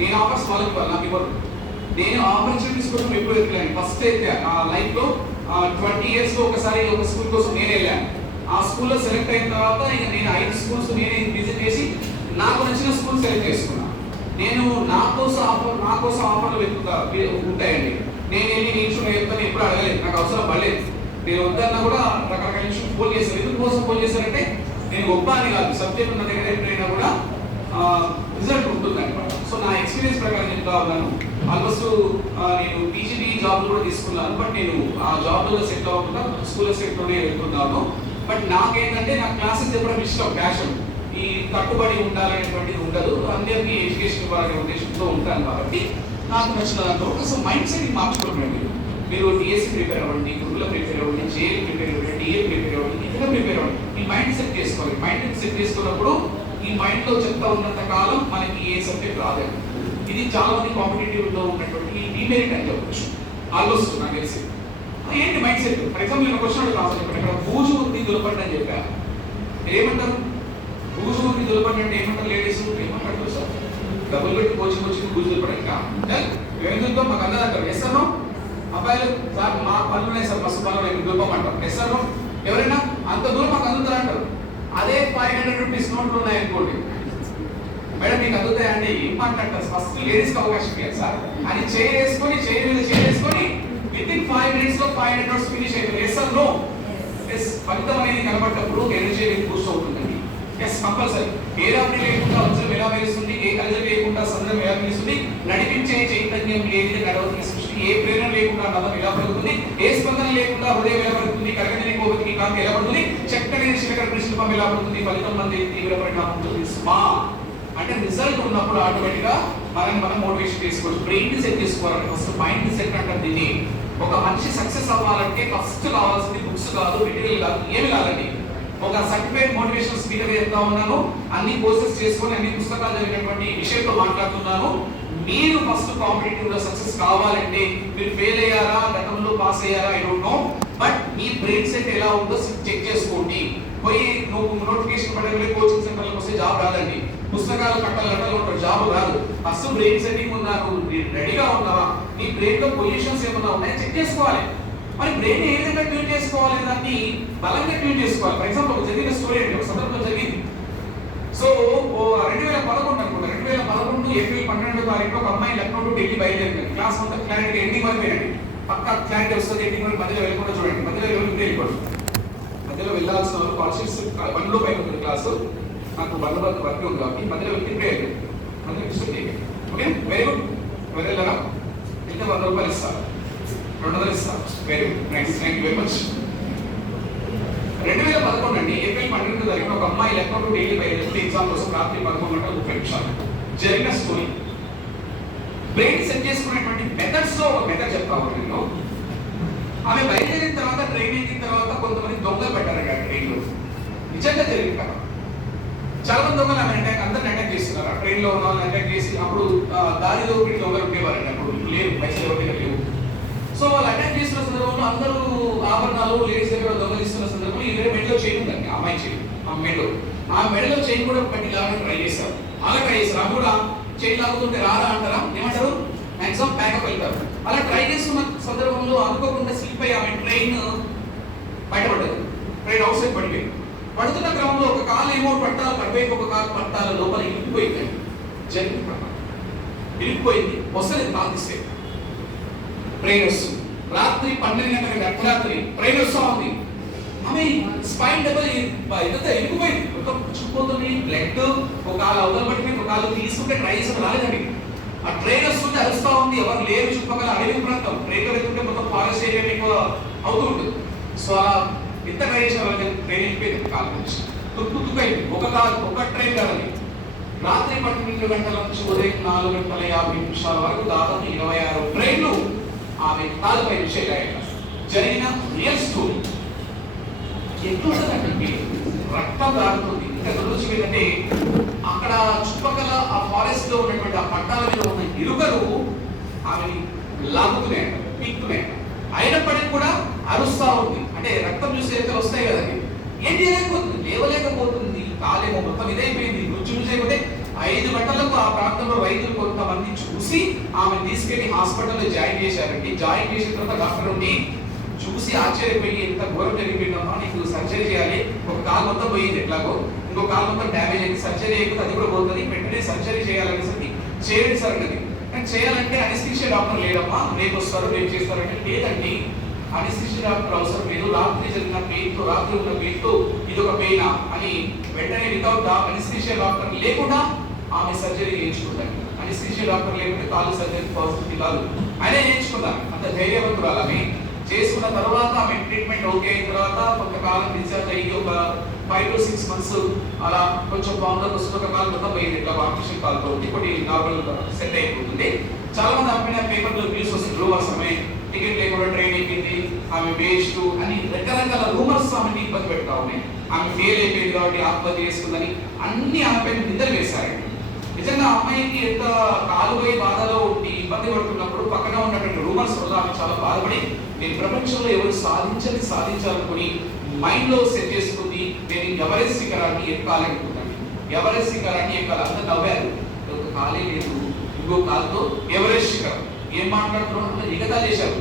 నేను ఆఫర్స్ వాళ్ళకి ఇవ్వాలి, నాకు ఇవ్వరు. నేను ఆపర్చునిటీస్ కోసం ఎప్పుడు వెళ్ళాను. ఫస్ట్ అయితే నా లైఫ్లో 20 years ఒకసారి ఒక స్కూల్ కోసం నేను వెళ్ళాను. ఆ స్కూల్లో సెలెక్ట్ అయిన తర్వాత ఇక నేను 5 schools నేనే విజిట్ చేసి నాకు నచ్చిన స్కూల్ సెలెక్ట్ చేసుకున్నాను. నేను నా కోసం ఆఫర్లు ఉంటాయండి. నేను వెళ్ళి నిల్చుని చెప్తాను, ఎప్పుడు అడగలేదు, నాకు అవసరం పడలేదు. నేను వద్దన్నా కూడా రకరకాల నిమిషం ఫోన్ చేశాను. ఎందుకు కోసం ఫోన్ చేశారంటే నేను గొప్ప అని కాదు, సబ్జెక్ట్ ఉన్న దగ్గర ఎప్పుడైనా కూడా రిజల్ట్ ఉంటుంది అనమాట. సో నా ఎక్స్పీరియన్స్ ప్రకారం చెప్తా ఉన్నాను. ఆల్మోస్ట్ నేను పీజీడీ జాబ్ కూడా తీసుకున్నాను. బట్ నేను ఆ జాబ్లో సెట్ అవ్వకుండా స్కూల్లో సెట్ వెళ్తున్నాను. బట్ నాకేంటంటే నాకు క్లాసెస్ చెప్పడం ఇష్టం, ప్యాషన్. ఈ కట్టుబడి ఉండాలనేటువంటిది ఉండదు, అందరికీ ఎడ్యుకేషన్ ఇవ్వాలనే ఉద్దేశంతో ఉంటాను. కాబట్టి నాకు నచ్చిన దాంట్లో సో మైండ్ సెట్ మార్చుకోండి. మీరు డిఎస్సి ప్రిపేర్ అవ్వండి, గురువులో ప్రిపేర్ అవ్వండి, జేఏ ప్రిపేర్ అవ్వండి, డిఏ ప్రిపేర్ అవ్వండి, ఇతర ప్రిపేర్ అవ్వండి. మీ మైండ్ సెట్ చేసుకోవాలి. మైండ్ సెట్ చేసుకున్నప్పుడు ఈ మైండ్లో చెప్తా ఉన్నంత కాలం మనకి ఏ సబ్జెక్ట్ రాలేదు. ఇది చాలా మంది కాంపిటేటివ్లో ఉన్నటువంటి డిమెరిట్ అని చెప్పచ్చు. ఆల్మోస్ట్ నాకు తెలిసి ఏంటి మైండ్ సెట్. ఫర్ ఎగ్జాంపుల్ నేను క్వశ్చన్ అడుగుతాను, చెప్పండి. ఇక్కడ బూజు ఉంది దులపండి అని చెప్పాను. మీరు ఏమంటారు? బూజు ఉంది దులపండి అంటే ఏమంటారు? లేడీస్ ఏమంటారు సార్? డబ్బులు పెట్టి కోచింగ్ బూజు దులపండి ఏం మాకు అందరూ అంటారు. ఎస్ అన్నో అబ్బాయిలు సార్ మా పనులు ఉన్నాయి సార్, మస్తు పనులు ఉన్నాయి, దులపమంటారు. ఎస్ అన్నో ఎవరైనా అంత దూరం మాకు అందుతారు అంటారు. అదే 500 rupees నోట్లు ఉన్నాయి అనుకోండి, మేడం మీకు అందుతాయండి, ఏం మాట్లాడతారు? ఫస్ట్ లేడీస్కి అవకాశం ఇవ్వాలి సార్ అని చైర్ వేసుకొని వితిన్ 5 minutes లో 500 notes ఫినిష్ అవుతుంది. Yes or no? ఎస్. ఫలితం అనేది కనబడ్డప్పుడు ఎనర్జీ అనేది బూస్ట్ అవుతుందండి. Yes compulsory. ఏ రాబడి లేకుండా వజ్రం ఎలా వేస్తుంది, ఏ కలజ లేకుండా సంద్రం ఎలా వేస్తుంది, నడిపించే చైతన్యం లేని నడవని సృష్టి, ఏ ప్రేరణ లేకుండా నవం ఎలా పడుతుంది, ఏ స్పందన లేకుండా హృదయం ఎలా పడుతుంది, కరగని కోపతికి కాంతి ఎలా పడుతుంది, చక్కని శిఖర కృష్ణపం ఎలా పడుతుంది, ఫలితం మంది తీవ్ర పరిణామం ఉంటుంది. స్మా అంటే రిజల్ట్ ఉన్నప్పుడు ఆటోమేటిక్గా మనం మోటివేషన్ చేసుకోవచ్చు. బ్రెయిన్ సెట్ చేసుకోవాలంటే ఫస్ట్ మైండ్ సెట్ అంటారు దీన్ని. ఒక మనిషి సక్సెస్ అవ్వాలంటే ఫస్ట్ కావాల్సింది బుక్స్ కాదు, మెటీరియల్ కాదు, ఏమి కాదండి. ఒక సర్టిఫైడ్ మోటివేషన్ స్పీకర్ చెప్తా ఉన్నాను, అన్ని కోర్సెస్ చేసుకొని అన్ని పుస్తకాలు చదివినటువంటి విషయంతో మాట్లాడుతున్నాను. మీరు ఫస్ట్ కాంపిటేటివ్ లో సక్సెస్ కావాలంటే మీరు ఫెయిల్ అయ్యారా, గతంలో పాస్ అయ్యారా, I don't know, but me brain set ఎలా ఉందో చెక్ చేసుకోండి. పోయి నువ్వు నోటిఫికేషన్ పడగలే కోచింగ్ సెంటర్లకు వస్తే జాబ్ రాదండి. పుస్తకాలు కట్టలు ఉంటారు, జాబ్ రాదు. ఫస్ట్ బ్రెయిన్ సెట్టింగ్ ఉందా, నువ్వు రెడీగా ఉన్నావా, నీ బ్రెయిన్ లో పొజిషన్స్ ఏమన్నా ఉన్నాయో చెక్ చేసుకోవాలి. మరి బ్రెయిన్ ఏ విధంగా ట్యూన్ చేసుకోవాలి, దాన్ని బలంగా ట్యూన్ చేసుకోవాలి. ఫర్ ఎగ్జాంపుల్ ఒక జరిగిన స్టోరీ అండి, ఒక సందర్భం జరిగింది. సో 2011 అనుకుంటా, 2011 ఏప్రిల్ 12వ తారీఖు ఒక అమ్మాయి లక్నో టు ఢిల్లీ బయలుదేరింది. క్లాస్ మొత్తం క్లారిటీ ఎండింగ్ వరకు పోయినండి. పక్కా క్లారిటీ వస్తుంది. ఎండింగ్ వరకు మధ్యలో వెళ్ళకుండా చూడండి, మధ్యలో వెళ్ళిపోండి. మధ్యలో వెళ్ళాల్సిన వాళ్ళు కాన్షియస్ 1 పైన ఉంటుంది క్లాసు, నాకు 1 వరకు వర్క్ ఉంది కాబట్టి మధ్యలో వెళ్ళి ప్రేయర్ మధ్యలో డిస్టర్బ్ చేయండి. Okay, very good. ఎవరు వెళ్ళారా? వెళ్తే 100 రూపాయలు ఇస్తారు, 200 ఇస్తారు. Very good, nice, thank you very much. 2011 అండి ఏప్రిల్ 12వ తారీఖున ఒక అమ్మాయి లక్నో టు ఢిల్లీ బయలుదేరి ఎగ్జామ్ కోసం రాత్రి 11:30 జరిగిన స్టోరీ. బ్రెయిన్ సెట్ చేసుకునేటువంటి మెథడ్స్ లో ఒక మెథడ్ చెప్తాను నేను. ఆమె బయలుదేరిన తర్వాత ట్రైన్ ఎక్కిన తర్వాత కొంతమంది దొంగలు పెట్టారండి ఆ ట్రైన్ లో. నిజంగా జరిగింది కదా. చాలా మంది దొంగలు ఆమె అందరిని అటాక్ చేస్తున్నారు. ఆ ట్రైన్ లో ఉన్న వాళ్ళని అటాక్ చేసి, అప్పుడు దారిలో దొంగలు ఉండేవారండి, అప్పుడు లేవు, పైసలు ఎవరి దగ్గర లేవు. సో వాళ్ళు అటాక్ చేసిన సందర్భంలో అందరూ ఆభరణాలు లేడీస్ దగ్గర దొంగలిస్తున్న సందర్భంలో ఇదే మెడలో చైన్ ఉందండి, అమ్మాయి చైన్, ఆ మెడలో చైన్ కూడా పట్టి లాగడానికి ట్రై చేస్తారు. అలా ట్రై చేస్తారు. అవి కూడా చైన్ లాగుతుంటే రారా అంటారా, ఏమంటారు, మ్యాక్సిమం ప్యాకప్ వెళ్తారు. అలా ట్రై చేస్తున్న సందర్భంలో అనుకోకుండా స్లిప్ అయ్యి ఆమె ట్రైన్ బయటపడ్డది. ట్రైన్ అవుట్ సైడ్ పడిపోయింది. పడుతున్న క్రమంలో ఒక కాలు ఏమో పట్టాలి, పడిపోయి ఒక కాలు పట్టాల లోపల ఇరిగిపోయింది. జరిగిన ప్రమాదం ఇరిగిపోయింది. వస్తలేదు, కాలు తీస్తే ట్రైన్ వస్తుంది. రాత్రి 12 గంటలకు అర్ధరాత్రి ట్రైన్ వస్తూ ఉంది. ఆమె స్పైన్ డబల్ ఇదంతా ఎరిగిపోయింది, మొత్తం పుచ్చుకుపోతుంది. బ్లడ్ ఒక కాలు అవతల పడిపోయింది, ఒక కాలు తీసుకుంటే ట్రై చేసి రాలేదండి. ఆ ట్రైన్ వస్తుంటే అరుస్తూ ఉంది, ఎవరు లేరు చుట్టుపక్కల, అడవి ప్రాంతం. ట్రైన్ వెళ్తుంటే మొత్తం ఫారెస్ట్ ఏరియా ఎక్కువ అవుతూ ఉంటుంది. సో అలా ఎంత ట్రై చేసిన వాళ్ళకి ట్రైన్ వెళ్ళిపోయింది. కాలు నుంచి తుక్కుతుక్కైంది. ఒక ట్రైన్ కాదండి, రాత్రి 12 గంటల నుంచి ఉదయం 4:50 వరకు దాదాపు 26 ట్రైన్లు ఆమె కాలుపై విషయాలు జరిగిన రియల్ స్టోరీ. ఎట్లుంటుందంటే రక్తం దాడుతుంది. ఇంకా దురదృష్టం ఏంటంటే అక్కడ చుట్టుపక్కల ఆ ఫారెస్ట్ లో ఉన్నటువంటి ఆ పట్టాల మీద ఉన్న ఇరుకలు ఆమెని లాగుతున్నాయంట, పీక్కుతున్నాయంట. అయినప్పటికీ కూడా అరుస్తా ఉంది. అంటే రక్తం చూసే ఎక్కలు వస్తాయి కదండి, ఏం చేయలేకపోతుంది, లేవలేకపోతుంది. కాలేమో మొత్తం ఇదైపోయింది. మృత్యు అయిపోతే 5 గంటలకు ఆ ప్రాంతంలో వైద్యులు కొంత ఆమె తీసుకెళ్లి హాస్పిటల్లో జాయిన్ చేశారండి. జాయిన్ చేసిన తర్వాత డాక్టర్ ఉండి చూసి ఆశ్చర్యపోయి ఎంత ఘోరం జరిగిపోయిందమ్మా, నీకు సర్జరీ చేయాలి, ఒక కాలు మొత్తం పోయింది ఎట్లాగో, ఇంకో కాలు మొత్తం డ్యామేజ్ అయింది, సర్జరీ అయిపోతే అది కూడా పోతుంది, వెంటనే సర్జరీ చేయాలనేసరికి చేయండి సార్ అన్నది. కానీ చేయాలంటే అనెస్థీషియా డాక్టర్ లేడమ్మా, రేపు వస్తారు రేపు చేస్తారంటే లేదండి, అనెస్థీషియా డాక్టర్ అవసరం లేదు, రాత్రి జరిగిన పెయిన్తో రాత్రి ఉన్న పెయిన్తో ఇది ఒక పెయినా అని వెంటనే వితౌట్ అనెస్థీషియా డాక్టర్ లేకుండా ఆమె సర్జరీ చేయించుకుంటారు. అనెస్థీషియా డాక్టర్ లేకుంటే కాలు సర్జరీ పాజిటివ్ కాదు అయినా చేయించుకుందాం, అంత ధైర్యవంతురాలు ఆమె. చేసుకున్న తర్వాత ఆమె ట్రీట్మెంట్ ఓకే అయిన తర్వాత కొంతకాలం డిశ్చార్జ్ అయ్యి ఒక 5 to 6 months అలా కొంచెం బాగుందా పుస్తక కాలం మొత్తం పోయింది, ఇట్లా ఆర్టిఫిషియల్ కాలుతో ఇప్పుడు నార్మల్ సెట్ అయిపోతుంది. చాలా మంది ఆమె పేపర్లో న్యూస్ వస్తుంది, రూమర్స్ ఆమె టికెట్ లేకుండా ట్రైన్ ఎక్కింది, ఆమె వేస్ట్ అని రకరకాల రూమర్స్ ఆమెని ఇబ్బంది పెడతా ఉన్నాయి. ఆమె ఫెయిల్ అయిపోయింది కాబట్టి ఆత్మహత్య చేసుకుందని అన్ని ఆమె పైన నిందలు వేశారండి. నిజంగా అమ్మాయికి ఎంత కాలుపోయి బాధలో ఉండి ఇబ్బంది పడుతున్నప్పుడు పక్కన ఉన్నటువంటి రూమర్స్ వల్ల ఆమె చాలా బాధపడి నేను ప్రపంచంలో ఎవరు సాధించాలనుకుని మైండ్ లో సెట్ చేసుకుంది, నేను ఎవరెస్ట్ శిఖరాన్ని ఎక్కాలనుకుంటాను, ఎవరెస్ట్ శిఖరాన్ని ఎక్కాలి. అంతా నవ్వారు, ఒక కాలే లేదు ఇంకో కాలుతో ఎవరెస్ట్ శిఖరం. ఏం మాట్లాడుతున్నావు, ఎగతాళి చేశారు.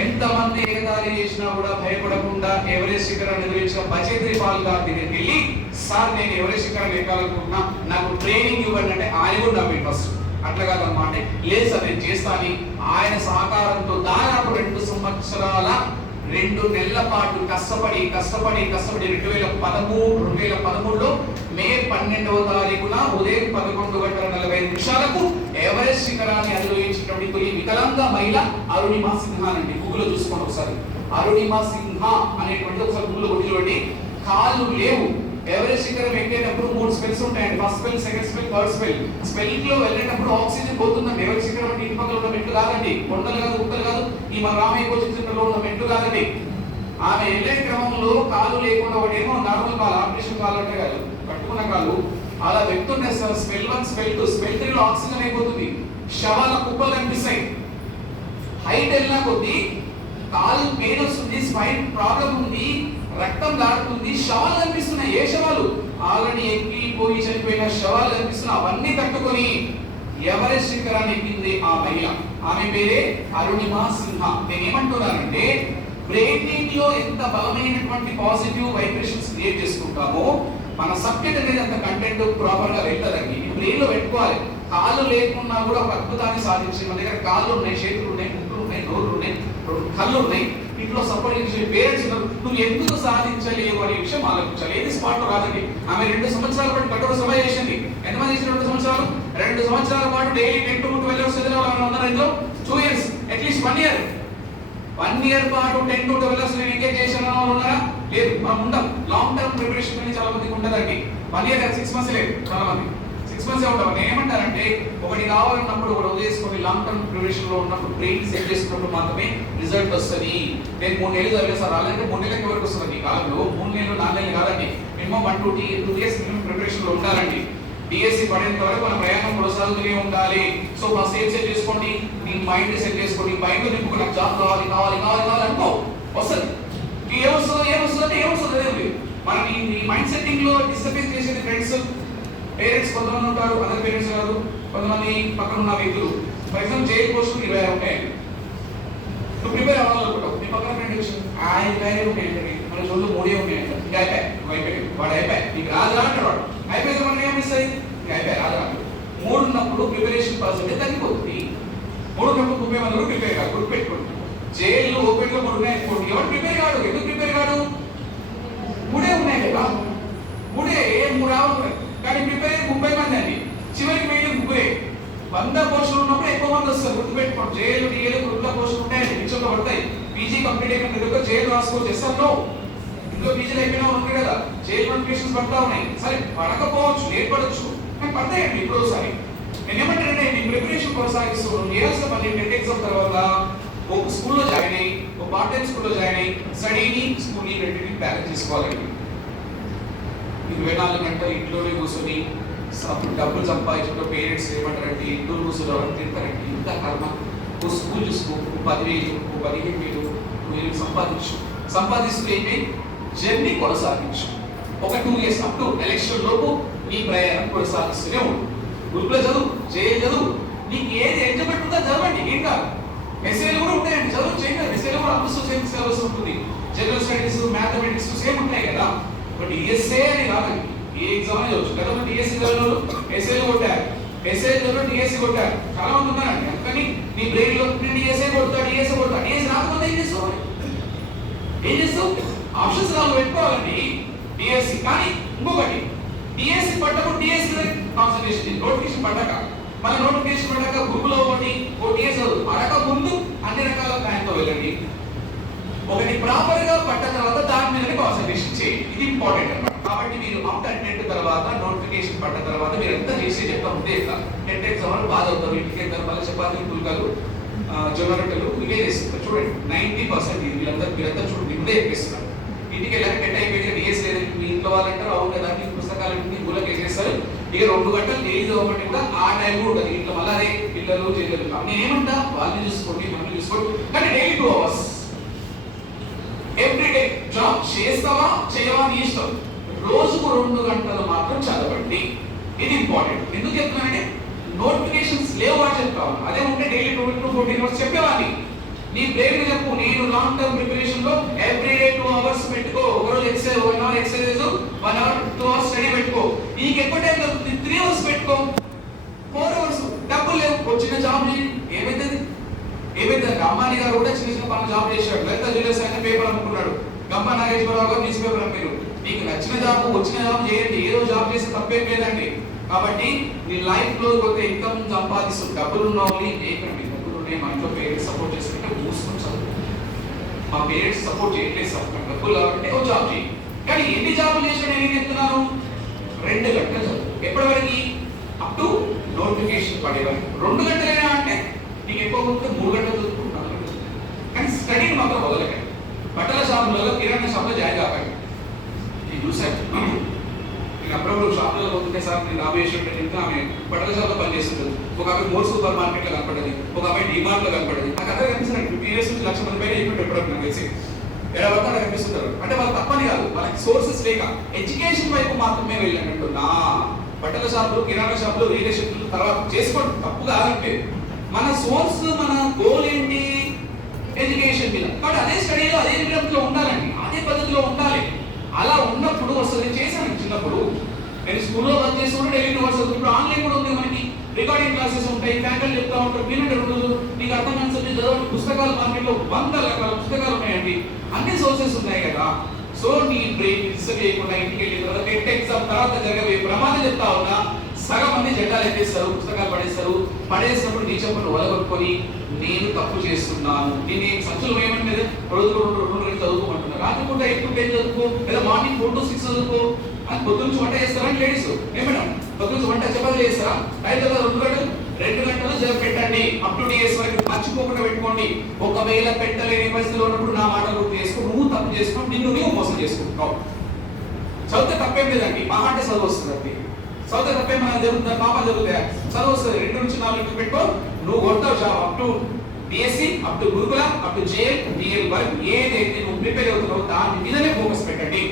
ఎంతమంది ఎగతాళి చేసినా కూడా భయపడకుండా ఎవరెస్ట్ శిఖరాన్ని నిర్వహించిన బచేంద్రి పాల్ గారి దగ్గరికి వెళ్ళి సార్ నేను ఎవరెస్ట్ శిఖరాన్ని ఎక్కాలనుకుంటున్నా, నాకు ట్రైనింగ్ ఇవ్వండి అంటే ఆయన కూడా నవ్వండి ఫస్ట్. అట్లా కాదమ్మా అంటే లేదు సార్ నేను చేస్తాను. ఆయన సహకారంతో దాదాపు 2 సంవత్సరాల 2 నెలల పాటు కష్టపడి 2013లో మే 12వ తారీఖున ఉదయం 11:40 ఎవరెస్ట్ శిఖరాన్ని అధిరోహించినటువంటి తొలి వికలాంగ మహిళ అరుణిమా సిన్హా అండి. గూగుల్లో చూసుకోండి ఒకసారి, అరుణిమా సిన్హా అనేటువంటి ఒకసారి గూగుల్లో కొట్టిలోండి. కాళ్ళు లేవు, ఎవరెస్ట్ శిఖరం ఎక్కేటప్పుడు 3 స్పెల్స్ ఉంటాయండి, first spell, second spell, third spell. Spelling లో వెళ్ళేటప్పుడు ఆక్సిజన్ పోతుందండి. ఎవరెస్ట్ శిఖరం అంటే ఇంటి పక్కన ఉన్న మెట్లు కాదండి, కొండలు కాదు, ఉత్తలు కాదు, ఈ మన రామయ్య కోచింగ్ సెంటర్ లో ఉన్న మెట్లు కాదండి. ఆమె వెళ్ళే క్రమంలో కాలు లేకుండా ఒకటేమో నార్మల్ కాలు, ఆపరేషన్ కాలు అంటే కాదు, కట్టుకున్న కాలు అలా వెళ్తుంటే స్పెల్ 1, స్పెల్ 2, స్పెల్ 3 లో ఆక్సిజన్ అయిపోతుంది, శవాల కుప్పలు కనిపిస్తాయి. హైట్ వెళ్ళినా కొద్దీ కాలు పెయిన్ వస్తుంది, స్పైన్ ప్రాబ్లం ఉంది, రక్తం లాడుతుంది, శవాలు కనిపిస్తున్నాయి. ఏ శవాలు? ఆల్రెడీ ఎక్కిపోయి చనిపోయిన శవాలు కనిపిస్తున్నాయి. అవన్నీ తట్టుకొని ఎవరెస్ట్ శిఖరాన్ని ఎక్కింది ఆ మహిళ. ఆమె పేరే అరుణిమా సిన్హా. నేను ఏమంటున్నానంటే బ్రెయిన్ లో ఎంత బలమైనటువంటి పాజిటివ్ వైబ్రేషన్స్ క్రియేట్ చేసుకుంటామో మన సబ్జెక్ట్ అనేది అంత కంటెంట్ ప్రాపర్ గా వెళ్తారండి. బ్రెయిన్ లో పెట్టుకోవాలి. కాళ్ళు లేకున్నా కూడా ఒక అద్భుతాన్ని సాధించి మన దగ్గర కాళ్ళు ఉన్నాయి, చేతులు ఉన్నాయి, ముక్కులు ఉన్నాయి, నోళ్ళు ఉన్నాయి, కళ్ళు ఉన్నాయి, ఇంట్లో సపోర్ట్ చేసే పేరెంట్స్ ఉన్నారు. నువ్వు ఎందుకు సాధించలేవు అనే విషయం ఆలోచించాలి. ఏది స్పాట్ రాదండి. ఆమె 2 సంవత్సరాల పాటు కఠోర సభ చేసింది. ఎంతమంది చేసిన 2 సంవత్సరాలు? 2 సంవత్సరాల పాటు డైలీ 10 to 12 hours చదివేవాళ్ళు ఉన్నారు. ఇందులో 2 years, అట్లీస్ట్ 1 year. 1 year పాటు 10 to 12 hours నేను ఎంగేజ్ చేసిన వాళ్ళు ఉన్నారా? లేదు. మనం ఉండం. లాంగ్ టర్మ్ ప్రిపరేషన్ అని చాలా మందికి ఉంటుందండి. 1 year 6 months లేదు చాలా మంది. 6 months ఉంటాం. నేను ఏమంటారంటే ఒకటి కావాలన్నప్పుడు ఒకటి వదిలేసుకొని లాంగ్ టర్మ్ ప్రిపరేషన్ లో ఉన్నప్పుడు బ్రెయిన్ సెట్ చేసుకున్నప్పుడు మాత్రమే రిజల్ట్ వస్తుంది. నేను 3 నెలలు చదివే సార్ అలాంటి 3 నెలలకి వరకు వస్తుంది. ఈ కాలంలో 3 నెలలు 4 నెలలు కాదండి, minimum 1 to 2 years minimum preparation లో ఉండాలండి. డిఎస్సి పడేంత వరకు మన ప్రయాణం కొనసాగుతూనే ఉండాలి. సో ఫస్ట్ ఏం సెట్ చేసుకోండి, నీ మైండ్ సెట్ చేసుకోండి. మైండ్ నింపుకు నాకు జాబ్ కావాలి కావాలి కావాలి కావాలి అనుకో, వస్తుంది. ఏమొస్తుంది లేదు. మనం ఈ మైండ్ సెట్టింగ్ లో డిస్టర్బెన్స్ చేసేది ఫ్రెండ్స్, పేరెంట్స్ కొంతమంది ఉంటారు, అదర్ పేరెంట్స్ కాదు, కొంతమంది పక్కన ఉన్న వ్యక్తులు. ఫర్ ఎగ్జాంపుల్ జైలు పోస్టులు 20 ఉంటాయండి. నువ్వు ప్రిపేర్ అవ్వాలనుకుంటావు, నీ పక్కన ఫ్రెండ్ విషయం 5 ఉంటాయండి, మన చోళ్ళు 3 ఉంటాయంట. ఇంకా అయిపోయాయి వాడు అయిపోయాయి, నీకు రాదు అంటాడు. వాడు అయిపోయితే మనకి ఏం మిస్ అయింది, ఇంకా అయిపోయాయి రాదు. 3 ఉన్నప్పుడు ప్రిపరేషన్ పర్సెంటేజ్ తగ్గిపోతుంది. 3 ఉన్నప్పుడు 30 మంది ప్రిపేర్ కాదు. గుర్తుపెట్టుకోండి, జైలు ఓపెన్ లో 3 ఉన్నాయనుకోండి, ఎవరు ప్రిపేర్ కాడు. ఎందుకు ప్రిపేర్ కాడు? 3 ఉన్నాయి కదా, 3 రావాలి. కానీ ప్రిపేర్ 30 మంది అండి, చివరికి వీళ్ళు 3. 100 పోస్టులు ఉన్నప్పుడు ఎక్కువ మంది వస్తారు. గుర్తుపెట్టుకోండి, జైలు డిఏలు 100 పోస్టులు ఉంటాయండి, నిశ్చయంగా పడతాయి. పీజీ కంప్లీట్ అయిన ప్రతి ఒక్క జైలు రాసుకోవచ్చు. చేస్తాను ఇందులో పీజీలు అయిపోయినా ఉంది కదా, జైలు నోటిఫికేషన్స్ పడతా ఉన్నాయి. సరే పడకపోవచ్చు, లేట్ పడవచ్చు, కానీ పడతాయండి ఇప్పుడు ఒకసారి. నేను ఏమంటానంటే నీ ప్రిపరేషన్ కొనసాగిస్తూ చేయాల్సిన పని టెట్ ఎగ్జామ్ తర్వాత ఒక స్కూల్లో జాయిన్ అయ్యి, ఒక పార్ట్ టైం స్కూల్లో జాయిన్ అయ్యి స్టడీని స్కూల్ని రెండింటిని బ్యాలెన్స్ చేసుకోవాలండి. 24 గంటలు ఇంట్లోనే కూర్చొని డబ్బులు సంపాదించుకుంటూ పేరెంట్స్ ఏమంటారంటే ఇంట్లో కూర్చొని ఎవరు తింటారంటే ఇంత కర్మ. ఓ స్కూల్ చూసుకో, 10,000 15,000 సంపాదిస్తూ ఏంటి జర్నీ కొనసాగించు. ఒక 2 years అప్ టు ఎలక్షన్ లోపు నీ ప్రయాణం కొనసాగిస్తూనే ఉండు. గ్రూప్లో చదువు, జైలు చదువు, నీకు ఏది కాదు. ఎస్ఏలు కూడా ఉంటాయండి, చదువు చేయండి. ఎస్ఏలు కూడా అంత సేమ్ సిలబస్ ఉంటుంది. జనరల్ స్టడీస్, మ్యాథమెటిక్స్ సేమ్ ఉంటాయి కదా. బట్ డిఎస్ఏ అని కాదండి, ఏ ఎగ్జామ్ చదవచ్చు కదా. డిఎస్సి చదివిన ఎస్ఏలు కొట్టారు, ఎస్ఏ చదివిన డిఎస్సి కొట్టారు, చాలా మంది ఉన్నారండి. అందుకని నీ బ్రెయిన్ లో డిఎస్ఏ కొడతా, డిఎస్ఏ కొడతా, డిఎస్సి రాకపోతే ఏం చేస్తావు? ఏం చేస్తావు? ఆప్షన్స్ నాలుగు పెట్టుకోవాలండి డిఎస్సి. కానీ ఇంకొకటి, డిఎస్సి పడ్డప్పుడు డిఎస్సి కాన్సన్ట్రేషన్, నోటిఫికేషన్ పడ్డాక మన నోటిఫికేషన్ పడ్డాక గ్రూపులో ఒకటి ఓ డిఎస్సి అడగ ముందు అన్ని రకాల ప్లాన్తో వెళ్ళండి. ఒకటి ప్రాపర్ గా పడ్డ తర్వాత దాని మీద కాన్సన్ట్రేషన్ చేయండి. ఇది ఇంపార్టెంట్ అన్నమాట. కాబట్టి మీరు ఆఫ్టర్ టెన్త్ తర్వాత నోటిఫికేషన్ పడ్డ తర్వాత మీరు ఎంత చేసి చెప్తా ఉంటే టెన్త్ ఎగ్జామ్ బాధ అవుతారు. ఇంటికి వెళ్తారు, మళ్ళీ చపాతీలు, పుల్కాలు, జొన్న రొట్టెలు ఇవే చేస్తారు. చూడండి 90% మీరంతా చూడండి ముందే చెప్పేస్తున్నారు. ఇంటికి వెళ్ళాక టెన్ అయిపోయి డిఎస్ లేదు మీ ఇంట్లో వాళ్ళంటారు, అవును కదా మీ పుస్తకాలు మూలకి వేసేస్తారు. ఇక 2 గంటలు డైలీ చదవమంటే కూడా ఆ టైం కూడా ఉంటుంది. ఇంట్లో మళ్ళీ అదే పిల్లలు చేయలేదు. నేనేమంటా వాళ్ళని చూసుకోండి, మనల్ని చూసుకోండి, కానీ డైలీ 2 hours ఎవ్రీడే. జాబ్ చేస్తావా చేయవా నీ ఇష్టం. రోజుకు 2 గంటలు మాత్రం చదవండి. ఇది ఇంపార్టెంట్. ఎందుకు చెప్తున్నానంటే నోటిఫికేషన్స్ లేవు అని చెప్తాను. అదే ఉంటే డైలీ 12 to 14 hours చెప్పేవాడిని. నీ బ్రెయిన్ చెప్పు, నేను లాంగ్ టర్మ్ ప్రిపరేషన్ లో ఎవ్రీడే 2 hours పెట్టుకో. ఒకరోజు exercise 1 hour exercise, 1 hour 2 hours study పెట్టుకో. నీకు ఎక్కువ టైం దొరుకుతుంది 3 hours పెట్టుకో, 4 hours. డబ్బులు లేవు, ఒక చిన్న జాబ్ చేయి. ఏమైతుంది? అంబానీ గారు కూడా చిన్న చిన్న పనులు జాబ్ చేశాడు. లలిత జ్యువెలర్స్ ఆయన పేపర్ అమ్ముకున్నాడు. గంప నాగేశ్వరరావు గారు న్యూస్ పేపర్ అమ్మారు. మీకు నచ్చిన జాబ్, వచ్చిన జాబ్ చేయండి. ఏదో జాబ్ చేస్తే తప్పేం లేదండి. కాబట్టి నీ లైఫ్ లో ఒక ఇన్కమ్ సంపాదిస్తుంది. డబ్బులు ఉన్న వాళ్ళు ఏకండి, డబ్బులు ఉన్నాయి, మా ఇంట్లో పేరెంట్స్ సపోర్ట్ చేస్తుంటే మూసుకొని చదువు. మా పేరెంట్స్ సపోర్ట్ చేయట్లేదు సార్, డబ్బులు కాబట్టి ఓ జాబ్ చేయి. కానీ ఎన్ని జాబులు చేసినా నేను చెప్తున్నాను, 2 గంటలు చదువు. ఎప్పటి వరకు? అప్ టు నోటిఫికేషన్ పడే వరకు. 2 గంటలైనా అంటే నీకు ఎక్కువ ఉంటే 3 గంటలు చదువుకుంటున్నాను. కానీ స్టడీని మాత్రం వదలకండి. బట్టల షాపులలో, కిరాణా షాప్లో జాయిన్ కాకండి. నేను చూశాను, నేను అప్పుడప్పుడు షాపులలో పోతుంటే సార్ నేను రాబోయేటువంటి చెప్తే ఆమె బట్టల షాప్లో పనిచేస్తుంటుంది. ఒక ఆమె మోర్ సూపర్ మార్కెట్లో కనపడేది, ఒక ఆమె డిమార్ట్లో కనపడేది. నాకు అదే కనిపిస్తుంది. 50 years నుంచి 1,00,000 మంది పైన ఇప్పుడు ఎప్పుడు నాకు తెలిసి ఎలా పడితే అలా కనిపిస్తుంటారు. అంటే వాళ్ళు తప్పని కాదు, వాళ్ళకి సోర్సెస్ లేక ఎడ్యుకేషన్ వైపు మాత్రమే వెళ్ళినట్టు. నా బట్టల షాపులు, కిరాణా షాపులు, రియల్ ఎస్టేట్లు తర్వాత చేసుకోండి, తప్పు కాదంటే. మన సోర్స్, మన గోల్ ఏంటి? ఎడ్యుకేషన్ మీద. కాబట్టి అదే స్టడీలో, అదే విధంలో ఉండాలండి, అదే పద్ధతిలో ఉండాలి. అలా ఉన్నప్పుడు వస్తుంది. చేశాను చిన్నప్పుడు, నేను స్కూల్లో వర్క్ చేస్తున్నప్పుడు డైలీ 2 hours చదువు. ఇప్పుడు ఆన్లైన్ కూడా ఉంది, మనకి రికార్డింగ్ క్లాసెస్ ఉంటాయి, ఫ్యాకల్టీ చెప్తా ఉంటారు, వినండి 2 రోజులు నీకు అర్థమైన సబ్జెక్ట్ చదవండి. పుస్తకాలు మార్కెట్లో 100 రకాల పుస్తకాలు ఉన్నాయండి, అన్ని సోర్సెస్ ఉన్నాయి కదా. సో నీ బ్రెయిన్ డిస్టర్బ్ చేయకుండా ఇంటికి వెళ్ళిన తర్వాత టెట్ ఎగ్జామ్ తర్వాత జరగబోయే ప్రమాదం చెప్తా ఉన్నా. సగం మంది జెండాలు ఎత్తేస్తారు, పుస్తకాలు పడేస్తారు. పడేసినప్పుడు నీ చెప్పని వలగొట్టుకొని నేను తప్పు చేస్తున్నాను, నేను సంచులు ఏమంటే రోజు 2 గంటలు చదువుకోమంటున్నారు. రాత్రి పూట 8 to 10 చదువుకో, లేదా మార్నింగ్ 4 to 6 చదువుకో. అని పొద్దు నుంచి వంట చేస్తారని లేడీస్ ఏమేడం పొద్దు నుంచి వంట చపాతీ చేస్తారా? అయితే 2 గంటలు పెట్టండి. అప్ టు డిఎస్ వరకు మర్చిపోకుండా పెట్టుకోండి. ఒకవేళ పెట్టలేని పరిస్థితిలో ఉన్నప్పుడు నా మాట గుర్తు చేసుకో. నువ్వు తప్పు చేసుకో, నిన్ను నువ్వు మోసం చేసుకుంటావు. చదివితే తప్పేం లేదండి, మా అంటే చదువు వస్తుంది. చదివితే తప్పేం మనం జరుగుతుంది, పాప జరుగుతాయి. చదువు వస్తుంది. 2 నుంచి 4 గంటలు పెట్టుకో, నువ్వు కొడతావు job. Up to DSC, up to గురుకుల, అప్ టు జేఎల్, డిఎల్ వరకు ఏదైతే నువ్వు ప్రిపేర్ అవుతున్నావో దాని మీదనే ఫోకస్ పెట్టండి.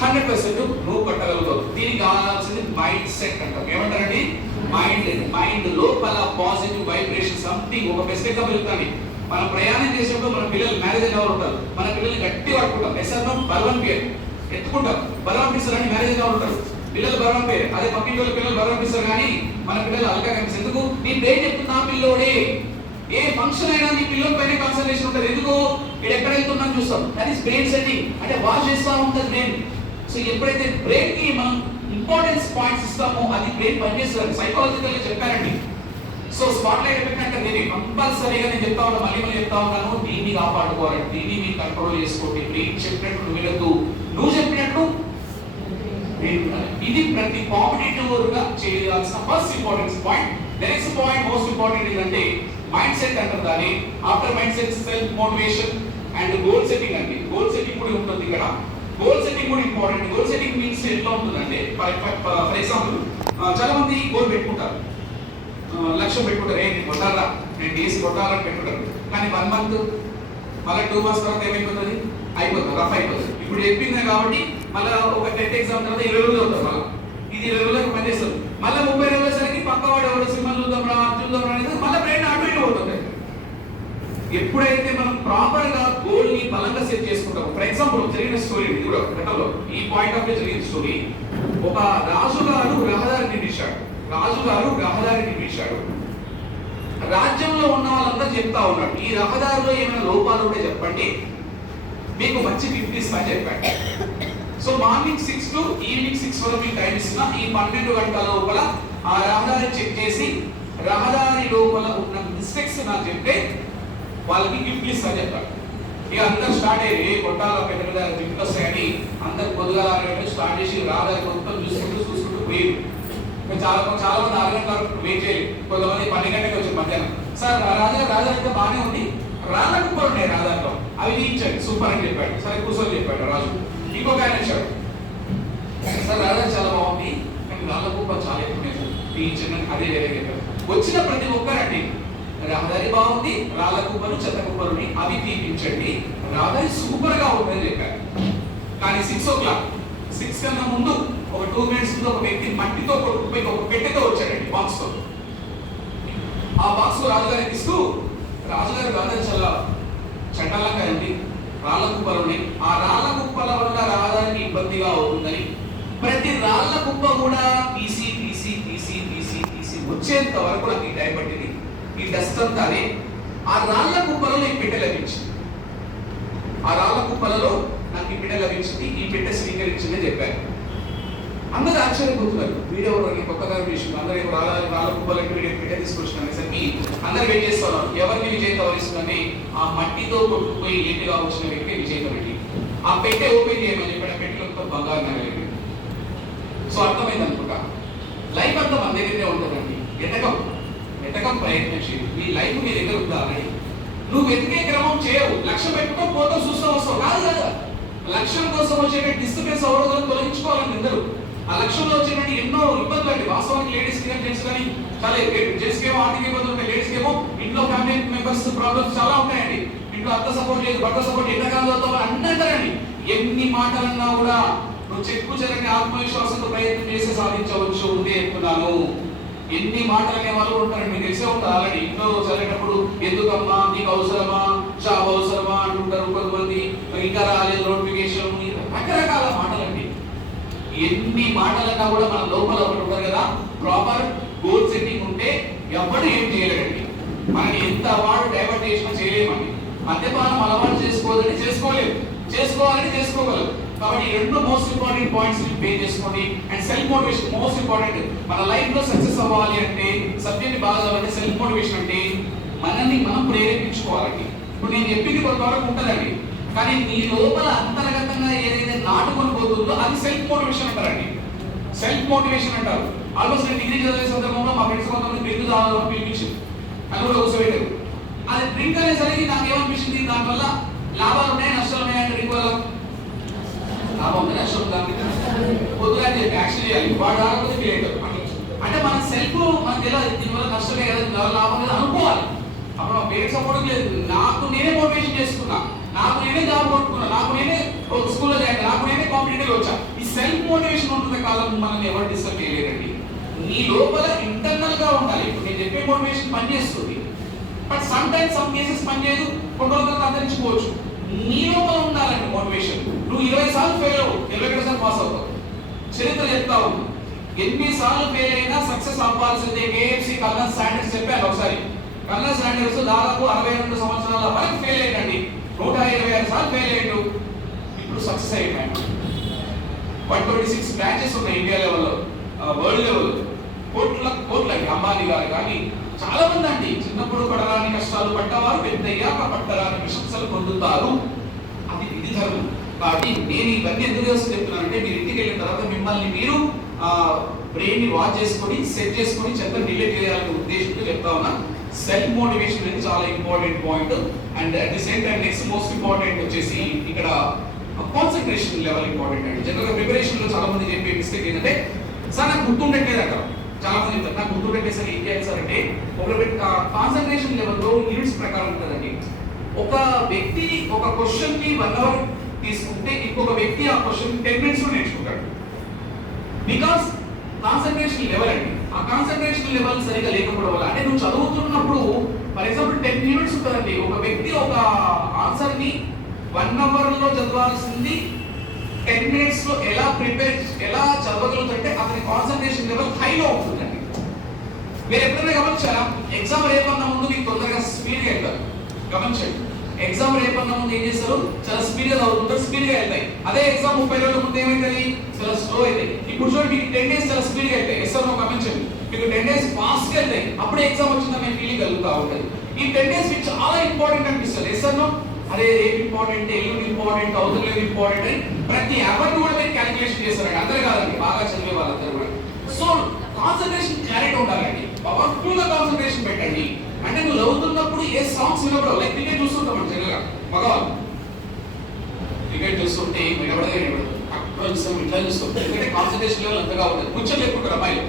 100% నువ్వు కొట్టగలుగుతావు. దీనికి కావాల్సింది మైండ్ సెట్ అంటాం. ఏమంటారండి? మైండ్ లోపల పాజిటివ్ వైబ్రేషన్ సంథింగ్. ఒక బెస్ట్ ఎగ్జాంపుల్ చెప్తాను. మనం ప్రయాణం చేసినప్పుడు మన పిల్లలు మ్యారేజ్ అయిన వాళ్ళు ఉంటారు, మన పిల్లల్ని గట్టి పట్టుకుంటాం. ఎస్ఆర్నో బలవన్ పేరు ఎత్తుకుంటాం, బలవన్ పిస్తారు అని మ్యారేజ్ అయిన వాళ్ళు ఉంటారు. పిల్లలు బలవన్ పేరు, అదే పక్కింటి వాళ్ళ పిల్లలు బలవన్ పిస్తారు. కానీ మన పిల్లలు అలగా కనిపిస్తారు. ఎందుకు? నీ బ్రెయిన్ చెప్తున్నా పిల్లోడే. ఏ ఫంక్షన్ అయినా నీ పిల్లల పైన కాన్సన్ట్రేషన్ ఉంటుంది. ఎందుకు? ఇక్కడ ఎక్కడ వెళ్తున్నాను చూస్తాం. That is brain setting. అంటే వాచ్ చేస్తూ ఉంటుంది బ్రెయిన్. సో ఎప్పుడైతే బ్రెయిన్ కి మనం ఇంపార్టెన్స్ పాయింట్స్ ఇస్తామో అది బ్రెయిన్ పనిచేస్తుంది. సైకాలజికల్ గా చెప్పారండి. సో స్పాట్ లైట్ ఎఫెక్ట్ అంటే నేను కంపల్సరీగా నేను చెప్తా ఉన్నాను, మళ్ళీ చెప్తా ఉన్నాను, దీన్ని కాపాడుకోవాలి, దీన్ని మీరు కంట్రోల్ చేసుకోండి. బ్రెయిన్ చెప్పినట్టు నువ్వు వినద్దు, నువ్వు చెప్పినట్టు ఇది ప్రతి కాంపిటేటివ్ గా చేయాల్సిన first importance point. Next point most important ఏంటంటే మైండ్ సెట్ అంటారు దాన్ని. After mind set self motivation and goal setting అండి. గోల్ సెట్టింగ్ కూడా ఉంటుంది ఇక్కడ. గోల్ సెట్టింగ్ కూడా ఇంపార్టెంట్. గోల్ సెట్టింగ్ మీన్స్ ఎట్లా ఉంటుందంటే ఫర్ ఎగ్జాంపుల్ చాలా మంది గోల్ పెట్టుకుంటారు, లక్ష్యం పెట్టుకుంటారు. నేను కొట్టాలా, నేను డీసీ కొట్టాలని పెట్టుకుంటారు. కానీ 1 month మళ్ళీ 2 months తర్వాత ఏమైపోతుంది? అయిపోతుంది, రఫ్ అయిపోతుంది. ఇప్పుడు చెప్పింది కాబట్టి మళ్ళీ ఒక టెట్ ఎగ్జామ్ తర్వాత 20 రోజులు అవుతారు. మళ్ళీ ఇది 20 రోజులకు పనిచేస్తారు. మళ్ళీ 30 రోజుల సరికి పక్క వాడు ఎవరు సినిమా చూద్దాం రా అనేది మళ్ళీ బ్రెయిన్ అటు ఇటు అవుతుంది. ఎప్పుడైతే మనం ప్రాపర్ గా గోల్ ని బలంగా సెట్ చేసుకుంటాం. ఫర్ ఎగ్జాంపుల్ జరిగిన స్టోరీ ఇది కూడా గతంలో ఈ పాయింట్ ఆఫ్ వ్యూ జరిగిన స్టోరీ. ఒక రాజుగారు రహదారిని నిర్మించాడు. రాజ్యంలో ఉన్న వాళ్ళంతా చెప్తా ఉన్నాడు, ఈ రహదారిలో ఏమైనా లోపాలు ఉంటే చెప్పండి, మీకు మంచి గిఫ్ట్ ఇస్తా అని చెప్పాడు. సో మార్నింగ్ 6 to ఈవినింగ్ 6 వరకు మీకు టైం ఇస్తున్నా. ఈ 12 గంటల లోపల ఆ రహదారి చెక్ చేసి రహదారి లోపల ఉన్న మిస్టేక్స్ నాకు చెప్తే వాళ్ళకి గిఫ్ట్ ఇస్తా చెప్పాడు. ఇక అందరు స్టార్ట్ అయ్యి కొట్టాల పెద్ద పెద్ద గిఫ్ట్ వస్తాయని అందరు పొద్దుగా స్టార్ట్ చేసి రహదారి మొత్తం చూసుకుంటూ పోయి చాలా మంది 6 గంటల వరకు వెయిట్ చేయాలి. కొంతమంది 12 గంటలకు వచ్చి మధ్యాహ్నం, సార్ రహదారి అయితే బాగానే ఉంది, రాళ్ళ కుప్పలు ఉన్నాయి రహదారిలో, అవి తీయించండి సూపర్ అని చెప్పాడు. సరే కూర్చొని చెప్పాడు రాజు. ఇంకొక ఆయన వచ్చాడు, సార్ రహదారి చాలా బాగుంది కానీ రాళ్ళ కుప్పలు చాలా ఎక్కువ తీయించండి, అదే వేరే చెప్పాడు. వచ్చిన ప్రతి ఒక్కరండి రహదారి బాగుంది, రాళ్ళ కుప్పలు చెత్త కుప్పలు అవి తీపించండి, రహదారి సూపర్ గా ఉందని చెప్పారు. కానీ 6 o'clock 6 కన్నా ముందు ఒక 2 minutes ముందు ఒక వ్యక్తి మట్టితో కొట్టుకుపోయి ఒక పెట్టెతో వచ్చాడండి, బాక్స్ తో. ఆ బాక్స్ రాజుగారికి ఇస్తూ, రాజుగారి రహదారి చాలా చండాలంగా ఉంది, రాళ్ళ కుప్పలు ఉన్నాయి, ఆ రాళ్ళ కుప్పల వల్ల రహదారికి ఇబ్బందిగా అవుతుందని ప్రతి రాళ్ళ కుప్ప కూడా తీసి వచ్చేంత వరకు నాకు ఈ టైం పట్టింది. ఈ డస్ట్ అంతా అదే. ఆ రాళ్ళ కుప్పలలో ఈ పెట్టె లభించింది, ఈ పెట్టె స్వీకరించింది చెప్పారు. అందరూ ఆశ్చర్యపోతున్నారు, వీడియో కొత్తగా విషయం, అందరూ రాళ్ళ కుప్పలంటే వీడియో పెట్టె తీసుకొచ్చినసరికి అందరూ వెయిట్ చేస్తున్నారు ఎవరికి విజేత వరిస్తుందని. ఆ మట్టితో కొట్టుకుపోయి లేటుగా వచ్చిన వ్యక్తి విజేత పెట్టి ఆ పెట్టె ఓపెన్ చేయమని చెప్పాడు. పెట్టెలతో బంగారు నగలేదు. సో అర్థమైంది అనుకుంటా, లైఫ్ అంతా మన దగ్గరనే ఉంటుందండి. ఎతకం ప్రయత్నించేది, మీ లైఫ్ మీ దగ్గర ఉందా ఆల్రెడీ. నువ్వు వెతికే క్రమం చేయవు, లక్ష్యం పెట్టుకో పోతావు చూస్తూ వస్తావు కాదు కదా. లక్ష్యం కోసం వచ్చే డిస్టర్బెన్స్ అవరోధాలను తొలగించుకోవాలని అందరూ. ఆ లక్ష్యంలో వచ్చేటువంటి ఎన్నో ఇబ్బందులు అండి. వాస్తవానికి లేడీస్ కానీ జెంట్స్ కానీ చాలా జెంట్స్కి ఏమో ఆర్థిక ఇబ్బందులు ఉంటాయి, లేడీస్కి ఏమో ఇంట్లో ఫ్యామిలీ మెంబర్స్ ప్రాబ్లమ్స్ చాలా ఉంటాయండి. ఇంట్లో అత్త సపోర్ట్ లేదు, భర్త సపోర్ట్, ఎంతకాలంతో అంటారండి. ఎన్ని మాటలన్నా కూడా నువ్వు చెక్కు చెరని ఆత్మవిశ్వాసంతో ప్రయత్నం చేసి సాధించవచ్చు ఉంటే చెప్తున్నాను. ఎన్ని మాటలు అనే వాళ్ళు ఉంటారండి, మీకు తెలిసే ఉంటుంది ఆల్రెడీ. ఇంట్లో చదివేటప్పుడు ఎందుకమ్మా, నీకు అవసరమా, జాబ్ అవసరమా అంటుంటారు కొంతమంది, ఇంకా రాలేదు నోటిఫికేషన్, రకరకాల మాటలండి. ఎన్ని మాటలన్నా కూడా మన లోపల ఒకటి ఉంటారు కదా, ప్రాపర్ గోల్ సెట్టింగ్ ఉంటే ఎవరు ఏం చేయలేడండి. మనకి ఎంత వాడు డైవర్ట్ చేసినా చేయలేమండి. మద్యపానం అలవాటు చేసుకోవాలని చేసుకోగలరు. కాబట్టి రెండు మోస్ట్ ఇంపార్టెంట్ పాయింట్స్ ని పే చేసుకోండి. And self motivation most important. మన లైఫ్ లో సక్సెస్ అవ్వాలి అంటే, సబ్జెక్ట్ బాగా చదవాలంటే సెల్ఫ్ మోటివేషన్ అంటే మనల్ని మనం ప్రేరేపించుకోవాలండి. ఇప్పుడు నేను చెప్పింది కొంతవరకు ఉంటుందండి, కానీ మీ లోపల అంతర్గతంగా ఏదైతే నాటుకొని పోతుందో అది సెల్ఫ్ మోటివేషన్ అంటారండి. సెల్ఫ్ మోటివేషన్ అంటారు. ఆల్మోస్ట్ నేను డిగ్రీ చదివే సందర్భంలో మా ఫ్రెండ్స్ కొంతమంది డ్రింక్ తాగాలని పిలిపించింది, అది కూడా కూర్చోబెట్టారు. అది డ్రింక్ అనేసరికి నాకు ఏమనిపించింది, దానివల్ల లాభాలు ఉన్నాయి నష్టాలు ఉన్నాయి అంటే డ్రింక్ వల్ల లాభం ఉంది నష్టం ఉంది పొద్దుగా చెప్పి యాక్షన్ చేయాలి, వాడు రాకపోతే ఫీల్ అవుతారు. అంటే మన సెల్ఫ్ మనకు తెలియదు దీనివల్ల నష్టమే కదా లాభం లేదు అనుకోవాలి. అప్పుడు మా పేరెంట్స్ సపోర్ట్ లేదు, నాకు నేనే మోటివేషన్ చేసుకున్నా, నాకు నేనే జాబ్ కొట్టుకున్నా, నాకు నేనే ఒక స్కూల్లో చేయాలి, నాకు నేనే కాంపిటేటివ్ వచ్చా. ఈ సెల్ఫ్ మోటివేషన్ ఉంటుంది కాలం మనల్ని ఎవరు డిస్టర్బ్ చేయలేరండి. నీ లోపల ఇంటర్నల్ గా ఉండాలి. ఇప్పుడు నేను చెప్పే మోటివేషన్ పనిచేస్తుంది, but some times some cases పనిచేయదు, కొన్ని రోజులు అంతరించుకోవచ్చు. నీ లోపల ఉండాలండి మోటివేషన్. నువ్వు 20 సార్లు ఫెయిల్ అవ్వు, 20 పాస్ అవుతావు. చరిత్ర చెప్తా ఉంది, ఎన్నిసార్లు ఫెయిల్ అయినా సక్సెస్ అవ్వాల్సిందే. కేఎఫ్సి కల్నల్ శాండర్స్ చెప్పాను ఒకసారి. కల్నల్ శాండర్స్ దాదాపు 62 సంవత్సరాల వరకు ఫెయిల్ అయ్యండి, 126 సార్లు ఫెయిల్ అయ్యాడు, ఇప్పుడు సక్సెస్ అయ్యాడు. 126 బ్రాంచెస్ ఉన్నాయి ఇండియా లెవెల్లో, వరల్డ్ లెవెల్. కోట్ల అంబానీ గారు కానీ చాలా మంది అండి చిన్నప్పుడు పడరాని కష్టాలు పడ్డవారు పెద్దయ్యాక పట్టరాని ప్రశంసలు పొందుతారు. అది విధి ధర్మం. కాబట్టి నేను ఇవన్నీ ఎందుకు చెప్తున్నానంటే, మీరు ఇంటికి వెళ్ళిన తర్వాత మిమ్మల్ని మీరు బ్రెయిన్ ని వాచ్ చేసుకొని సెట్ చేసుకొని చెత్త డిలీట్ చేయాలనే ఉద్దేశంతో చెప్తా ఉన్నా. సెల్ఫ్ మోటివేషన్ అనేది చాలా important point. And at the same time next most important వచ్చేసి ఇక్కడ కాన్సన్ట్రేషన్ లెవెల్ ఇంపార్టెంట్ అండి. జనరల్గా ప్రిపరేషన్ లో చాలా మంది చెప్పే మిస్టేక్ ఏంటంటే, సార్ నాకు గుర్తుండట్లేదట. చాలా మంది చెప్తారు నాకు గుర్తుండట్లేదు సార్, ఏం చేయాలి సార్ అంటే, ఒకటి కాన్సన్ట్రేషన్ లెవెల్లో యూనిట్స్ ప్రకారం ఉంటుందండి. ఒక వ్యక్తి ఒక క్వశ్చన్ కి 1 hour తీసుకుంటే ఇంకొక వ్యక్తి ఆ క్వశ్చన్ 10 minutes లో నేర్చుకుంటాడు. బికాస్ కాన్సన్ట్రేషన్ లెవెల్ అండి. ఆ కాన్సన్ట్రేషన్ లెవెల్ సరిగా లేకపోవడం వల్ల, అంటే నువ్వు చదువుతున్నప్పుడు ఫర్ ఎగ్జాంపుల్ 10 యూనిట్స్ ఉంటుందండి. ఒక వ్యక్తి ఒక ఆన్సర్ ని 1 అవర్ లో చదవాల్సింది 10 మినిట్స్ లో ఎలా చదవగలుగుతుంటే అతని కాన్సన్ట్రేషన్ లెవెల్ హైలో ఉంటుందండి. మీరు ఎప్పుడైనా గమనించారా? ఎగ్జామ్ రేపన్న ముందు మీకు తొందరగా స్పీడ్గా వెళ్తారు. గమనించండి, ఎగ్జామ్ రేపన్న ముందు ఏం చేస్తారు? చాలా స్పీడ్గా చదువుతుంటారు, స్పీడ్గా వెళ్తాయి. అదే ఎగ్జామ్ 30 రోజుల ముందు ఏమైతుంది? చాలా స్లో అవుతాయి. ఇప్పుడు చూడండి, మీకు 10 డేస్ చాలా స్పీడ్గా వెళ్తాయి. ఎస్ఆర్ గమనించండి, మీకు 10 డేస్ ఫాస్ట్గా వెళ్తాయి. అప్పుడే ఎగ్జామ్ వచ్చిందని ఫీలింగ్ కలుగుతూ ఉంటుంది. ఈ 10 డేస్ మీకు చాలా ఇంపార్టెంట్ అనిపిస్తుంది. ఎస్ఆర్ అరే రేపు ఇంపార్టెంట్, ఎల్లుండి ఇంపార్టెంట్, అవతలేదు ఇంపార్టెంట్ అని ప్రతి అవర్ కూడా మీరు క్యాలిక్యులేషన్ చేస్తారండి. అందరూ కాదండి, బాగా చదివే వాళ్ళందరూ కూడా. సో కాన్సన్ట్రేషన్ క్లారిటీ ఉండాలండి. పవర్ఫుల్ గా కాన్సన్ట్రేషన్ పెట్టండి. అంటే నువ్వు చదువుతున్నప్పుడు ఏ సాంగ్స్ వినప్పుడు, లైక్ క్రికెట్ చూస్తుంటాం జనరల్ గా మగవాళ్ళు క్రికెట్ చూస్తుంటే వినబడదే అక్కడ చూస్తాం, ఇట్లా చూస్తాం. ఎందుకంటే కాన్సన్ట్రేషన్ లెవెల్ అంతగా ఉంటుంది. ముచ్చట్లు ఎక్కువ అమ్మాయిలు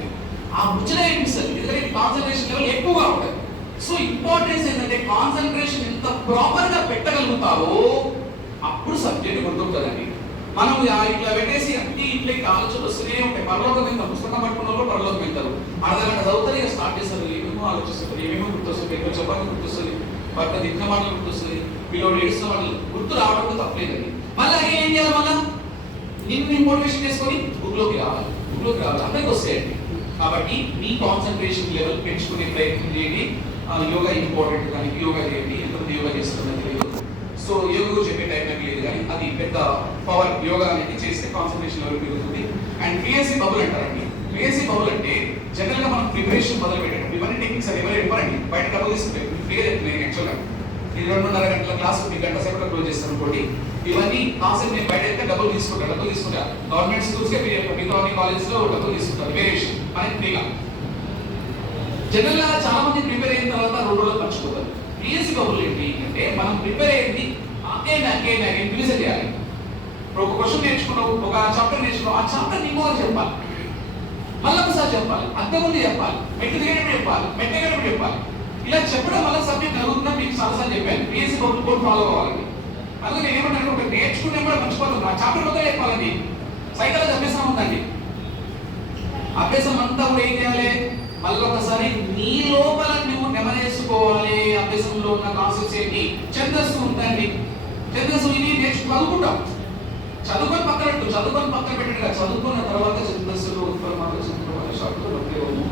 ఆ ముచ్చట ఏమిస్తుంది, ఎందుకంటే కాన్సన్ట్రేషన్ లెవెల్ ఎక్కువగా ఉంటుంది. సో ఇంపార్టెన్స్ ఏంటంటే కాన్సన్ట్రేషన్ ఎంత ప్రాపర్ గా పెట్టగలుగుతావో అప్పుడు సబ్జెక్ట్ గుర్తుంటుందండి. మనం ఇట్లా పెట్టేసి అన్ని ఇట్లా ఆలోచనలు వస్తూనే ఉంటాయి. పరలోకం వెళ్తాం, పుస్తకం పట్టుకున్న వాళ్ళు పరలోకం వెళ్తారు. అర్ధగంట చదువుతారు, ఇక స్టార్ట్ చేస్తారు. ఏమేమో ఆలోచిస్తారు, ఏమేమో గుర్తొస్తుంది, ఎక్కువ చెప్పాలని గుర్తొస్తుంది, పక్క దిక్కున మాటలు గుర్తొస్తుంది, వీళ్ళు ఏడుస్తున్న వాళ్ళు గుర్తు రావడం తప్పలేదండి. మళ్ళీ ఏం చేయాలి? మళ్ళీ నిన్ను మోటివేషన్ చేసుకొని బుక్లోకి రావాలి. అందరికి వస్తాయండి. కాబట్టి మీ కాన్సన్ట్రేషన్ లెవెల్ పెంచుకునే ప్రయత్నం చేయండి. యోగా ఇంపార్టెంట్, కానీ యోగా చేయండి. ఎంతమంది యోగా చేస్తున్నది తెలియదు. సో యోగా చెప్పే టైం నాకు లేదు, కానీ అది పెద్ద పవర్. యోగా అనేది చేస్తే కాన్సన్ట్రేషన్ లెవెల్ పెరుగుతుంది. అండ్ పిఎస్సి బబుల్ అంటారండి. పిఎస్సి బబుల్ అంటే జనరల్ గా మనం ప్రిపరేషన్ మొదలు పెట్టడం, ఇవన్నీ టెక్నిక్స్ అని ఎవరు ఇవ్వరండి. బయట డబ్బులు తీసుకుంటే ఫ్రీగా చెప్తున్నాను. యాక్చువల్గా ఇది 2:30 గంటల క్లాస్ 1 గంట సేపట్లో క్లోజ్ చేస్తాను అనుకోండి. ఇవన్నీ కాన్సెప్ట్ నేను బయట అయితే డబ్బులు తీసుకుంటా. గవర్నమెంట్ స్కూల్స్ మిగతా కాలేజెస్ లో డబ్బులు తీసుకుంటారు, వేరే విషయం. మనకి ఫ్రీగా జనరల్ గా చాలా మంది ప్రిపేర్ అయిన తర్వాత 2 రోజులు మర్చిపోతారు. పిఎస్సి బబుల్ ఏంటి అంటే మనం ప్రిపేర్ అయ్యింది రివిజన్ చేయాలి. ఇప్పుడు ఒక క్వశ్చన్ నేర్చుకున్నావు, ఒక చాప్టర్ నేర్చుకున్నావు, ఆ చాప్టర్ ఇంకోటి చెప్పాలి, మళ్ళీ ఒకసారి చెప్పాలి, అంతకుముందు చెప్పాలి, మెట్టు దిగేటప్పుడు చెప్పాలి, మెట్టేటప్పుడు చెప్పాలి. ఇలా చెప్పడం వల్ల సబ్జెక్ట్ జరుగుతుందని మీకు చాలాసార్లు చెప్పాను. పిఎస్సి బబుల్ కోడ్ ఫాలో అవ్వాలండి. అందుకే నేను ఏమంటాను, ఒక నేర్చుకునే కూడా మర్చిపోతుంది. ఆ చాప్టర్ మొత్తం చెప్పాలండి. సైకాలజీ అభ్యాసం ఉందండి. అభ్యాసం అంతా కూడా ఏం చేయాలి? మళ్ళీ ఒకసారి నీ లోపల నువ్వు నెమరేసుకోవాలి. అభ్యాసంలో ఉన్న కాన్సెప్ట్స్ ఏంటి? ఛందస్సు ఉందండి. ఛందస్సు ఇవి చదువుకుంటాం. చదువుకొని పక్కన పెట్టండి. చదువుకున్న తర్వాత ఛందస్సులో ఉత్పన్నమాలు, చంద్రమాలు, శాఖలు, ప్రత్యేకము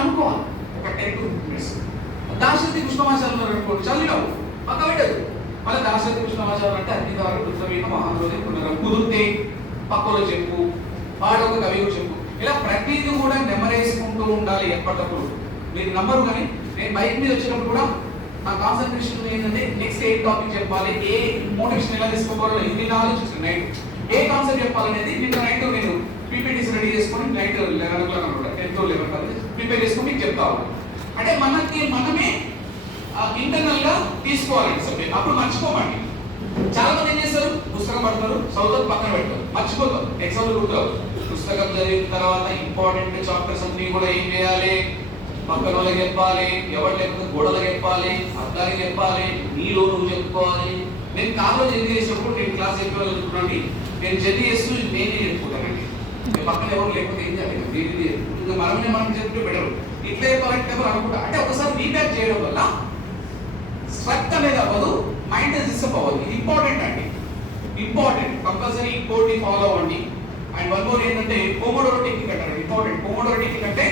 అనుకోవాలి. ఒక 10 to 15 minutes. దాశరథి కృష్ణమాచార్యులు అనుకోండి, చదివినావు పక్క పెట్టదు. మళ్ళీ దాశరథి కృష్ణమాచార్యులు అంటే అగ్నిదారు రుద్రవీణ మహానుభూతి పునరం కుదిరితే పక్కలో చెప్పు, వాడొక కవి చెప్పు. ఇలా ప్రతిదీ కూడా నెమరేసుకుంటూ ఉండాలి ఎప్పటికప్పుడు. మీరు నమ్మరు, కానీ నేను బైక్ మీద వచ్చినప్పుడు కూడా నా కాన్సన్ట్రేషన్ ఏంటంటే నెక్స్ట్ ఏ టాపిక్ చెప్పాలి, ఏ మోటివేషన్ ఎలా తీసుకోవాలో ఇది ఆలోచిస్తాను. నైట్ ఏ కాన్సెప్ట్ చెప్పాలనేది నిన్న నైట్ నేను పీపీటీస్ రెడీ చేసుకొని నైట్ 11 o'clock అనమాట, 10 to 11 ప్రిపేర్ చేసుకొని మీకు చెప్తాను. అంటే మనమే ఇంటర్నల్ గా తీసుకోవాలండి సబ్జెక్ట్. అప్పుడు మర్చిపోమండి. చాలా మంది ఏం చేస్తారు, పుస్తకం పడతారు, చదువుతారు, పక్కన పెడతారు, మర్చిపోతారు, ఎగ్జామ్లు గుర్తురావు. పుస్తకం చదివిన తర్వాత ఇంపార్టెంట్ చాప్టర్స్ అన్ని కూడా ఏం చేయాలి? పక్కన వాళ్ళకి చెప్పాలి, ఎవరు లేకపోతే గోడలకు చెప్పాలి, అర్థానికి చెప్పాలి, నీలో నువ్వు చెప్పుకోవాలి. నేను కాల్లో జర్నీ చేసినప్పుడు నేను క్లాస్ చెప్పేవాళ్ళు చెప్పుకోండి, నేను జర్నీ చేస్తూ నేనే చెప్పుకుంటానండి. పక్కన ఎవరు లేకపోతే ఏం చేయాలి? ఇంకా మనం చెప్తే బెటర్. ఇట్లా చెప్పాలంటే ఎవరు అనుకుంటా అంటే ఒకసారి ఫీడ్బ్యాక్ చేయడం వల్ల స్ట్రక్ అనేది అవ్వదు, మైండ్ డిస్టర్బ్ అవ్వదు. ఇది ఇంపార్టెంట్ అండి, ఇంపార్టెంట్. కంపల్సరీ ఇంకోటి ఫాలో అవ్వండి. అండ్ వన్ మోర్ ఏంటంటే పోమోడోరో టెక్నిక్ అంటారు. ఇంపార్టెంట్. పోమోడోరో టెక్నిక్ అంటే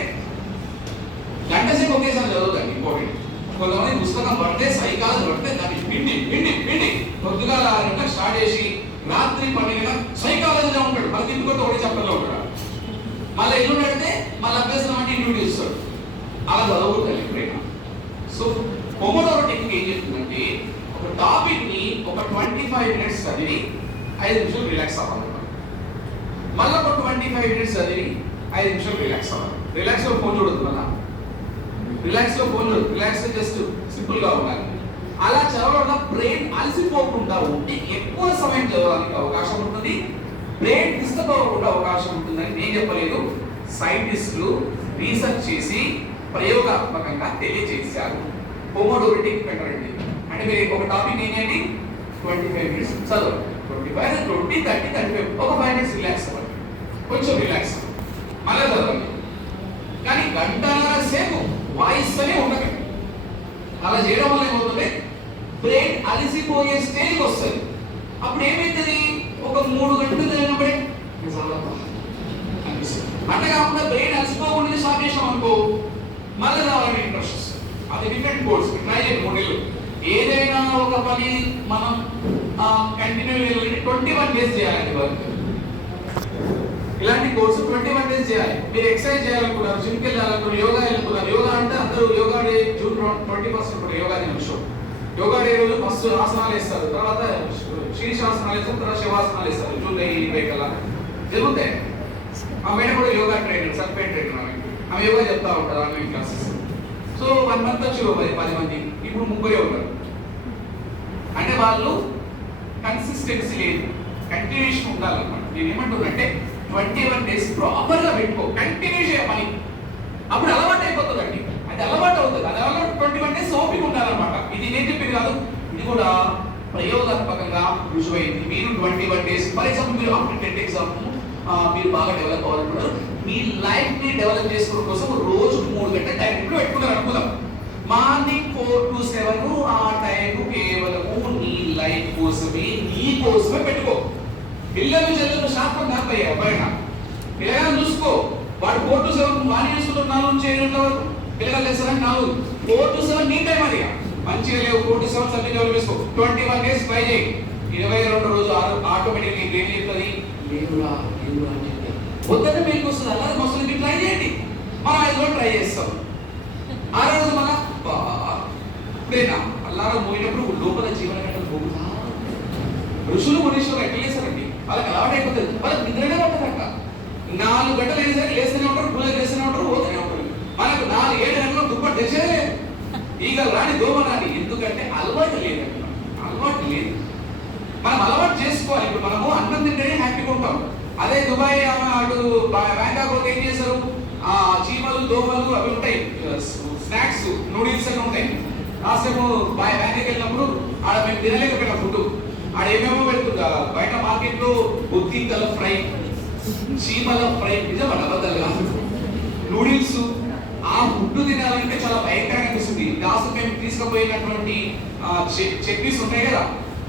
గంట సేపు ఒకేసారి చదువుతాండి. ఇంపార్టెంట్. కొంతమంది పుస్తకం పడితే సైకాలజీ పడితే దాన్ని పిండి పొద్దుగా 6 గంటలకు స్టార్ట్ చేసి రాత్రి 12 గంటలకు సైకాలజీలో ఉంటాడు. మళ్ళీ ఇంకొక ఒకటి చాప్టర్లో ఉంటాడు. మళ్ళీ ఇల్లు నడితే మళ్ళీ అభ్యాసం అంటే ఇంటి చూస్తాడు. అలా చదవకూడదు ఎప్పుడైనా. సో పోమోడోరో టెక్నిక్ ఏం చెప్తుందంటే ఒక టాపిక్ ని ఒక 25 minutes చదివి 5 నిమిషాలు రిలాక్స్ అవ్వాలి. మళ్ళీ ఒక 25 minutes చదివి 5 నిమిషాలు రిలాక్స్ అవ్వాలి. రిలాక్స్ లో ఫోన్ చూడదు. మళ్ళీ రిలాక్స్ జస్ట్ సింపుల్ గా ఉండాలి. అలా చదవడం బ్రెయిన్ అలసిపోకుండా ఉంటే ఎక్కువ సమయం చదవడానికి అవకాశం ఉంటుంది, బ్రెయిన్ డిస్టర్బ్ అవ్వకుండా అవకాశం ఉంటుందని నేను చెప్పలేదు. సైంటిస్టులు రీసెర్చ్ చేసి ప్రయోగాత్మకంగా తెలియజేశారు. పోమోడోరో టెక్నిక్ అంటారండి. అంటే మీరు ఒక టాపిక్ ఏం చేయండి, 25 minutes చదవండి. 25, 20, 30, 35 ఒక 5 minutes రిలాక్స్ అవ్వండి, కొంచెం రిలాక్స్ అవ్వండి, మళ్ళీ చదవండి. కానీ 1.5 గంటల సేపు వాయిస్తూనే ఉండకండి. అలా చేయడం వల్ల ఏమవుతుంది, బ్రెయిన్ అలసిపోయే స్టేజ్కి వస్తుంది. అప్పుడు ఏమవుతుంది, ఒక 3 గంటలు తిరిగినప్పుడే అనిపిస్తుంది. అట్లా కాకుండా బ్రెయిన్ అలసిపోకుండా స్టార్ట్ చేసాం అనుకో, మళ్ళీ రావాలని ఇంట్రెస్ట్ వస్తుంది. అది డిఫరెంట్ కోర్స్, ట్రై చేయండి 3 నెలలు. ఏదైనా ఒక పని మనం కంటిన్యూ 21 డేస్ చేయాలండి వర్క్. ఇలాంటి కోర్సు 21 డేస్ చేయాలి. మీరు ఎక్సర్సైజ్ చేయాలనుకున్నారు, జిమ్కి వెళ్ళాలనుకున్నారు, యోగా వెళ్ళుకున్నారు. యోగా అంటే అందరూ యోగా డే జూన్ 21 ఇప్పుడు యోగా దినం షో. యోగా డే రోజు ఫస్ట్ ఆసనాలు వేస్తారు, తర్వాత శీర్షాసనాలు వేస్తారు, తర్వాత శవాసనాలు వేస్తారు. జూన్ 20 కల్లా జరుగుతాయి. ఆ మేడం కూడా యోగా ట్రైనర్, సర్టిఫైడ్ ట్రైనర్. ఆమె యోగా చెప్తా ఉంటారు ఆన్లైన్ క్లాసెస్. సో 1 మంత్ వచ్చి 10 మంది, ఇప్పుడు 30 ఉంటారు. అంటే వాళ్ళు కన్సిస్టెన్సీ లేదు, కంటిన్యూషన్ ఉండాలన్నమాట. నేను ఏమంటున్నానంటే 21 డేస్ ప్రాపర్గా పెట్టుకో, కంటిన్యూ చేయమని. అప్పుడు అలవాటు అయిపోతుందండి, అది అలవాటు అవుతుంది. అది అలవాటు 21 డేస్ ఓపిక ఉండాలన్నమాట. ఇది నేను చెప్పింది కాదు, ఇది కూడా ప్రయోగాత్మకంగా రుజువైంది. మీరు 21 డేస్, ఫర్ ఎగ్జాంపుల్ మీరు ఆఫ్టర్ 10 ఎగ్జామ్ మీరు బాగా డెవలప్ అవ్వాలనుకుంటారు. మీ లైఫ్ ని డెవలప్ చేసుకోవడం కోసం రోజు 3 గంటల టైం ఇప్పుడు పెట్టుకున్నారు అనుకుందాం. మార్నింగ్ 4 to 7 ఆ టైం కేవలము నీ లైఫ్ కోసమే, నీ కోసమే పెట్టుకో. పిల్లలు చదువుతున్న శాస్త్రం కాకపోయా బయట పిల్లగా చూసుకో. వాడు 4 to 7 మార్నింగ్ చూసుకుంటారు, 4 నుంచి 7 వరకు పిల్లలు లేస్తారని 4 to 7 నీ టైం. అది మంచిగా లేవు, 4 to 7 సబ్జెక్ట్ డెవలప్ చేసుకో. 21 డేస్ ట్రై చేయి. 22 రోజు ఆటోమేటిక్గా ఏం చెప్తుంది, లేవురా లేవురా అని చెప్తారు. వద్దంటే మీకు వస్తుంది, అలా వస్తుంది. ట్రై చేయండి. మనం 5 రోజులు ట్రై చేస్తాం. ఆ రోజు మన ఇప్పుడేనా అల్లారా పోయినప్పుడు లోపల జీవన గంటలు పోగుతా. ఋషులు మునీశ్వరులు ఎట్లా లేస్తారండి, వాళ్ళకి అలవాటు అయిపోతుంది. వాళ్ళకి నిద్రనే పట్టదంట. 4 గంటలు అయినా సరే లేస్తూనే ఉంటారు, పూజలు చేస్తూనే ఉంటారు, పోతూనే ఉంటారు. మనకు 4-7 గంటలు దుప్పటి తెచ్చేదే ఈగ రాని దోమ రాని. ఎందుకంటే అలవాటు లేదండి, అలవాటు లేదు. మనం అలవాటు చేసుకోవాలి. ఇప్పుడు మనము అన్నం తింటేనే హ్యాపీగా ఉంటాం. అదే దుబాయ్ అటు బ్యాంకాక్ పోతే ఏం చేస్తారు, చీమలు దోమలు అవి ఉంటాయి, స్నాక్స్ నూడిల్స్ అని ఉంటాయి. కాసేపు బ్యాంకాక్ వెళ్ళినప్పుడు ఆడ మేము తినలేకపోయినా ఫుడ్, ఆడ ఏమేమో పెడుతుందా బయట మార్కెట్లో, బొద్దింకల ఫ్రై, చీమల ఫ్రై, నిజం అబద్ధాలు కాదు, నూడిల్స్. ఆ ఫుడ్ తినాలంటే చాలా భయంకరంగా అనిపిస్తుంది. దాసు మేము తీసుకుపోయినటువంటి చట్నీస్ ఉంటాయి కదా,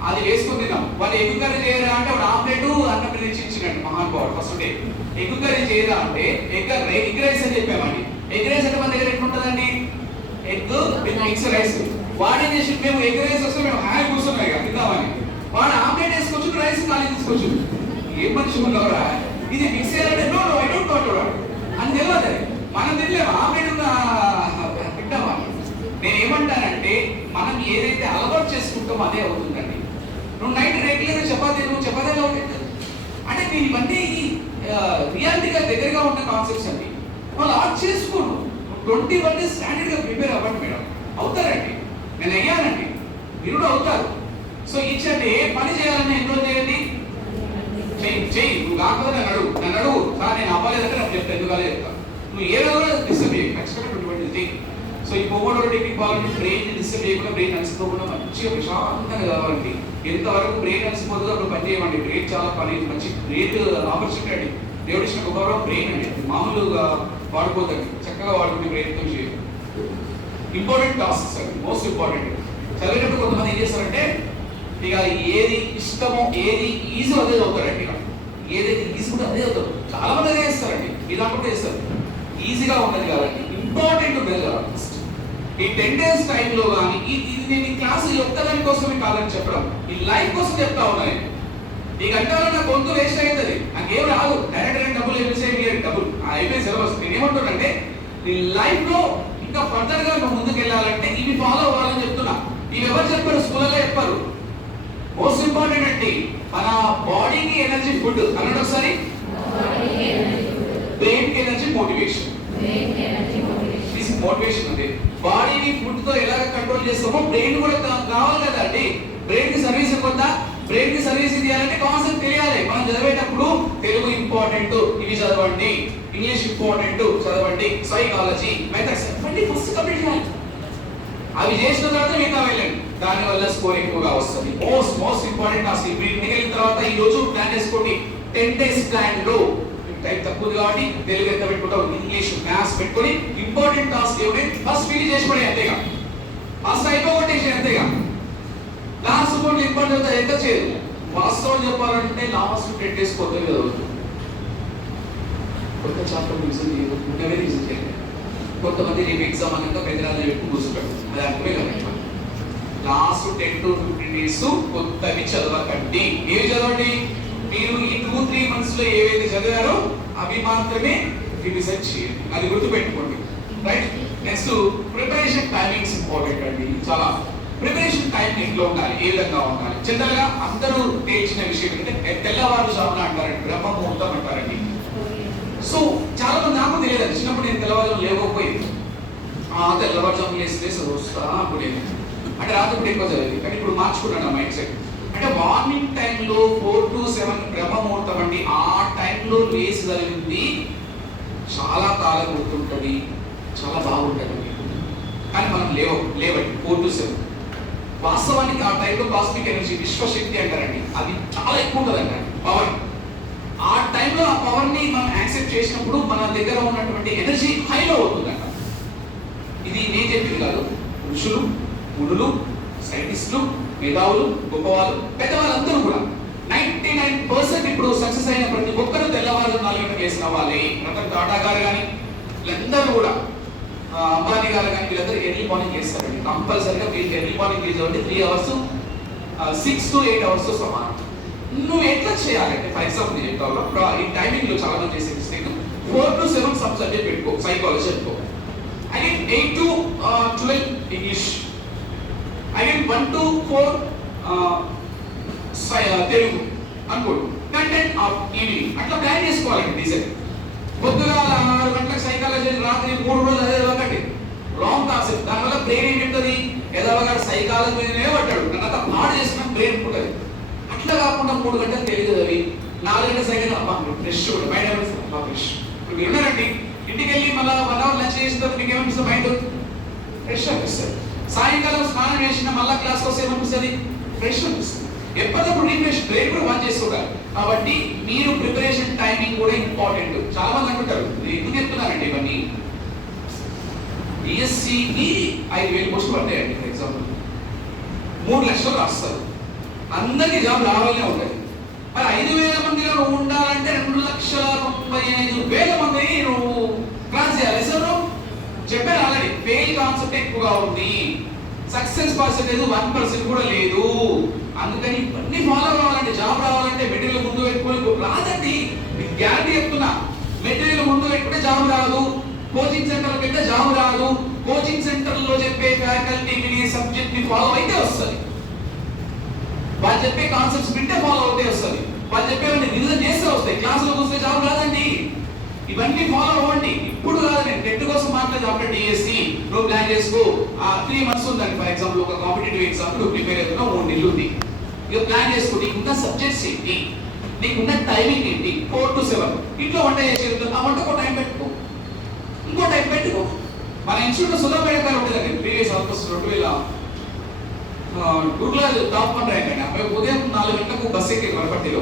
అది వేసుకొని తిన్నాం. వాళ్ళు ఎగ్ కర్రీ చేయరా అంటే వాడు ఆమ్లెట్ అన్నం ఇచ్చినట్టు మహానుభావుడు. ఫస్ట్ డే ఎగ్ కర్రీ చేయరా అంటే ఎగ్ రైస్ అని చెప్పామండి. ఎగ్ రైస్ అంటే మన దగ్గర ఎట్లుంటుందండి, ఎగ్ విత్ మిక్స్ రైస్. వాడేం చేసి మేము ఎగ్ రైస్ వస్తే మేము హాయి కూర్చున్నాం ఇక తిందామని. వాడు ఆమ్లెట్ వేసుకోవచ్చు, రైస్ ఖాళీ తీసుకోవచ్చు. ఏం మనిషి ఉండవరా, ఇది మిక్స్ చేయాలంటే నో ఐ డోంట్ వాంట్ అని తెలియదు. అది మనం తినలేము, ఆమ్లెట్ తింటామా. నేను ఏమంటానంటే మనం ఏదైతే అలవాటు చేసుకుంటామో అదే అవుతుందండి. నువ్వు నైట్ రెగ్యులర్గా చపాతీ అవుతుంది అంటే నేను ఇవన్నీ రియాలిటీగా దగ్గరగా ఉన్న కాన్సెప్ట్స్ అండి. వాళ్ళు ఆర్ట్ చేసుకోను 21 డేస్ స్టాండర్డ్గా ప్రిపేర్ అవ్వండి మేడం. అవుతారండి, నేను అయ్యానండి, మీరు కూడా అవుతారు. సో ఇచ్చండి ఏ పని చేయాలని ఎన్నో చేయండి, చెయ్యి. నువ్వు కాకపోతే నన్ను అడుగు సార్ నేను అవ్వలేదంటే నాకు చెప్తా, ఎందుకు చెప్తా. నువ్వు ఏ రోజు కూడా డిస్టర్బ్ చేయి, ఖచ్చితంగా 21 డేస్ చెయ్యి. సో ఈ పొగోడో టెక్నిక్ వాళ్ళని బ్రెయిన్ డిస్టర్బ్ చేయకుండా, బ్రెయిన్ అలసిపోకుండా మంచిగా ప్రశాంతంగా కావాలండి. ఎంతవరకు బ్రెయిన్ అలసిపోతుందో అప్పుడు పని చేయమండి. బ్రెయిన్ చాలా పని, మంచి గ్రేట్ ఆపర్చునిటీ అండి. దేవుడు ఇచ్చిన గొప్ప బ్రెయిన్ అండి, మామూలుగా వాడుకోదండి. చక్కగా వాడుకునే ప్రయత్నం చేయండి. ఇంపార్టెంట్ టాస్క్స్ అండి, మోస్ట్ ఇంపార్టెంట్. చదివేటప్పుడు కొంతమంది ఏం చేస్తారంటే ఇక ఏది ఇష్టమో ఏది ఈజీ అదే చదువుతారండి. ఇక ఏదైతే ఈజీ ఉంటే అదే చదువుతారు. చాలా మంది అదే చేస్తారండి, ఇలా కూడా చేస్తారు. ఈజీగా ఉన్నది కాబట్టి ఇంపార్టెంట్ ఉండదు కదా. ఈ 10 డేస్ టైంలో కానీ ఇది నేను ఈ క్లాసు ఒక్కదాని కోసమే కాదని చెప్పడం, ఈ లైఫ్ కోసం చెప్తా ఉన్నాయి. ఈ గంటలో నా గొంతు వేస్ట్ అవుతుంది, నాకేం రాదు. డైరెక్ట్ డబ్బులు ఏమి డబ్బులు అయిపోయి సిలబస్. నేను ఏమంటున్నానంటే ఈ లైఫ్ లో ఇంకా ఫర్దర్ గా ముందుకు వెళ్ళాలంటే ఇవి ఫాలో అవ్వాలని చెప్తున్నా. ఇవి ఎవరు చెప్పారు, స్కూల్లో చెప్పారు. మోస్ట్ ఇంపార్టెంట్ అండి, మన బాడీకి ఎనర్జీ ఫుడ్ అన్నట్టు ఒకసారి, బ్రెయిన్ కి ఎనర్జీ మోటివేషన్. మోటివేషన్ ఉంది. బాడీని ఫుడ్ తో ఎలా కంట్రోల్ చేస్తామో బ్రెయిన్ కూడా కావాలి కదా అండి. బ్రెయిన్ కి సర్వీస్ ఇవ్వద్దా, బ్రెయిన్ కి సర్వీస్ ఇవ్వాలంటే కాన్సెప్ట్ తెలియాలి. మనం చదివేటప్పుడు తెలుగు ఇంపార్టెంట్ ఇవి చదవండి, ఇంగ్లీష్ ఇంపార్టెంట్ చదవండి, సైకాలజీ మెథడ్స్ ఇవన్నీ ఫస్ట్ కంప్లీట్ చేయాలి. అవి చేసిన తర్వాత మిగతా వెళ్ళండి, దానివల్ల స్కోర్ ఎక్కువగా వస్తుంది. Most important task. ఇప్పుడు ఇంటికి వెళ్ళిన తర్వాత ఈ రోజు ప్లాన్ చేసుకోండి. 10 డేస్ ప్లాన్ లో టైం తక్కువ కాబట్టి తెలుగు ఎంత పెట్టుకుంటావు, ఇంగ్లీష్ మ్యాథ్స్ పెట్టుకొని ఇంపార్టెంట్ టాస్క్ ఏమైనా ఫస్ట్ ఫినిష్ చేసి పడే అంతేగా, ఫస్ట్ అయిపోగొట్టేసి అంతేగా. లాస్ట్ కొన్ని ఇంపార్టెంట్ ఎంత చేయదు. వాస్తవం చెప్పాలంటే లాస్ట్ 10 days కొత్తగా చదవద్దు, కొత్త చాప్టర్ రివిజన్ చేయదు, ఉన్నవే రివిజన్ చేయాలి. కొంతమంది రేపు ఎగ్జామ్ అన్నాక పెద్దరాజు పెట్టుకుని కూర్చుంటాడు, అది అర్థమే కదా. లాస్ట్ 10 to 15 days కొత్తవి చదవకండి. ఏవి చదవండి? మీరు ఈ 2-3 months లో ఏవైతే చదివారో అవి మాత్రమే రివిజన్ చేయండి, అది గుర్తుపెట్టుకోండి. Right. Next preparation timings important అండి. చాలా ప్రిపరేషన్ టైం ఇంట్లో ఉండాలి. ఏ విధంగా ఉండాలి? జనరల్ గా అందరూ తేల్చిన విషయం ఏంటంటే తెల్లవారుజామున అంటారండి, బ్రహ్మ ముహూర్తం అంటారండి. సో చాలా మంది నాకు తెలియదు, చిన్నప్పుడు నేను తెల్లవారుజాము లేకపోయింది. తెల్లవారుజాము లేసి వస్తా అనుకునేది, అంటే రాత్రి ఇప్పుడు ఎక్కువ చదివేది. కానీ ఇప్పుడు మార్చుకున్నాను నా మైండ్ సెట్. అంటే మార్నింగ్ టైంలో 4 to 7 బ్రహ్మ ముహూర్తం అండి. ఆ టైంలో లేచి చదివింది చాలా కాలం గుర్తుంటుంది, చాలా బాగుంటుంది. కానీ మనం లేవండి 4 to 7. వాస్తవానికి ఆ టైంలో కాస్మిక్ ఎనర్జీ, విశ్వశక్తి అంటారండి, అది చాలా ఎక్కువ ఉంటుందండి పవర్. ఆ టైంలో ఆ పవర్ ని మనం యాక్సెప్ట్ చేసినప్పుడు మన దగ్గర ఉన్నటువంటి ఎనర్జీ హైలో అవుతుందంట. ఇది నేను చెప్పింది కాదు, ఋషులు, మునులు, సైంటిస్టులు, మేధావులు, గొప్పవాళ్ళు, పెద్దవాళ్ళందరూ కూడా 99% ఇప్పుడు సక్సెస్ అయిన ప్రతి ఒక్కరు తెల్లవారు 4 గంటలకు లేసిన వాళ్ళే. రతన్ టాటా గారు కానీ వీళ్ళందరూ కూడా, అంబానీ గారు కానీ వీళ్ళందరూ ఎర్లీ మార్నింగ్ చేస్తారండి. కంపల్సరీగా వీళ్ళకి early morning చేసేవాడి 3 hours 6 to 8 hours సమానం. నువ్వు ఎట్లా చేయాలంటే ఫర్ ఎగ్జాంపుల్ నేను చెప్తాను, ఈ టైమింగ్ లో చాలా మంది చేసే మిస్టేక్ 4 to 7 సబ్ సబ్జెక్ట్ పెట్టుకో, సైకాలజీ పెట్టుకో. Again 8 to 12 English, again 1 to 4 Telugu అనుకోండి. కంటెంట్ ఆఫ్ ఈవినింగ్ అట్లా ప్లాన్ చేసుకోవాలండి. డిజైన్ పొద్దుగా 6 గంటలకు సైకాలజీ, రాత్రి 3 రోజులు అదే చదవకండి, రాంగ్ కాన్సెప్ట్. దానివల్ల బ్రెయిన్ ఏంటంటుంది, ఎదవగాడు సైకాలజీ మీదనే పడ్డాడు, నన్నంతా పాడు చేసిన బ్రెయిన్ ఉంటుంది. అట్లా కాకుండా 3 గంటలు తెలుగు చదివి 4 గంటల సైకిల్ ఫ్రెష్ మైండ్ ఫ్రెష్. ఇప్పుడు మీరు ఉన్నారండి, ఇంటికి వెళ్ళి మళ్ళీ 1 hour లంచ్ చేసిన తర్వాత మీకు ఏమనిపిస్తుంది? మైండ్ ఫ్రెష్ అనిపిస్తుంది. సాయంకాలం స్నానం చేసిన మళ్ళీ క్లాస్కి వస్తే ఏమనిపిస్తుంది? ఫ్రెష్ అనిపిస్తుంది. ఎప్పటికప్పుడు రిఫ్రెష్ బ్రెయిన్ కూడా వాచ్ చేసుకోవాలి. కాబట్టి మీరు ప్రిపరేషన్ టైమింగ్ కూడా ఇంపార్టెంట్. చాలా మంది అనుకుంటారు, ఎందుకు చెప్తున్నారండి ఇవన్నీ? బిఎస్సికి 5,000 పోస్టులు పడ్డాయండి. ఫర్ ఎగ్జాంపుల్ 3 లక్షలు రాస్తారు, అందరికీ జాబ్ రావాలనే ఉంటుంది. మరి 5,000 మందిలో నువ్వు ఉండాలంటే 2,95,000 మందిని నువ్వు క్లాస్ చేయాలి. సార్ చెప్పాను ఆల్రెడీ, ఫెయిల్ కాన్సెప్ట్ ఎక్కువగా ఉంది, సక్సెస్ పర్సెంటేజ్ 1% కూడా లేదు. అందుకని ఇవన్నీ ఫాలో కావాలంటే, జాబ్ రావాలంటే మెటీరియల్ ముందు పెట్టుకొని రాదండి. మీకు గ్యారంటీ చెప్తున్నా, మెటీరియల్ ముందు పెట్టుకుంటే జాబ్ రాదు, కోచింగ్ సెంటర్కి వెళ్తే జాబ్ రాదు. కోచింగ్ సెంటర్లో చెప్పే ఫ్యాకల్టీ వినే సబ్జెక్ట్ ని ఫాలో అయితే వస్తుంది, వాళ్ళు చెప్పే కాన్సెప్ట్స్ వింటే ఫాలో అవుతే వస్తుంది, వాళ్ళు చెప్పేవన్నీ రివిజన్ చేస్తే వస్తాయి. క్లాసులో కూర్చొని జాబ్ రాదండి. ఇవన్నీ ఫాలో అవ్వండి. ఇప్పుడు కాదండి, టెట్ కోసం మాట్లాడదు. అప్పుడు డిఎస్సి నువ్వు ప్లాన్ చేసుకో, 3 months ఉందండి. ఫర్ ఎగ్జాంపుల్ ఒక కాంపిటేటివ్ ఎగ్జామ్ నువ్వు ప్రిపేర్ అవుతున్నావు, 3 నెలలు ఉంది. ఇక ప్లాన్ చేసుకో, నీకున్న సబ్జెక్ట్స్ ఏంటి, నీకున్న టైమింగ్ ఏంటి. 4 to 7 ఇంట్లో వంట చేసేది, ఆ వంటకు టైం పెట్టుకో, ఇంకో టైం పెట్టుకో. మన ఇన్స్టిట్యూట్ సులభ గారు ఉండేదండి, ప్రీవియస్ ఆల్మోస్ట్ 2000 గురుకుల టాప్ 1 ర్యాంక్ అండి. అప్పుడు ఉదయం 4 గంటలకు బస్ ఎక్కి వరపట్టిలో,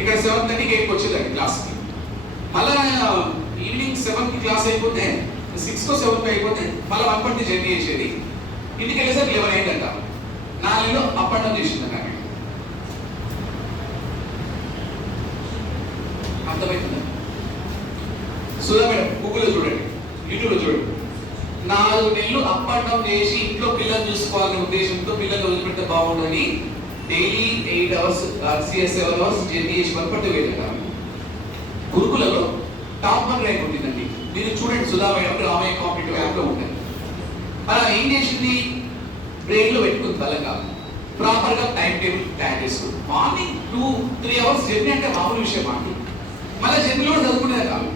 ఇక్కడ 7:30కి 8కి వచ్చేదండి క్లాస్కి. మళ్ళా ఈవినింగ్ 7కి క్లాస్ అయిపోతే 6 to 7 అయిపోతే మళ్ళీ 1 జర్నీ చేసేది. ఇంటికి వెళ్ళేసరికి 11 అయిందంట. 4 నెలలు అప్ అండ్ డౌన్ చేసిందంట. అర్థమవుతుందా? సుధా మేడం గూగుల్లో చూడండి, యూట్యూబ్లో చూడండి. 4 నెలలు అప్ అండ్ డౌన్ చేసి ఇంట్లో పిల్లలు చూసుకోవాలనే ఉద్దేశంతో పిల్లలు వదిలిపెడితే బాగుండని డైలీ 8 hours 7 hours జర్నీ చేసి వరపట్టి వెళ్ళారు. గురుకులలో టాప్ 1 ర్యాంక్ ఉంటుందండి. మీరు చూడండి, సుధా మేడం ఆమె కాంపిటేటివ్ యాప్లో ఉంటుంది. అలా ఏం చేసింది, బ్రెయిన్లో పెట్టుకుంది బలంగా, ప్రాపర్గా టైం టేబుల్ తయారు చేసుకుంది. మార్నింగ్ 2-3 hours జర్నీ అంటే మామూలు విషయం అండి. మళ్ళీ జర్నీలో కూడా చదువుకునేది కాదు.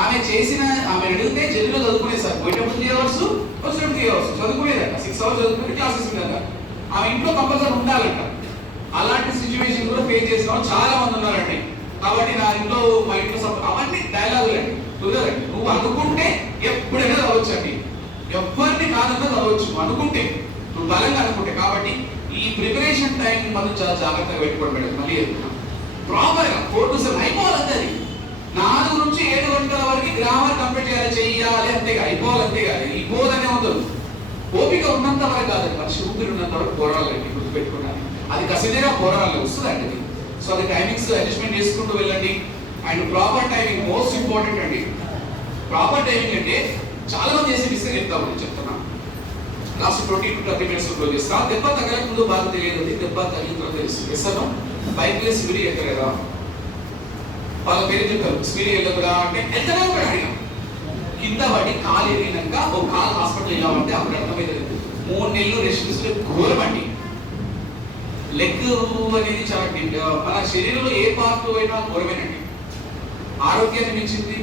ఆమె అడిగితే జర్నీలో చదువుకునేది సార్, పోయేటప్పుడు 3 hours, వచ్చినప్పుడు 3 hours చదువుకునేదట. 6 hours చదువుకునే క్లాసెస్ ఉండేదట. ఆమె ఇంట్లో కంపల్సరీ ఉండాలంట. అలాంటి సిచ్యువేషన్ కూడా ఫేస్ చేసిన వాళ్ళు చాలా మంది ఉన్నారండి. కాబట్టి మా ఇంట్లో అవన్నీ డైలాగులండి, కుదరండి. నువ్వు అనుకుంటే ఎప్పుడైనా చదవచ్చు అండి, ఎవరిని కాదన్నా చదవచ్చు అనుకుంటే, నువ్వు బలంగా అనుకుంటే. కాబట్టి ఈ ప్రిపరేషన్ టైం మనం చాలా జాగ్రత్తగా పెట్టుకోవడం మేడం. మళ్ళీ చెప్తున్నా, ప్రాపర్ గా 4 to 7 అయిపోవాలంటే అది 4 నుంచి 7 గంటల వరకు గ్రామర్ కంప్లీట్ చేయాలి అంతేగా అయిపోవాలి అంతేగా ఈ పోదనే ఉండదు. ఓపిక ఉన్నంత వరకు కాదు, మనిషి ఊపిరి ఉన్నంత వరకు పోరాడాలండి, గుర్తుపెట్టుకోవాలి. అది కసిదేగా పోరాడాలి, వస్తుందండి అది. సో అది టైమింగ్స్ అడ్జస్ట్మెంట్ చేసుకుంటూ వెళ్ళండి. And proper timing most important అండి. ప్రాపర్ టైమింగ్ అంటే చాలా మంది చేసే మిస్టేక్ చెప్తామని చెప్తున్నా. లాస్ట్ 20 to 30 minutes క్లోజ్ చేస్తా. దెబ్బ తగలక ముందు బాధ తెలియదు, దెబ్బ తగిలిన తర్వాత తెలుస్తుంది. ఎస్సను బైక్ మీద స్పీడ్ వెళ్తారు కదా, వాళ్ళ పేరు చెప్తారు స్పీడ్ వెళ్ళదురా అంటే ఎంతగా అడిగాం. కింద పడి కాలు ఎరిగినాక ఒక కాలు హాస్పిటల్ ఇలా అంటే అప్పుడు అర్థమైంది 3 నెలలు రెస్ట్ తీసుకునే ఘోరం అండి. లెగ్ అనేది చాలా మన శరీరంలో ఏ పార్ట్ అయినా ఘోరమేనండి. ఆరోగ్యాన్ని మించింది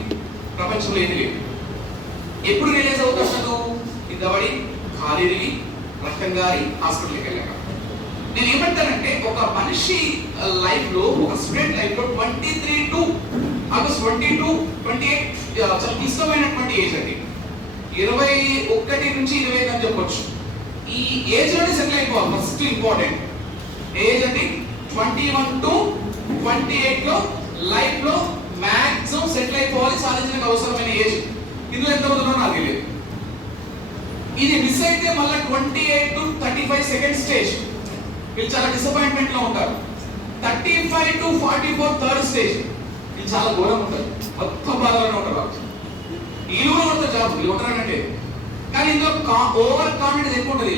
ప్రపంచంలో ఏది లేదు. ఎప్పుడు రిలీజ్ అవుతాను కింద పడి కాలు ఎరిగి రక్తం గారి హాస్పిటల్కి వెళ్ళాక. నేను ఏమంటానంటే ఒక మనిషి లైఫ్ లో ఒక స్టూడెంట్ లైఫ్ లో 23 to ఆగస్ట్ 22, 28 చాలా ఇష్టమైనటువంటి ఏజ్ అండి. 21 నుంచి 25 అని చెప్పొచ్చు. ఈ ఏజ్ లోనే సెటిల్ అయిపోవాలి. ఫస్ట్ ఇంపార్టెంట్ ఏజ్ అండి 21 to 28 లో లైఫ్ లో మాక్సిమం సెటిల్ అయిపోవాలి, సాధించడానికి అవసరమైన ఏజ్. ఇందులో ఎంతమంది ఉన్నారో నాకు తెలియదు. ఇది మిస్ అయితే మళ్ళీ 28 to 35 సెకండ్ స్టేజ్, వీళ్ళు చాలా డిసప్పాయింట్మెంట్ లో ఉంటారు. 35 to 44 థర్డ్ స్టేజ్, వీళ్ళు చాలా ఘోరంగా ఉంటారు, మొత్తం బాధలోనే ఉంటారు. వీళ్ళు కూడా ఉంటారు, జాబ్ వీళ్ళు ఉంటారంటే. కానీ ఇందులో ఓవర్ కాన్ఫిడెన్స్ ఎక్కువ ఉంటుంది.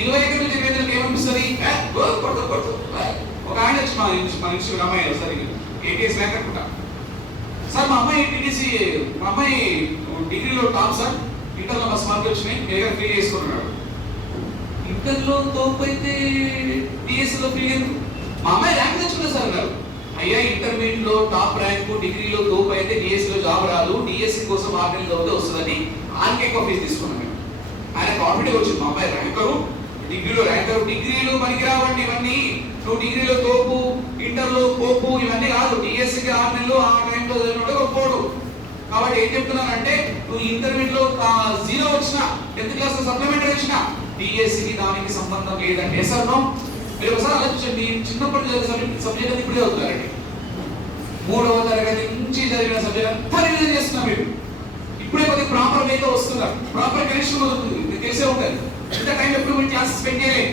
ఇలా 21 నుంచి 25 ఏమనిపిస్తుంది, కొడుతు ఒక ఆయన వచ్చి మా ఇన్స్టిట్యూట్ అమ్మాయి సార్ ఏటీఎస్ ర్యాంక్ అనుకుంటా సార్, మా అమ్మాయి టీటీసీ, మా అమ్మాయి డిగ్రీలో టాప్ సార్, ఇంటర్లో బస్ మార్కులు వచ్చినాయి, వేరే ఫ్రీ చేసుకున్నాడు. ఇంటర్లో తోపు అయితే టీఎస్లో ఫ్రీ ఎందుకు? మా అమ్మాయి ర్యాంక్ తెచ్చుకున్నా సార్ అన్నారు. అయ్యా ఇంటర్మీడియట్ లో టాప్ ర్యాంకు, డిగ్రీలో తోపు అయితే డిఎస్సి లో జాబ్ రాదు, డిఎస్సి కోసం 6 నెలలు చదివితే వస్తుందని ఆయనకి ఎక్కువ ఫీజు తీసుకున్నాం మేము. ఆయన కాన్ఫిడెంట్ వచ్చింది, మా అమ్మాయి ర్యాంకరు, డిగ్రీలో ర్యాంకరు. డిగ్రీలు పనికిరావండి ఇవన్నీ, నువ్వు డిగ్రీలో తోపు, ఇంటర్లో తోపు ఇవన్నీ కాదు, డిఎస్సికి 6 నెలలు ఆ టైంలో చదివినట్టు గొప్పోడు. కాబట్టి ఏం చెప్తున్నానంటే నువ్వు ఇంటర్మీడియట్ లో 0 వచ్చినా, 10th క్లాస్ లో సప్లిమెంటరీ వచ్చినా డిఎస్సికి దానికి సంబంధం లేదండి. సార్ నో, మీరు ఒకసారి ఆలోచించండి. చిన్నప్పటి సబ్జెక్ట్ అది ఇప్పుడే అవుతారండి. 3వ తరగతి నుంచి చదివిన సబ్జెక్ట్ అంతా రివిజన్ చేస్తున్నారు మీరు. ఇప్పుడే కొద్దిగా ప్రాపర్ వేతో వస్తున్నారు, ప్రాపర్ కనెక్షన్ అవుతుంది, మీకు తెలిసే ఉంటుంది. ఇంత టైం ఎప్పుడు మీరు క్లాసెస్ స్పెండ్ చేయలేదు,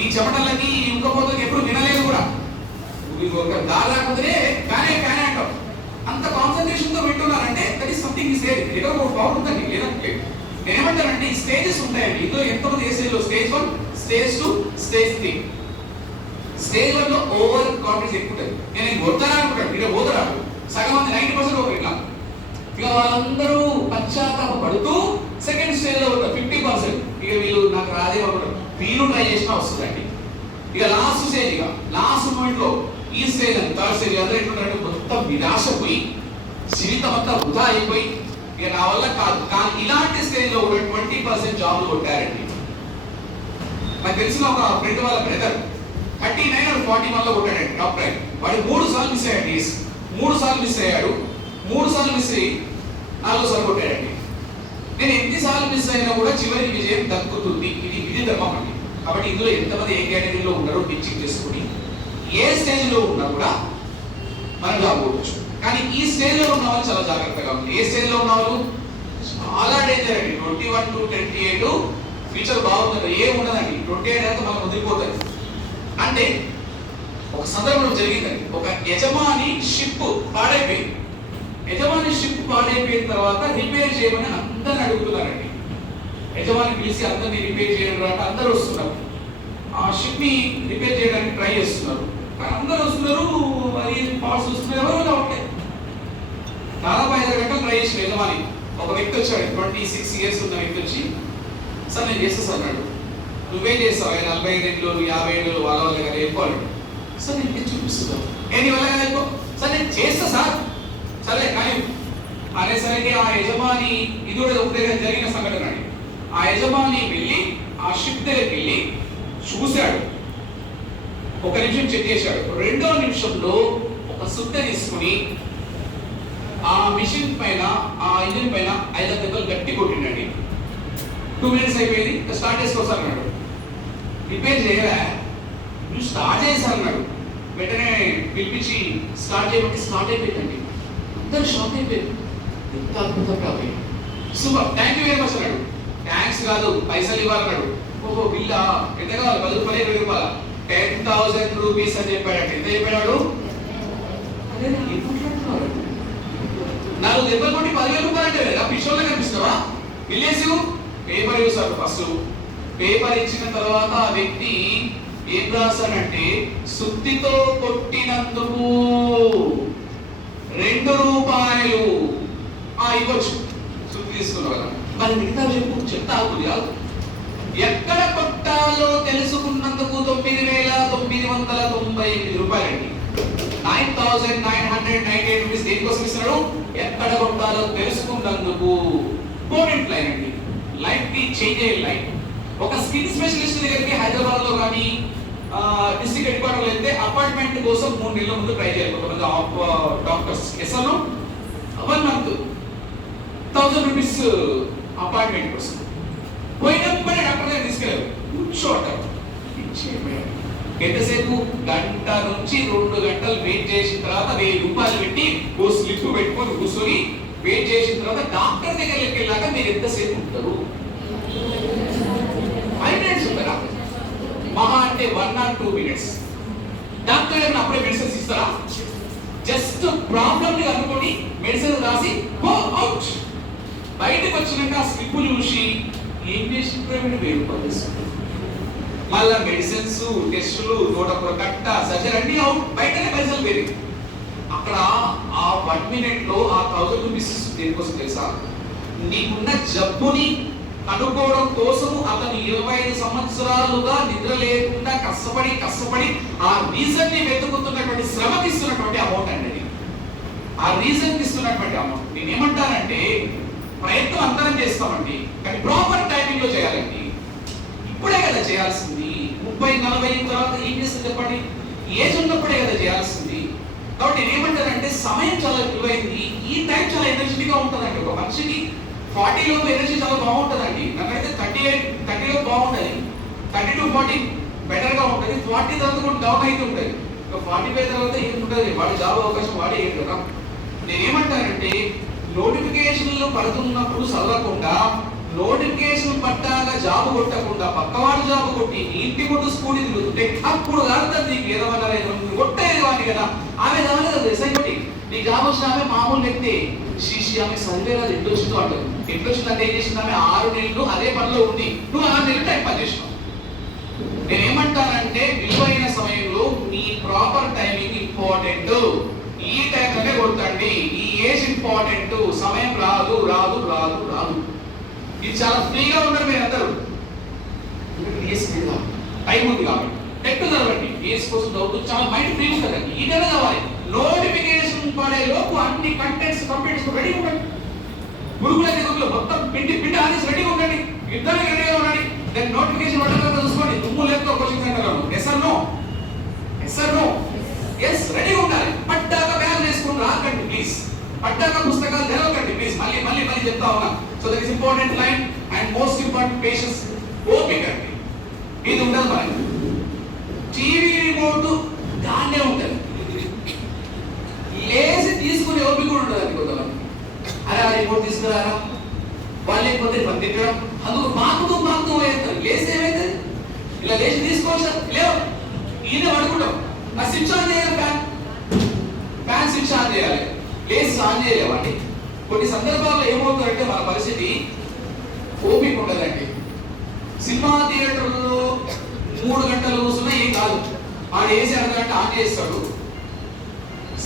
ఈ చెమటలకి ఈ ఉక్కపోతలకి ఎప్పుడు వినలేదు కూడా. మీకు ఒక దారి రాకపోతే కానీ అంటాం. అంత కాన్సన్ట్రేషన్ తో వింటున్నారంటే that is something is there. ఏదో ఒక పవర్ ఉందండి, లేదంటే నేను ఏమంటానంటే ఈ స్టేజెస్ ఉంటాయండి. ఇందులో ఎంతమంది ఏ స్టేజ్ లో, స్టేజ్ 1, స్టేజ్ 2, స్టేజ్ 3. స్టేజ్ 1 లో ఓవర్ కాన్ఫిడెన్స్ ఎక్కువ ఉంటుంది. నేను కొడతారా అనుకుంటాను, ఇక పోతారు సగం మంది 90% ఒక ఇట్లా. ఇక వాళ్ళందరూ పశ్చాత్తాప పడుతూ సెకండ్ స్టేజ్ లో ఉంటారు 50%. ఇక వీళ్ళు నాకు రాదే అనుకుంటారు, వీళ్ళు ట్రై చేసినా వస్తుందండి. ఇక లాస్ట్ స్టేజ్, ఇక లాస్ట్ మూమెంట్ లో ఈ స్టేజ్ అని థర్డ్ స్టేజ్ అందరూ ఎట్లున్నారంటే మొత్తం నిరాశపోయి జీవితం అంతా వృధా అయిపోయి ఇక నా వల్ల కాదు. కానీ ఇలాంటి స్టేజ్ లో కూడా 20% జాబ్లు కొట్టారండి. నాకు తెలిసిన ఒక ఫ్రెండ్ వాళ్ళ బ్రదర్ 39 or 41 లో కొట్టాడండి టాప్ ర్యాంక్. వాడు 3 సార్లు మిస్ అయ్యాడు, 3 సార్లు మిస్ అయ్యాడు. 3 సార్లు మిస్ అయ్యి 4వ సార్లు కొట్టాడండి. నేను ఎన్నిసార్లు మిస్ అయినా కూడా చివరికి విజయం దక్కుతుంది, ఇది విధి ధర్మం అండి. కాబట్టి ఇందులో ఎంతమంది ఏ కేటగిరీలో ఉన్నారో టీచింగ్ చేసుకుని ఏ స్టేజ్ లో ఉన్నా కూడా మనం జాబ్ కొట్టచ్చు. కానీ ఈ స్టేజ్ లో ఉన్న వాళ్ళు చాలా జాగ్రత్తగా ఉంది. ఏ స్టేజ్ లో ఉన్న వాళ్ళు చాలా డేంజర్ అండి. 21 to 28 ఫ్యూచర్ బాగుంటుంది, ఏం ఉండదండి. 28 అయితే మనం వదిలిపోతుంది. అంటే ఒక సందర్భం జరిగిందండి, ఒక యజమాని షిప్ పాడైపోయింది. యజమాని షిప్ పాడైపోయిన తర్వాత రిపేర్ చేయమని అందరిని అడుగుతున్నారండి. యజమాని పిలిచి అందరినీ రిపేర్ చేయడం రాక అందరూ వస్తున్నారు. ఆ షిప్ ని రిపేర్ చేయడానికి ట్రై చేస్తున్నారు, కానీ అందరూ వస్తున్నారు, మరి పార్ట్స్ వస్తున్నారు, ఎవరు రావట్లేదు. దాదాపు 5 గంటలు ట్రై చేసిన యజమాని. ఒక వ్యక్తి వచ్చాడు, 26 years ఉన్న వ్యక్తి వచ్చి, సార్ నేను చేస్తా సార్ అన్నాడు. నువ్వేం చేస్తావు, 45 ఏళ్ళు 50 ఏళ్ళు వాళ్ళ వల్ల కదా వెళ్ళిపోవాలి. సార్ నేను చూపిస్తున్నాను, నేను వల్ల కదా వెళ్ళిపో. సార్ నేను చేస్తా సార్, సరే కానీ అనేసరికి ఆ యజమాని, ఇది కూడా ఒకటే జరిగిన సంఘటన అండి. ఆ యజమాని వెళ్ళి ఆ షిప్ దగ్గరికి వెళ్ళి చూశాడు, 1 నిమిషం చెక్ చేశాడు. 2వ నిమిషంలో ఒక సుత్తె తీసుకుని ఆ మిషన్ పైన, ఆ ఇంజిన్ పైన 5 దెబ్బలు గట్టి కొట్టిండండి. 2 minutes అయిపోయింది, స్టార్ట్ చేసుకోసారు అన్నాడు. రిపేర్ చేయరా, నువ్వు స్టార్ట్ చేశారు అన్నాడు. వెంటనే పిలిపించి స్టార్ట్ చేయమంటే స్టార్ట్ అయిపోయిందండి. అందరూ షాక్ అయిపోయారు. ఎంత అద్భుతం కాబట్టి super, thank you very much అన్నాడు. థ్యాంక్స్ కాదు, పైసలు ఇవ్వాలన్నాడు. ఓహో బిల్లా ఎంత కావాలి? 10 రూపాయలు 20 రూపాయల 10,000 రూపీస్ అని చెప్పాడు. ఎంత చెప్పాడు? అదే నాకు దెబ్బలు కొట్టి 10,000 రూపాయలు అంటే లేదా పిచ్చోళ్ళ కనిపిస్తావా? బిల్లేసి పేపర్ చూసాడు. ఫస్ట్ పేపర్ ఇచ్చిన తర్వాత ఆ వ్యక్తి ఏం రాశాడంటే, సుత్తితో కొట్టినందుకు 2 రూపాయలు ఇవ్వచ్చు. సుత్తి తీసుకున్నావు కదా, మరి మిగతా చెప్తా కాదు. ఎక్కడ కొట్టాలో తెలుసుకున్నందుకు 9,998 రూపాయలండి. 9,998 రూపీస్ దేనికోసం ఇస్తున్నాడు? ఎక్కడ కొట్టాలో తెలుసుకున్నందుకు. ఇంపార్టెంట్ లైన్ అండి, లైఫ్ కి చేంజ్ అయ్యే లైన్. ఒక స్కిన్ స్పెషలిస్ట్ దగ్గరికి హైదరాబాద్ లో కానీ డిస్ట్రిక్ట్ హెడ్ క్వార్టర్ వెళ్తే అపాయింట్మెంట్ కోసం 3 నెలల ముందు ట్రై చేయాలి. కొంతమంది డాక్టర్స్ ఎస్ఎల్ 1 మంత్ 1000 రూపీస్ అపాయింట్మెంట్ కోసం. పోయినప్పుడే డాక్టర్ దగ్గర తీసుకెళ్ళారు. కూర్చోటారు, ఎంతసేపు? గంట నుంచి 2 గంటలు వెయిట్ చేసిన తర్వాత 1000 రూపాయలు పెట్టి ఓ స్లిప్ పెట్టుకొని కూర్చొని వెయిట్ చేసిన తర్వాత డాక్టర్ దగ్గరికి వెళ్ళాక మీరు ఎంతసేపు ఉంటారు? 5 మినిట్స్ ఉంటారా? మహా అంటే 1 or 2 మినిట్స్. డాక్టర్ ఏమైనా అప్పుడే మెడిసిన్స్ ఇస్తారా? జస్ట్ ప్రాబ్లమ్ ని అనుకొని మెడిసిన్ రాసి గో అవుట్. బయటకు వచ్చినాక ఆ స్లిప్ చూసి ఏం చేసిన 1000 రూపాయలు తీసుకుంటారు. మళ్ళా మెడిసిన్స్, టెస్టులు, తోటకూర కట్ట, సర్జరీ అన్ని అవుట్. బయటనే పైసలు పెరిగి అక్కడ ఆ 1 మినిట్ లో ఆ 1000 రూపీస్ దేనికోసం తెలుసా? నీకున్న జబ్బుని కనుక్కోవడం కోసం అతను 25 సంవత్సరాలుగా నిద్ర లేకుండా కష్టపడి ఆ రీజన్ ని వెతుకుతున్నటువంటి శ్రమకి ఇస్తున్నటువంటి అమౌంట్ అండి. ఆ రీజన్ కి ఇస్తున్నటువంటి అమౌంట్. నేనేమంటానంటే, ప్రయత్నం అందరం చేస్తామండి, కానీ ప్రాపర్ టైమింగ్ లో చేయాలండి. ఇప్పుడే కదా చేయాల్సింది. 30-40 తర్వాత ఏం చేస్తుంది చెప్పండి? ఏజ్ ఉన్నప్పుడే కదా చేయాల్సింది. కాబట్టి నేనేమంటానంటే, సమయం చాలా విలువైంది. ఈ టైం చాలా ఎనర్జెటిక్ గా ఉంటుందండి. ఒక మనిషికి 40 లోపు ఎనర్జీ చాలా బాగుంటుందండి. నాకైతే 30 లోపు బాగుంటుంది. 30 to 40 బెటర్ గా ఉంటుంది. 40 తర్వాత కూడా డౌన్ అయితే ఉంటుంది. 45 తర్వాత ఏం ఉంటుంది? వాడి జాబ్ అవకాశం వాడే ఏంటి కదా. నేనేమంటానంటే, నోటిఫికేషన్లు పడుతున్నప్పుడు చదవకుండా, నోటిఫికేషన్ పట్టాక జాబ్ కొట్టకుండా పక్కవాడు జాబ్ కొట్టి ఇంటి ముందు స్కూల్ తిరుగుతుంటే అప్పుడు కాదు నీకు ఏదమన్నా కొట్టేది వాడి కదా. ఆమె చదవలేదు కదా ఎస్ఐ కొట్టి. నీ జాబ్ వచ్చిన ఆమె మామూలు వ్యక్తి. శిష్య ఆమె చదివేలా ఎట్లా వచ్చిందో అంటారు. ఎట్లా వచ్చిందంటే ఏం చేసింది? ఆమె 6 నెలలు అదే పనిలో ఉంది, నువ్వు 6 నెలలు టైం పని చేసినావు. నేనేమంటానంటే, విలువైన సమయంలో మీ ప్రాపర్ టైమింగ్ ఇంపార్టెంట్. ఈ టైంలోనే కొడతండి. ఈ ఏజ్ ఇంపార్టెంట్. సమయం రాదు రాదు రాదు రాదు. ఇది చాలా ఫ్రీగా ఉన్నారు మీరు అందరూ. టైం ఉంది కాబట్టి టెక్ట్ చదవండి. ఏజ్ కోసం చదువుతుంది, చాలా మైండ్ ఫ్రీ ఉంటుందండి. ఈ టైంలో చదవాలి. నోటిఫికేషన్ పడే లోపు అన్ని కంటెంట్స్ కంప్లీట్ రెడీ ఉండండి. గురుకుల తెలుగులో మొత్తం పిండి ఆనేసి రెడీగా ఉండండి. యుద్ధానికి రెడీగా ఉండండి. దాని నోటిఫికేషన్ పడ్డ చూసుకోండి. దుమ్ము లేకపోతే కోచింగ్ సెంటర్ ఎస్ రెడీగా ఉండాలి. పడ్డాక బ్యాగ్ వేసుకుని రాకండి ప్లీజ్. పడ్డాక పుస్తకాలు తెరవకండి ప్లీజ్. మళ్ళీ చెప్తా ఉన్నా. So that is important line and most important patience. ఓపిక అండి, ఇది ఉండదు. మనకి టీవీ రిమోట్ దాన్నే ఉంటుంది, లేచి తీసుకునే ఓపిక కూడా ఉండదు. కొంతమంది అరే ఆ రిమోట్ తీసుకురారా, వాళ్ళు లేకపోతే తిట్టడం, అందుకు మాకుతూ వేస్తారు. లేచి ఏమైతుంది? ఇలా లేచి తీసుకోవచ్చు లేవు, ఈయన పడుకుంటాం. ఆ స్విచ్ ఆన్ చేయాలి, ఫ్యాన్ స్విచ్ ఆన్ చేయాలి, లేచి ఆన్ చేయలేవండి. కొన్ని సందర్భాల్లో ఏమవుతుందంటే మన పరిస్థితి ఓపిక ఉండదండి. సినిమా థియేటర్లో 3 గంటలు కూర్చున్నా ఏం కాదు. ఆడు వేసి అరగంట ఆన్ చేస్తాడు.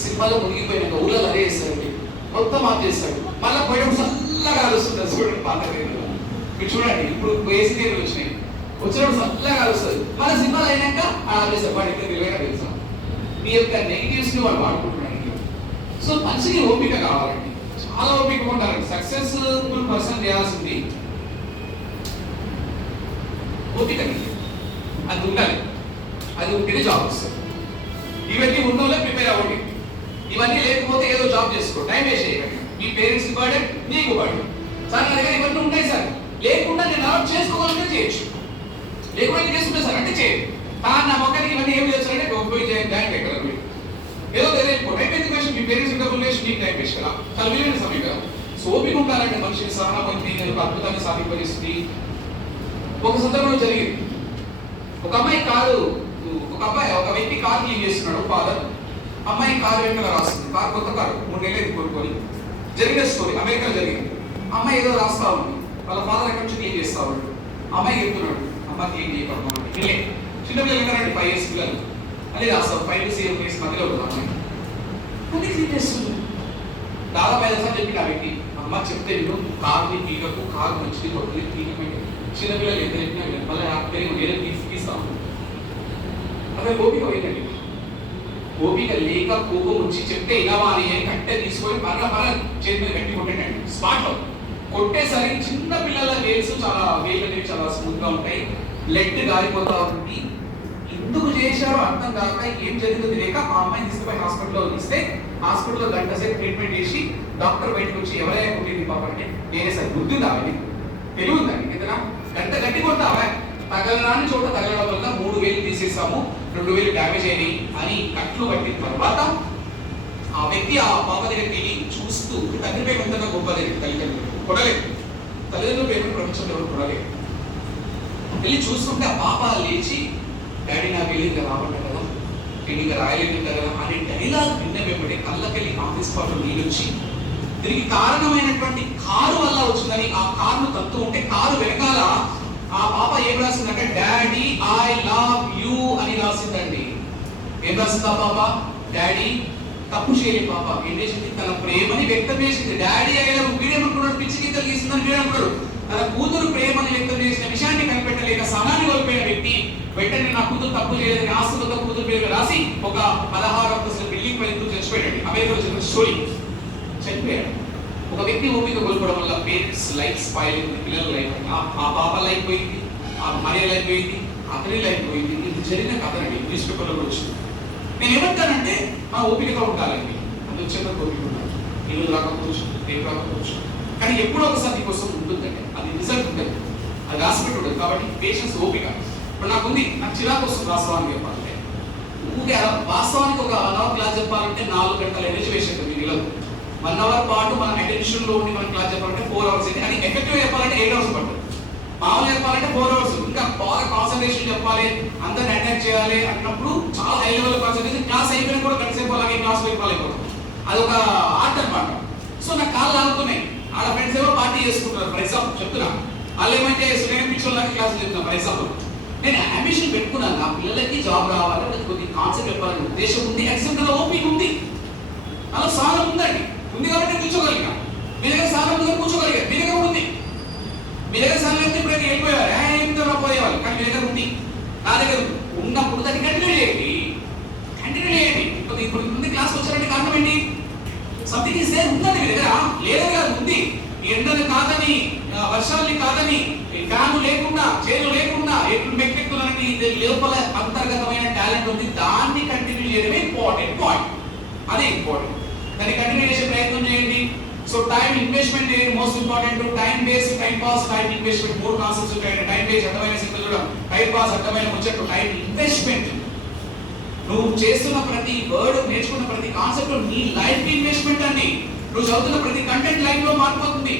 సినిమాలో మునిగిపోయినాక ఊళ్ళో అదే చేస్తాడండి, మొత్తం ఆన్ చేస్తాడు. మళ్ళీ పోయడం చల్లగా కలుస్తుంది. చూడండి పాత థియేటర్లో మీరు చూడండి, ఇప్పుడు ఏసీ థియేటర్లు వచ్చినాయి, వచ్చినప్పుడు చల్లగా కలుస్తుంది. మళ్ళీ సినిమాలు అయినాక ఆపేస్తారు. వాడి ఇక్కడ విలువైన తెలుసా, మీ యొక్క నెగిటివ్స్ ని వాడు వాడుకుంటున్నాడు. సో మనిషికి ఓపిక కావాలండి, చాలా ఓపిక ఉండాలండి. సక్సెస్ఫుల్ పర్సన్ చేయాల్సింది ఓపిక, అది ఉండాలి. అది ఉంటేనే జాబ్ వస్తుంది. ఇవన్నీ ఉన్నోళ్ళే ప్రిపేర్ అవ్వండి. ఇవన్నీ లేకపోతే ఏదో జాబ్ చేసుకో, టైం వేస్ట్ చేయండి. మీ పేరెంట్స్కి బర్డెన్, నీకు బర్డెన్. సార్ నా దగ్గర ఇవన్నీ ఉంటాయి సార్, లేకుండా నేను అలవాటు చేసుకోవాలంటే చేయొచ్చు, లేకుండా చేసుకుంటే సార్ అంటే చేయండి. నా మొక్కడికి ఇవన్నీ ఏం చేస్తారంటే పోయి జాయింట్ ఎక్కడ ఏదో తెలియకపోతే అయిపోయింది క్వశ్చన్. మీ పేరెంట్స్ డబ్బులు వేసి మీకు టైం వేస్ట్ కదా, చాలా విలువైన సమయం కదా. సో ఓపిక ఉండాలంటే మనిషిని సహనాపతి ఒక అద్భుతాన్ని సాధింపజేస్తుంది. ఒక సందర్భంలో జరిగింది, ఒక వ్యక్తి కారు క్లీన్ చేస్తున్నాడు ఫాదర్. అమ్మాయి కారు వెనకాల రాస్తుంది, కారు కొత్త కారు 3 నెలలు కొనుక్కొని. జరిగిన స్టోరీ అమెరికాలో జరిగింది. అమ్మాయి ఏదో రాస్తా ఉంది, వాళ్ళ ఫాదర్ ఎక్కడి నుంచి క్లీన్ చేస్తా ఉన్నాడు. అమ్మాయి చెప్తున్నాడు, అమ్మ క్లీన్ చేయకూడదు. చిన్నపిల్లలు కదండి, 5 years పిల్లలు అని రాస్తావు. 5 to 7 years మధ్యలో ఉంటుంది అమ్మాయి అన్ని క్లీన్ చేస్తుంది. దాదాపు 5 సార్లు చెప్పి ఆ వ్యక్తి, అమ్మ చెప్తే నేను కారుని పీకకు, కారు మంచిది కొద్ది పీకమంటే చిన్నపిల్లలు ఎంత చెప్పినా మళ్ళీ ఆపేరి వేరే తీస్తాము. అదే ఓపిక పోయిందండి. ఓపిక లేక కోపం వచ్చి చెప్తే ఇలావాలి అని కట్టె తీసుకొని మరల చేతి మీద గట్టి కొట్టండి. స్పాట్ లో కొట్టేసరికి చిన్న పిల్లల వేల్స్ వేళ్ళు అనేవి చాలా స్మూత్ గా ఉంటాయి, బ్లడ్ గారిపోతా ఉంది. ఎందుకు చేశారో అర్థం కాక ఏం జరిగిందో తెలియక ఆ అమ్మాయిని తీసుకుపోయి హాస్పిటల్లో ఇస్తే హాస్పిటల్లో గంట సేపు ట్రీట్మెంట్ చేసి డాక్టర్ బయటకు వచ్చి ఎవరైనా కొట్టింది పాప అంటే నేనే సార్ బుద్ధి ఉందా అని తెలివి ఉందండి ఏదైనా గంట గట్టి కొడతావా తగలరాని చోట తగలడం వల్ల 3 వేలు తీసేసాము, 2 వేలు డ్యామేజ్ అయినాయి అని కట్లు పట్టిన తర్వాత ఆ వ్యక్తి ఆ పాప దగ్గరికి వెళ్ళి చూస్తూ తండ్రి పేరు ఉందన్న గొప్ప దగ్గర తల్లిదండ్రులు కొడలేదు, తల్లిదండ్రుల పేరు ప్రపంచంలో ఎవరు కొడలేదు. వెళ్ళి చూస్తుంటే ఆ పాప లేచి డాడీ నాకు వెళ్ళింది రాబట్ట కదా, ఇంకా రాయలేదు కదా అనే డైలాగ్ విన్నవేపటి కళ్ళకెళ్ళి ఆఫీస్ పాటు నీళ్ళొచ్చి దీనికి కారణమైనటువంటి కారు వల్ల వచ్చిందని ఆ కారును తత్తు ఉంటే కారు వెనకాల ఆ పాప ఏం రాసిందంటే డాడీ ఐ లవ్ యూ అని రాసిందండి. ఏం రాసింది ఆ పాప? డాడీ తప్పు చేయలేదు పాప, ఏం చేసింది? తన ప్రేమని వ్యక్తం చేసింది. డాడీ అయినా వీడేమనుకున్నాడు, పిచ్చి గీతలు గీసిందని వీడనుకున్నాడు. తన కూతురు ప్రేమని వ్యక్తం చేసిన విషయాన్ని కనిపెట్టలేక సహనాన్ని కోల్పోయిన వ్యక్తి వెంటనే నా కూతురు తప్పు చేయలేదని ఆస్తులతో కూతురు పేరు రాసి ఒక 16వ అంతస్తుల బిల్డింగ్ పై చచ్చిపోయాడు. అమెరికాలో జరిగిన స్టోరీ. చనిపోయాడు. ఒక వ్యక్తి ఓపిక కోల్పోవడం వల్ల పేరెంట్స్ లైఫ్ స్పాయిల్ అయింది, పిల్లల లైఫ్, ఆ పాప లైఫ్ పోయింది, ఆ మరియ లైఫ్ పోయింది, అతని లైఫ్ పోయింది. ఇది జరిగిన కథనండి, న్యూస్ పేపర్లో కూడా వచ్చింది. నేను ఏమంటానంటే మా ఓపికగా ఉండాలండి. అది వచ్చేందుకు ఓపిక ఉండాలి. ఈరోజు రాకపోవచ్చు, రేపు రాకపోవచ్చు, కానీ ఎప్పుడో ఒకసారి నీకోసం ఉంటుందండి. అది రిజల్ట్ ఉంటుంది, అది రాసిపెట్టి ఉంటుంది. కాబట్టి పేషెన్స్, ఓపిక. ఇప్పుడు నాకుంది, నాకు చిరాకు వస్తుంది వాస్తవానికి చెప్పాలంటే. ఊరికే వాస్తవానికి ఒక 1 hour క్లాస్ చెప్పాలంటే 4 గంటల ఎనర్జీ వేస్ట్ అవుతుంది. మీరు 1 hour పాటు మన అటెన్షన్ లో ఉండి మనం క్లాస్ చెప్పాలంటే 4 hours అయితే, అది ఎఫెక్టివ్ చెప్పాలంటే 8 hours పడుతుంది. మామూలుగా చెప్పాలంటే 4 hours. ఇంకా బాగా కాన్సన్ట్రేషన్ చెప్పాలి, అందరిని అటాక్ చేయాలి అన్నప్పుడు చాలా హై లెవెల్ కాన్సన్ట్రేషన్. క్లాస్ అయిపోయినా కూడా గంటసేపు అలాగే క్లాస్ అయిపోలేకపోతుంది. అదొక ఆర్ట్ అనమాట. సో నాకు కాళ్ళు లాగుతున్నాయి. ఆడ ఫ్రెండ్స్ ఏమో పార్టీ చేసుకుంటున్నారు. ఫర్ ఎగ్జాంపుల్ చెప్తున్నా, వాళ్ళు ఏమంటే సురేణ పిచ్చోళ్ళకి క్లాసులు చెప్తున్నా. ఫర్ ఎగ్జాంపుల్ నేను అంబిషన్ పెట్టుకున్నాను, నా పిల్లలకి జాబ్ రావాలి, కొద్ది కాన్సెప్ట్ చెప్పాలని ఉద్దేశం ఉంది, ఎక్సెప్ట్ ఓపిక ఉంది, అలా సాధన ఉందండి. ఉంది కాబట్టి కూర్చోగలిగా. మీ దగ్గర సాధన ఉంది కూర్చోగలిగా. మీ దగ్గర ఉంది, మీ దగ్గర సాధన అయితే ఇప్పుడు వెళ్ళిపోయేవారు, ఏంటో పోయేవాళ్ళు. కానీ మీ దగ్గర ఉంది, నా దగ్గర ఉన్నప్పుడు దాన్ని కంటిన్యూ చేయండి. ఇప్పుడు ముందు క్లాస్కి వచ్చారంటే కారణం ఏంటి? సంథింగ్ ఈస్ దేర్ ఉందండి మీ దగ్గర. లేదని కాదు, ఉంది. ఎండని కాదని, వర్షాలని కాదని, ఫ్యాను లేకుండా, చేను లేకుండా ఎట్లు మెక్కెక్కులని లోపల అంతర్గతమైన టాలెంట్ ఉంది. దాన్ని కంటిన్యూ చేయడమే ఇంపార్టెంట్ పాయింట్. అదే ఇంపార్టెంట్. దాన్ని కంటిన్యూ చేసే ప్రయత్నం చేయండి. సో టైం ఇన్వెస్ట్మెంట్ చేయండి, most important. Time waste, time pass, time investment, 3 concepts ఉంటాయండి. టైం వేస్ట్ అర్థమైన సింపుల్ చూడడం, టైం పాస్ అర్థమైన ముచ్చట్లు, టైం ఇన్వెస్ట్మెంట్. నువ్వు చేస్తున్న ప్రతి వర్డ్, నేర్చుకున్న ప్రతి కాన్సెప్ట్ నీ లైఫ్ ఇన్వెస్ట్మెంట్ అండి. నువ్వు చదువుతున్న ప్రతి కంటెంట్ లైఫ్ లో మారిపోతుంది,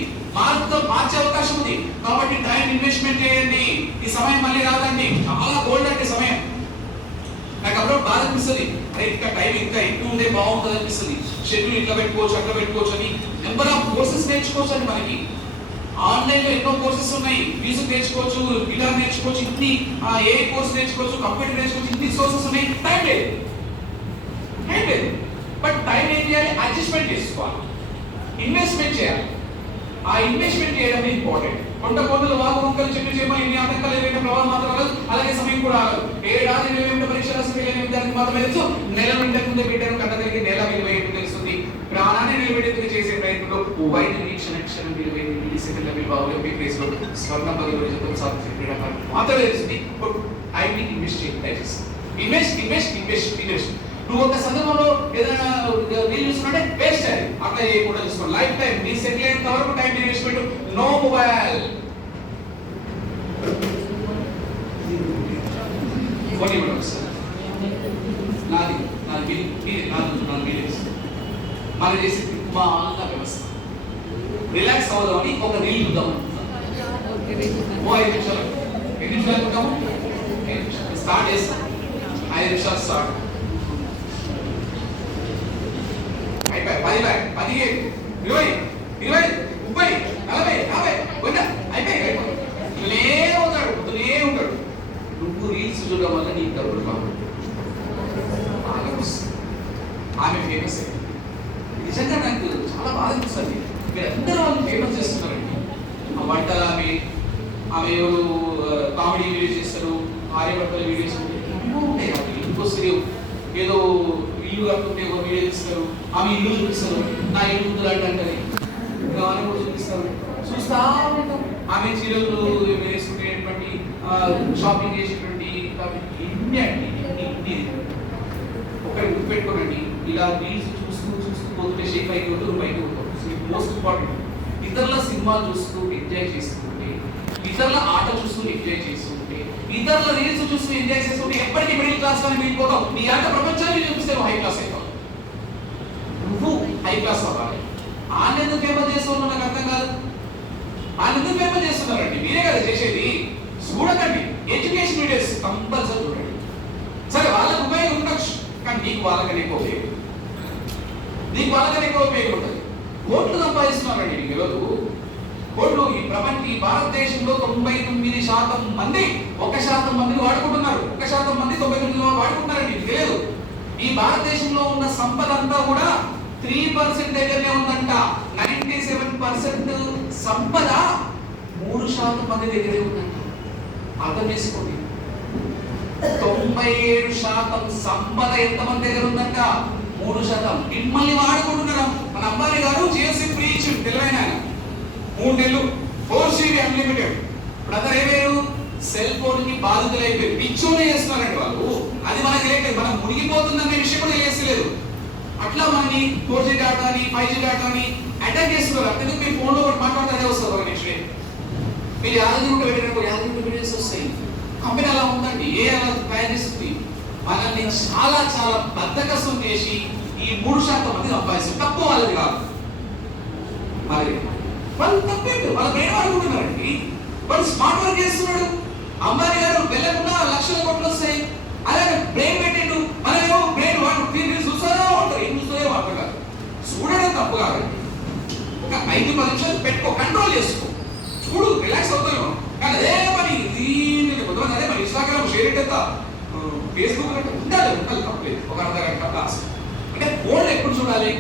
మార్చే అవకాశం ఉంది. కాబట్టి టైం ఇన్వెస్ట్మెంట్ చేయండి. ఈ సమయం మళ్ళీ రాదండి, చాలా గోల్డ్ అంటే సమయం. నాకు అప్పుడు బాధ అనిపిస్తుంది, అరే ఇంకా టైం ఇంకా ఎక్కువ ఉంటే బాగుంటుంది అనిపిస్తుంది. షెడ్యూల్ ఇట్లా పెట్టుకోవచ్చు, అట్లా పెట్టుకోవచ్చు అని. నెంబర్ ఆఫ్ కోర్సెస్ నేర్చుకోవచ్చు అండి. మనకి ఆన్లైన్ లో ఎన్నో కోర్సెస్ ఉన్నాయి. మ్యూజిక్ నేర్చుకోవచ్చు, గిటార్ నేర్చుకోవచ్చు, ఇన్ని ఏ కోర్స్ నేర్చుకోవచ్చు, కంప్యూటర్ నేర్చుకోవచ్చు, ఇన్ని సోర్సెస్ ఉన్నాయి. టైం లేదు. బట్ టైం ఏం చేయాలి? అడ్జస్ట్మెంట్ చేసుకోవాలి, ఇన్వెస్ట్మెంట్ చేయాలి. ఆ ఇన్వెస్ట్మెంట్ చేయడం ఇంపార్టెంట్. కొండ కొండలు, వాగు వంకలు, చెట్టు చేమలు, ఇన్ని ఆటంకాలు ఏవైనా ప్రభావం మాత్రం రాదు, అలాగే సమయం కూడా రాదు. ఏడాది 20 పరీక్ష రాసి వెళ్ళిన విద్యార్థికి మాత్రమే తెలుసు నెల నిండక ముందే బిడ్డను కన్న కలిగి నేల విలువ ఏంటో తెలుస్తుంది. ప్రాణాన్ని నిలబెట్టేందుకు చేసే ప్రయత్నంలో వైద్య వీక్షణ క్షణం విలువ, మిల్లీసెకండ్ల విలువ, ఒలింపిక్ రేస్ లో స్వర్ణ పదవులు సాధించే క్రీడాకారులు మాత్రమే తెలుస్తుంది. ఐటీ ఇన్వెస్ట్ చేయండి. నువ్వు ఒక సందర్భంలో ఏదైనా రీల్ చూసుకుంటే వేస్ట్ అది, అట్లా చేయకుండా చూసుకోండి. లైఫ్ టైం నీ సెటిల్ అయినంత వరకు టైం ఇన్వెస్ట్మెంట్. No mobile. మన చేసే దిక్కుమాల వ్యవస్థ. రిలాక్స్ అవుదామని ఒక రీల్ చూద్దాం. 5 నిమిషాలు. ఎన్ని నిమిషాలు ఉంటాము? స్టార్ట్ చేస్తాం. 5 నిమిషాలు స్టార్ట్. అయిపోయి 10, 15, 20, 30, 40, 50 పోయినా అయిపోయి ఇవే ఉంటాడు, పోతూనే ఉంటాడు. నువ్వు రీల్స్ చూడడం వల్ల నీకు డబ్బులు బాగా వస్తుంది. ఆమె ఫేమస్ అయింది. నిజంగా నాకు చాలా బాధ అనిపిస్తుంది. మీరందరూ వాళ్ళు ఫేమస్ చేస్తున్నారండి. ఆ వంటలు ఆమె ఎవరు కామెడీ వీడియోస్ చేస్తారు, ఆర్యభట్టల వీడియోస్ ఉంటాయి. ఇంకో ఏదో ఇల్లు కట్టుకుంటే ఒక వీడియో తీస్తారు, ఆమె ఇల్లు చూపిస్తారు, నా ఇల్లు ఉంటుందంటే అంటది, కావాలని కూడా చూపిస్తారు. చూస్తా ఉంటాం. ఆమె చీరలు వేసుకునేటువంటి షాపింగ్ చేసేటువంటి ఇన్ని అండి. ఇన్ని ఒకటి గుర్తుపెట్టుకోనండి. ఇలా రీల్స్ చూస్తూ పోతుంటే షేక్ అయిపోతూ బయటకు పోతాం. మోస్ట్ ఇంపార్టెంట్, ఇతరుల సినిమాలు చూస్తూ ఎంజాయ్ చేస్తుంటే, ఇతరుల ఆట చూస్తూ ఎంజాయ్ చేస్తుంటే, ఇతరుల రీల్స్ చూస్తూ ఎంజాయ్ చేస్తుంటే ఎప్పటికీ మిడిల్ క్లాస్ అని మిగిలిపోతావు. నీ ఆట ప్రపంచాన్ని చూపిస్తే హై క్లాస్ అవుతావు. నువ్వు హై క్లాస్ అవ్వాలి. ఆనందం ఫేమస్ చేస్తున్నావు నాకు అర్థం కాదు. ఆనందం ఫేమస్ చేస్తున్నారండి, మీరే కదా చేసేది. చూడకండి. ఎడ్యుకేషన్ వీడియోస్ కంపల్సరీ చూడండి. సరే వాళ్ళకు ఉపయోగం ఉండొచ్చు, కానీ నీకు వాళ్ళకనే ఎక్కువ ఉపయోగం. నీకు వాళ్ళకనే ఎక్కువ ఉపయోగం ఉంటుంది. కోట్లు సంపాదిస్తున్నారండి నీకు ఎవరు? కోట్లు ఈ భారతదేశంలో 99% మంది 1% మందిని వాడుకుంటున్నారు. 1% మంది 99 వాడుకుంటున్నారండి. ఇది లేదు. ఈ భారతదేశంలో ఉన్న సంపద అంతా కూడా 3% దగ్గరనే ఉందంట. 97% సంపద 3% మంది దగ్గరే ఉందంట. అర్థం చేసుకోండి. 97% సంపద ఎంతమంది దగ్గర ఉందంట? 3%. మిమ్మల్ని వాడుకుంటున్నాం. మన అంబానీ గారు జిఎస్టీ ఫ్రీ ఇచ్చింది. తెలివైన 3 నెలలు 4GB అన్లిమిటెడ్. ఇప్పుడు అందరూ ఏమయ్యారు? సెల్ ఫోన్ కి బాధితులు అయిపోయి పిచ్చోనే చేస్తున్నారండి వాళ్ళు. అది మనకి తెలియదు. మనం మునిగిపోతుందనే విషయం కూడా తెలియలేదు. అట్లా మనని 4G డేటా అని 5G డేటా అని అటాక్ చేస్తున్నారు. అందుకే మీ ఫోన్ లో ఒకటి మాట్లాడితే వస్తుంది. ఒక నిమిషం మీరు యాదగిరి పెట్టినప్పుడు యాదగిరి వీడియోస్ వస్తాయి. కంపెనీ అలా ఉందండి. ఏ అలా తయారు చేస్తుంది? మనల్ని చాలా చాలా బద్దకసం చేసి ఈ 3% మంది సంపాదిస్తారు. తక్కువ వాళ్ళది కాదు. మరి వాళ్ళు తప్పేంటి? వాళ్ళ బ్రెయిన్ వాడుకుంటున్నారండి. వాళ్ళు స్మార్ట్ వర్క్ చేస్తున్నాడు. అంబానీ గారు వెళ్ళకుండా లక్షల కోట్లు వస్తాయి. అలాగే బ్రెయిన్ పెట్టిండు. మనమేమో బ్రెయిన్ వాడు చూస్తారో ఉంటారు. ఏం చూస్తారో వాడుతున్నారు. చూడడం తప్పు కాదండి. ఒక 5-10 నిమిషాలు పెట్టుకో, కంట్రోల్ చేసుకో, చూడు, రిలాక్స్ అవుతాను. కానీ అదే పని కొంతమంది అదే మరి ఇన్స్టాగ్రామ్ షేర్ ఎంత, ఫేస్బుక్ అంటే ఉండాలి తప్పలేదు. ఒక అర్ధగంట క్లాస్ అంటే ఫోన్ ఎప్పుడు చూడాలి?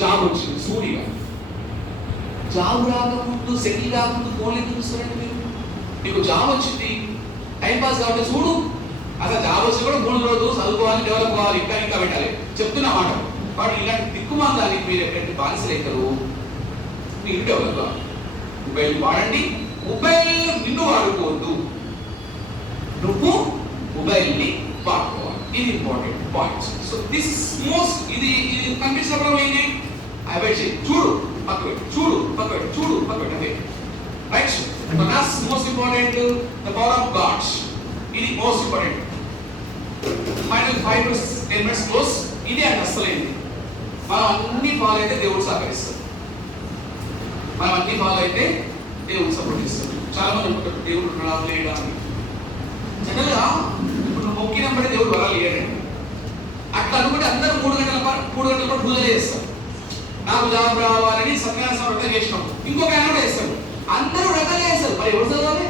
జాబ్ వచ్చింది సూడిగా. జాబ్ రాకముందు, సెటిల్ కాకముందు ఫోన్ ఎందుకు చూస్తారండి మీరు? మీకు జాబ్ వచ్చింది, టైం పాస్ కాబట్టి చూడు. అసలు జాబ్ వచ్చి కూడా 3 రోజులు చదువుకోవాలి, డెవలప్ అవ్వాలి, ఇంకా పెట్టాలి. చెప్తున్నా మాట. కాబట్టి ఇలాంటి దిక్కుమాందానికి మీరు ఎప్పుడైతే బానిసలు అవుతారు, మీరు డెవలప్ కావాలి. మొబైల్ వాడండి. మొబైల్ నిన్ను వాడుకోవద్దు, నువ్వు మొబైల్ని వాడుకోవాలి. ఇది important points. So this most ఇది కనిపించినప్పుడు ఏంటి? అవాయిడ్ చేయి. చూడు పక్కపెట్టు, చూడు పక్కపెట్టు, చూడు పక్కపెట్టు. అదే right. So that's most important. The power of God. ఇది most important. Final 5 to 10 minutes close. ఇది అండి అసలైంది. మనం అన్ని ఫాలో అయితే దేవుడు సహకరిస్తాడు. మనం అన్ని ఫాలో అయితే దేవుడు సపోర్ట్ చేస్తాడు. చాలా మంది అనుకుంటారు దేవుడు వరాలు లేడా అని. జనరల్గా ఇప్పుడు మొక్కినప్పుడే దేవుడు వరాలు లేడండి. అట్లా అనుకుంటే అందరూ 3 గంటల పాటు పూజలు చేస్తారు. నాకు జాబ్ రావాలని సత్యనారాయణ వ్రతం చేసినాం. ఇంకొక ఆయన కూడా చేస్తాడు. అందరూ వ్రతాలు చేస్తారు. మరి ఎవరు చదవాలి?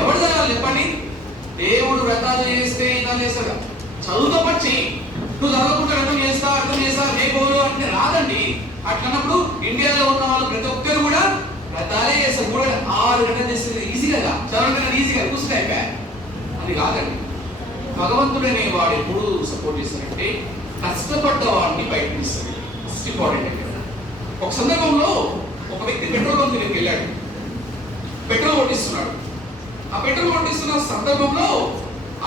ఎవరు చదవాలి చెప్పండి? దేవుడు వ్రతాలు చేస్తే ఇలా చేస్తాడు. చదువుతో పాటు చెయ్యి. నువ్వు చదువుకుంటే అర్థం చేస్తా రేపు అంటే రాదండి. అట్లన్నప్పుడు ఇండియాలో ఉన్న వాళ్ళు ప్రతి ఒక్కరు కూడా వ్రతాలే చేస్తారు. 6 గంటలు చేస్తుంది ఈజీగా. చదవడం ఈజీగా కూర్చుని అయిపోయా. అది కాదండి. భగవంతుడనే వాడు ఎప్పుడు సపోర్ట్ చేస్తారంటే కష్టపడ్డ వాడిని బయట తీస్తాడు. First important. ఒక సందర్భంలో ఒక వ్యక్తి పెట్రోల్ బంక్ దగ్గరికి వెళ్ళాడు. పెట్రోల్ కొట్టిస్తున్నాడు. ఆ పెట్రోల్ కొట్టిస్తున్న సందర్భంలో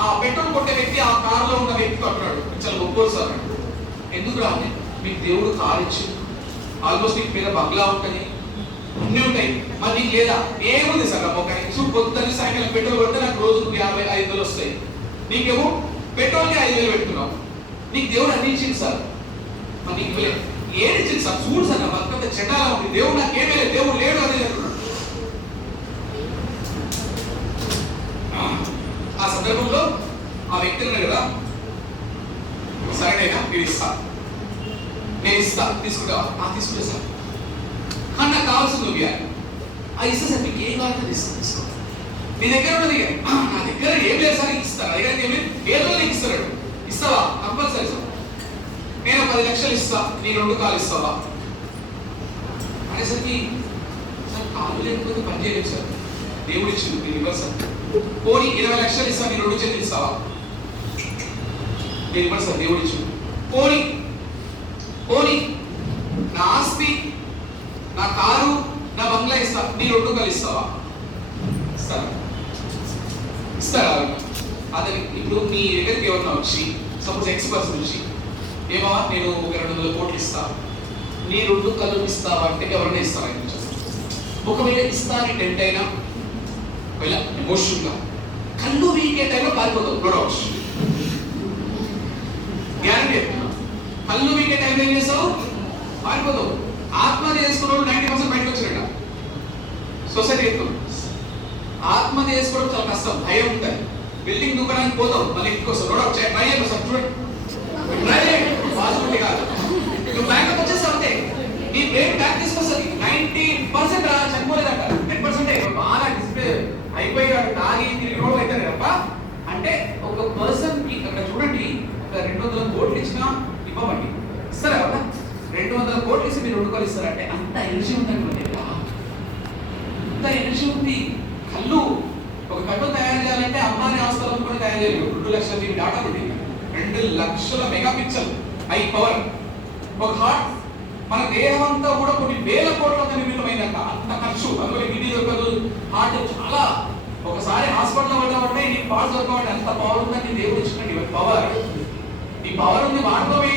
ఆ పెట్రోల్ కొట్టే వ్యక్తి ఆ కారులో ఉన్న వ్యక్తితో అంటున్నాడు, చాలా ఒప్పుకోరు సార్ అంటాడు. ఎందుకు రాని? మీకు దేవుడు కారు ఇచ్చింది, ఆల్మోస్ట్ నీకు మీద బంగ్లా ఉంటుంది, అన్నీ ఉంటాయి, మరి నీకు లేదా? ఏముంది సార్ ఒక పొద్దున్న సాయంకాలం పెట్రోల్ కొడితే నాకు రోజుకు 50-500 వస్తాయి. నీకేమో పెట్రోల్కి 5,000 పెట్టుకున్నావు. నీకు దేవుడు అన్ని ఇచ్చింది సార్, మరి నీకు ఇవ్వలేదు. ఏడిచింది సార్, చూడు సార్ నా బతుకంత చెడ్డాలా ఉంది, దేవుడు నాకేమీ లేదు, దేవుడు లేడు అని చెప్తున్నాడు. ఆ సందర్భంలో ఆ వ్యక్తి ఉన్నాడు కదా, సరేనైనా నేను ఇస్తా తీసుకుంటావా? తీసుకుంటా సార్, కానీ నాకు కావాల్సింది నువ్వు ఇస్తా సార్, మీకు ఏం కావాలంటే తీసుకో, నీ దగ్గర ఉన్నది నా దగ్గర ఏం లేదు సార్, ఇస్తాను నా దగ్గర ఏమి ఏదో నీకు ఇస్తున్నాడు, ఇస్తావా? కంపల్సరీ సార్, నేను 10 లక్షలు ఇస్తా, నీ 2 కాలు ఇస్తావా అనేసరికి సార్ కాలు లేకపోతే పని చేయలేదు సార్, దేవుడు ఇచ్చింది నేను ఇవ్వరు సార్. పోనీ 20 లక్షలు ఇస్తా, నీ 2 చేతులు ఇస్తావా? నేను ఇవ్వరు సార్, దేవుడు ఇచ్చింది. పోనీ నా ఆస్తి, నా కారు, నా బంగ్లా ఇస్తా, నీ 2 కాలు ఇస్తావా? ఇస్తారా? అతని ఇప్పుడు మీ దగ్గరికి ఎవరన్నా వచ్చి సపోజ్ ఎక్స్పర్ట్స్ వచ్చి ఏమో నేను 200 కోట్లు ఇస్తా, నీ 2 కళ్ళు ఇస్తావా అంటే ఎవరైనా ఇస్తారా? ఒకవేళ ఇస్తా అని టెంట్ అయినా ఒకవేళ ఎమోషన్గా కళ్ళు వీకే టైంలో పారిపోతావు, నో డౌట్, గ్యారంటీ చెప్తున్నా. కళ్ళు వీకే టైంలో ఏం చేస్తావు? పారిపోతావు. ఆత్మహత్య చేసుకున్న 90% బయటకు వచ్చినట్ట సొసైటీ చెప్తాం. ఆత్మహత్య చేసుకోవడం చాలా కష్టం, భయం ఉంటుంది. బిల్డింగ్ దూకడానికి పోతావు, మళ్ళీ ఇంటికి వస్తావు, నో డౌట్, ట్రై చేయండి సార్, చూడండి, ట్రై చేయండి, పాసిబిలిటీ కాదు. నువ్వు బ్యాంక్ వచ్చేస్తావు అంతే, నీ బ్రెయిన్ బ్యాక్ తీసుకొస్తుంది. 90% చనిపోలేదంట, 10% బాగా డిస్ప్లే అయిపోయి తాగి తిరిగి రోడ్డు అవుతారు తప్ప. అంటే ఒక పర్సన్ కి అక్కడ చూడండి, ఒక 200 కోట్లు ఇచ్చినా ఇవ్వమండి, ఇస్తారా కదా? 200 కోట్లు ఇస్తే మీరు 2 కాలు ఇస్తారంటే అంత ఎనర్జీ ఉందండి, అంత ఎనర్జీ ఉంది. కళ్ళు ఒక కట్టు తయారు చేయాలంటే అమ్మాని ఆస్తులను కూడా తయారు చేయలేదు. 2 లక్షల జీబీ డాటా ఉంటుంది, 2 లక్షల మెగా పిక్సెల్ హై పవర్. ఒక హార్ట్, మన దేహం అంతా కూడా కొన్ని వేల కోట్లతో నిర్మితమైందంట, అంత ఖర్చు. అందులో కిడ్నీ దొరకదు, హార్ట్ చాలా. ఒకసారి హాస్పిటల్ పడ్డామంటే నీ పార్ట్స్ దొరకమంటే అంత పవర్ ఉందని దేవుడు ఇచ్చినట్టు పవర్. ఈ పవర్ ఉంది, వాడుకోవి.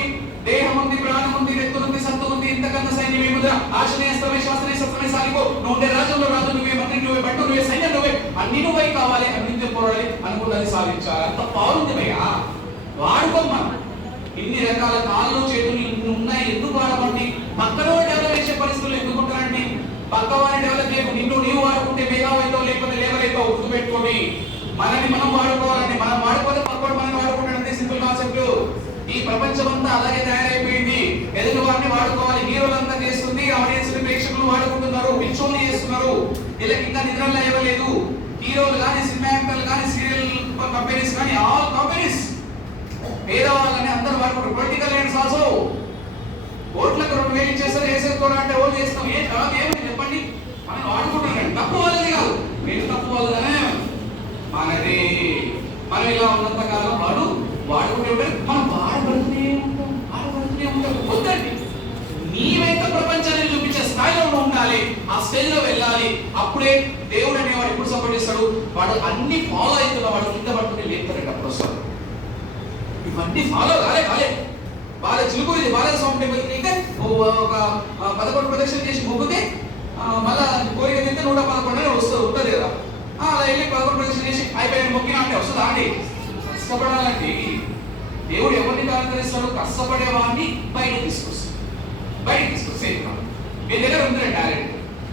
దేహం ఉంది, ప్రాణం ఉంది, రెత్తు ఉంది, సత్తు ఉంది, ఇంతకన్నా సైన్యం ఏముందిరా? ఆశనేస్తమే శాస్త్రమే సత్యమే సాగిపో. నువ్వు రాజుల్లో రాజు నువ్వే, మంత్రి నువ్వే, పట్టు నువ్వే, సైన్యం నువ్వే, అన్ని నువ్వే కావాలి, అన్ని పోరాడాలి, అనుకున్నది సాధించాలి. అంత పవర్ ఉంది భయ్యా, వాడుకోమ్మా. ఇన్ని రకాల కాళ్ళు చేతులు ఉన్నాయి, ఎందుకు వాడమండి? పక్కన డెవలప్ చేసే పరిస్థితులు ఎందుకు ఉంటారండి? పక్క వారిని డెవలప్ చేయకు, నిన్ను నీవు వాడుకుంటే మెగా అవుతావు, లేకపోతే లేవర్ అవుతావు. గుర్తు పెట్టుకోండి, మనల్ని మనం వాడుకోవాలండి. మనం వాడుకోతే పక్కన మనం వాడుకుంటాడు, అంతే సింపుల్ కాన్సెప్ట్. ఈ ప్రపంచం అంతా అలాగే తయారైపోయింది. ఎదుటి వారిని వాడుకోవాలి. హీరోలంతా చేస్తుంది, ఆడియన్స్ ప్రేక్షకులు వాడుకుంటున్నారు, పిచ్చోళ్ళు చేస్తున్నారు. ఇలా ఇంకా నిద్రలో ఇవ్వలేదు. హీరోలు కానీ, సినిమా యాక్టర్లు కానీ, సీరియల్ కంపెనీస్ కానీ, ఆల్ కంపెనీస్ పేదవాళ్ళని అందరూ వాడుకుంటారు. పొలిటికల్ లీడర్స్ ఆల్సో ఓట్లకు 2000 ఇచ్చేస్తారు, వేసేసుకోరా అంటే ఓట్లు చేస్తాం. ఏ తర్వాత ఏమని చెప్పండి, మనం వాడుకుంటున్నాం. తప్పు వాళ్ళది కాదు, నేను తప్పు వాళ్ళదనే మనది. మనం ఇలా ఉన్నంత కాలం వాడుకుంటే మనం వాడబడుతూనే ఉంటాం. వద్దండి, నీవైతే ప్రపంచాన్ని చూపించే స్థాయిలో ఉండాలి, ఆ స్టేజ్ లో వెళ్ళాలి. అప్పుడే దేవుడు అనేవాడు ఎప్పుడు సపోర్ట్ చేస్తాడు? వాడు అన్ని ఫాలో అవుతున్న వాడు కింద పట్టుకుని లేపుతాడండి, అప్పుడు వస్తాడు. ఇవన్నీ ఫాలో కాలే వాళ్ళ చిలుకూరి బాలస్వామి టెంపుల్ అయితే ఒక 11 ప్రదక్షిణ చేసి మొగ్గితే మళ్ళా కోరిక తింటే 111 ఉంటుంది కదా. అలా వెళ్ళి 11 ప్రదక్షిణ చేసి అయిపోయిన మొక్కినా అంటే వస్తుందా అండి? కష్టపడాలండి. దేవుడు ఎవరిని కారణిస్తాడు? కష్టపడే వాడిని బయటకు తీసుకొస్తాడు. మీ దగ్గర ఉందండి టాలెంట్,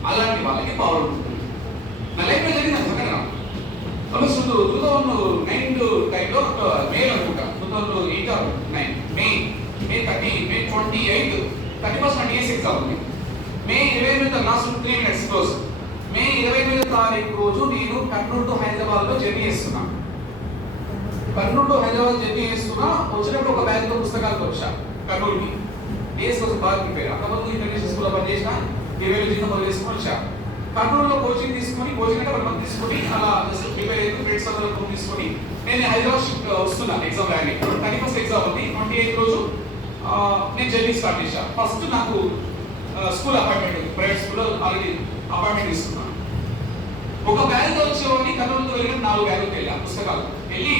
అలాంటి వాళ్ళకి పవర్ ఉంటుంది. నా లైఫ్లో జరిగిన సంఘటన ఆల్మోస్ట్ 2009 టైంలో మే అనుకుంటా, 2008 మే 28 31st ఎగ్జామ్ ఉంది. మే 28 లాస్ట్ 3 minutes క్లోజ్. మే 28వ తారీఖు రోజు నేను కర్నూలు టు హైదరాబాద్ లో జర్నీ చేస్తున్నాను. వచ్చినప్పుడు ఒక బ్యాగ్ తో పుస్తకాలకు వచ్చా కర్నూలుకి. డేస్ కోసం బాగా ప్రిపేర్. అంతకుముందు ఇంటర్నేషనల్ స్కూల్లో పనిచేసిన 20,000 జీతం వదిలేసుకొని వచ్చా. కర్నూలులో కోచింగ్ తీసుకొని, కోచింగ్ అంటే 1 month తీసుకొని అలా ప్రిపేర్ అయ్యి ఫ్రెండ్స్ అందరూ రూమ్ తీసుకొని నేను హైదరాబాద్ వస్తున్నాను. ఎగ్జామ్ రాయాలి. 31st ఎగ్జామ్ ఉంది. 28 రోజు నేను జర్నీ స్టార్ట్ చేశాను. ఫస్ట్ నాకు స్కూల్ అపార్ట్మెంట్, ప్రైవేట్ స్కూల్లో ఆల్రెడీ అపార్ట్మెంట్ తీసుకున్నాను. ఒక బ్యాగ్ వచ్చేవాడిని కర్నూలుతో వెళ్ళిన 4 బ్యాగులకు వెళ్ళా పుస్తకాలు. వెళ్ళి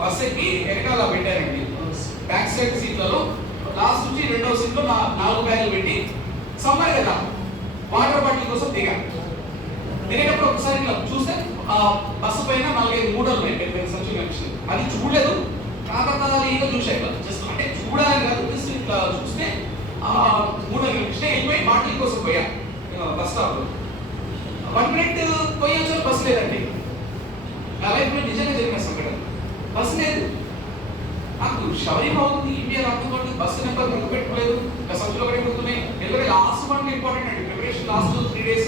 బస్ ఎక్కి వెనకాల పెట్టారండి బ్యాక్ సైడ్ సీట్లలో. లాస్ట్ నుంచి 2వ సీట్లో 4 బ్యాగులు పెట్టి సమ్మర్ కదా వాటర్ బాటిల్ కోసం దిగాను. దిగేటప్పుడు ఒకసారి ఇట్లా చూస్తే బస్సు పైన 4-5 మూటలు ఉన్నాయి, సంచులు కనిపించింది. అది చూడలేదు, కాకతాళీగా చూసాయి. జస్ట్ అంటే చూడాలని కాదు, జస్ట్ ఇట్లా చూస్తే 3 నిమిషం వెళ్ళిపోయి బాటిల్ కోసం పోయా బస్ స్టాప్ లో. 1 మినిట్ పోయి వచ్చారు, బస్సు లేదండి. నా లైఫ్ లో నిజంగా జరిగిన సంఘటన. బస్సు లేదు. నాకు షవరింగ్ అవుతుంది, ఈపీఆర్ అర్థం బస్సు నెంబర్ ముందు పెట్టుకోలేదు, సంచులు ఒకటి గుర్తున్నాయి. ఎందుకంటే లాస్ట్ 1 ఇంపార్టెంట్ అండి, preparation last 3 days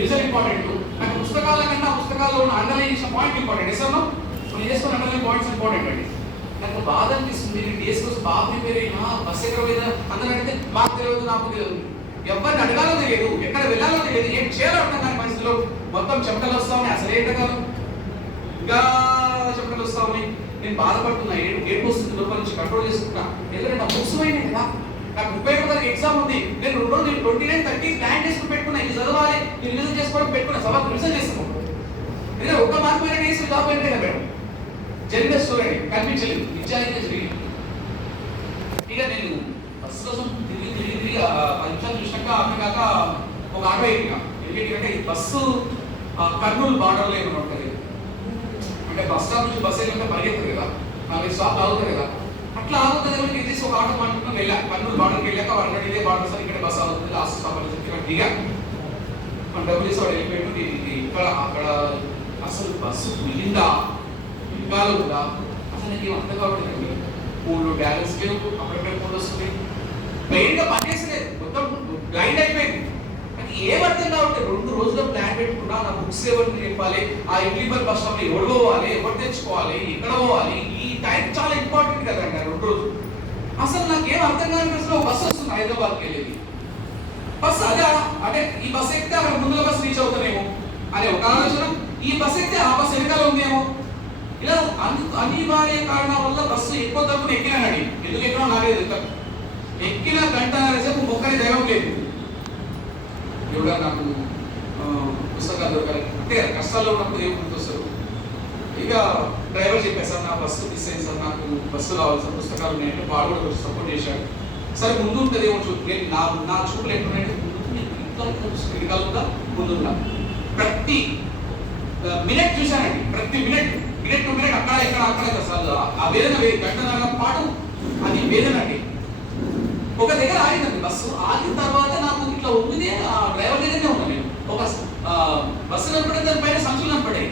result important. నాకు పుస్తకాల కన్నా పుస్తకాల్లో ఉన్న అండర్లైన్ చేసిన పాయింట్ ఇంపార్టెంట్. ఎసర్నో నేను చేసుకున్న అండర్లైన్ పాయింట్స్ ఇంపార్టెంట్ అండి. నాకు బాధ అనిపిస్తుంది, నేను డేస్ కోసం బాగా ప్రిపేర్ అయినా బస్సు ఎక్కడ పోయినా అందరూ అడిగితే మాకు తెలియదు, నాకు తెలియదు, ఎవరిని అడగాలో తెలియదు, ఎక్కడ వెళ్ళాలో తెలియదు, ఏం చేయాలో అర్థం కాని పరిస్థితిలో మొత్తం చెమటలు వస్తా ఉన్నాయి. అసలు ఏంటకాలం ఇంకా చెమటలు వస్తా ఉన్నాయి. నేను బాధపడుతున్నా, ఏడుపు వస్తుంది, లోపల నుంచి కంట్రోల్ చేసుకుంటున్నా. ఎందుకంటే నా బుక్స్ పోయినాయి కదా, నాకు 31 తారీఖు ఎగ్జామ్ ఉంది. నేను 2 రోజులు 29, 30 ప్లాన్ చేసుకుని పెట్టుకున్నా, ఇది చదవాలి, ఇది రివిజన్ చేసుకోవడం పెట్టుకున్నా, సభకు రివిజన్ చేస్తాము. ఎందుకంటే ఒక్క మార్క్ మీద వేసి జాబ్ పోయింది కదా మేడం. జరిగిన స్టోరీ కనిపించలేదు, నిజాయితీ జరిగింది. ఇక నేను బస్సు కోసం తిరిగి 10 నిమిషాలు చూసినాక అక్కడ కాక ఒక ఆటో ఎక్కినా. ఎందుకంటే ఈ బస్సు కర్నూలు బార్డర్లో ఏమైనా ఉంటుంది అంటే బస్ స్టాప్ నుంచి బస్సు వెళ్ళినంత పరిగెత్తుంది కదా, 4 స్టాప్ ఆగుతుంది కదా, అట్లా ఆగుతుంది కాబట్టి నేను తీసి ఒక ఆటో మాట్లాడుకుని వెళ్ళా. కర్నూలు బార్డర్కి వెళ్ళాక వాళ్ళు ఇదే బార్డర్ సార్ ఇక్కడ బస్సు ఆగుతుంది, లాస్ట్ స్టాప్ అని చెప్పి ఇక్కడ దిగా. మన డబ్బులు వేసి వాడు వెళ్ళిపోయాడు. ఇక్కడ అక్కడ అసలు బస్సు వెళ్ళిందా ఇంకా ఉందా అసలు నాకు ఏం అర్థం కావట్లేదండి. ఫోన్లో బ్యాలెన్స్ లేవు, అప్పుడప్పుడే ఫోన్ వస్తుంది, మెయిన్గా పనిచేసలేదు, మొత్తం బ్లైండ్ అయిపోయింది. నాకు ఏం అర్థం కావట్లేదు. 2 రోజులు ప్లాన్ పెట్టుకున్నా, నా బుక్స్ ఎవరికి చెప్పాలి, ఆ ఇడ్లీపల్ బస్ స్టాప్లో ఎవరు పోవాలి, ఎవరు తెచ్చుకోవాలి, ఎక్కడ పోవాలి, ఈ టైం చాలా ఇంపార్టెంట్ కదండి. 2 రోజులు అసలు నాకు ఏం అర్థం కాని పరిస్థితిలో బస్సు వస్తుంది హైదరాబాద్కి వెళ్ళేది. బస్సు అదే అంటే ఈ బస్సు ఎక్కితే అక్కడ ముందుగా బస్సు రీచ్ అవుతానేమో అనే ఒక ఆలోచన, ఈ బస్సు ఎక్కితే ఆ బస్సు వెనకాల ఉందేమో, ఇలా అనివార్య కారణాల వల్ల బస్సు ఎక్కువ తరపున ఎక్కినానండి. ఎందుకు ఎక్కడో నాకేది ఎక్కిన గంటన్నర సేపు మొక్కని దైవం లేదు. ఎవడా నాకు పుస్తకాలు దొరకాలి అంటే కష్టాల్లో ఉన్నప్పుడు ఏమి గుర్తొస్తారు. ఇక డ్రైవర్ చెప్పారు, సార్ నా బస్సు మిస్ అయింది సార్, నాకు బస్సు కావాలి సార్, పుస్తకాలు ఉన్నాయంటే వాడు కూడా కొంచెం సపోర్ట్ చేశాడు. సరే ముందు ఉంటుంది ఏమో చూపు, నా చూపులు ఎక్కడున్నాయంటే ముందు ముందున్నా. ప్రతి మినిట్ చూశానండి, ప్రతి మినిట్ టు మినిట్ అక్కడ అసలు ఆ వేదన గంటన్నర పాటు అది వేదన అండి. ఒక దగ్గర ఆగిందండి బస్సు. ఆగిన తర్వాత నాకు ఇట్లా ఉంది, ఆ డ్రైవర్ దగ్గరనే ఉన్నా నేను. ఒక బస్సు కనపడే దానిపైన సంచులు కనపడాయి.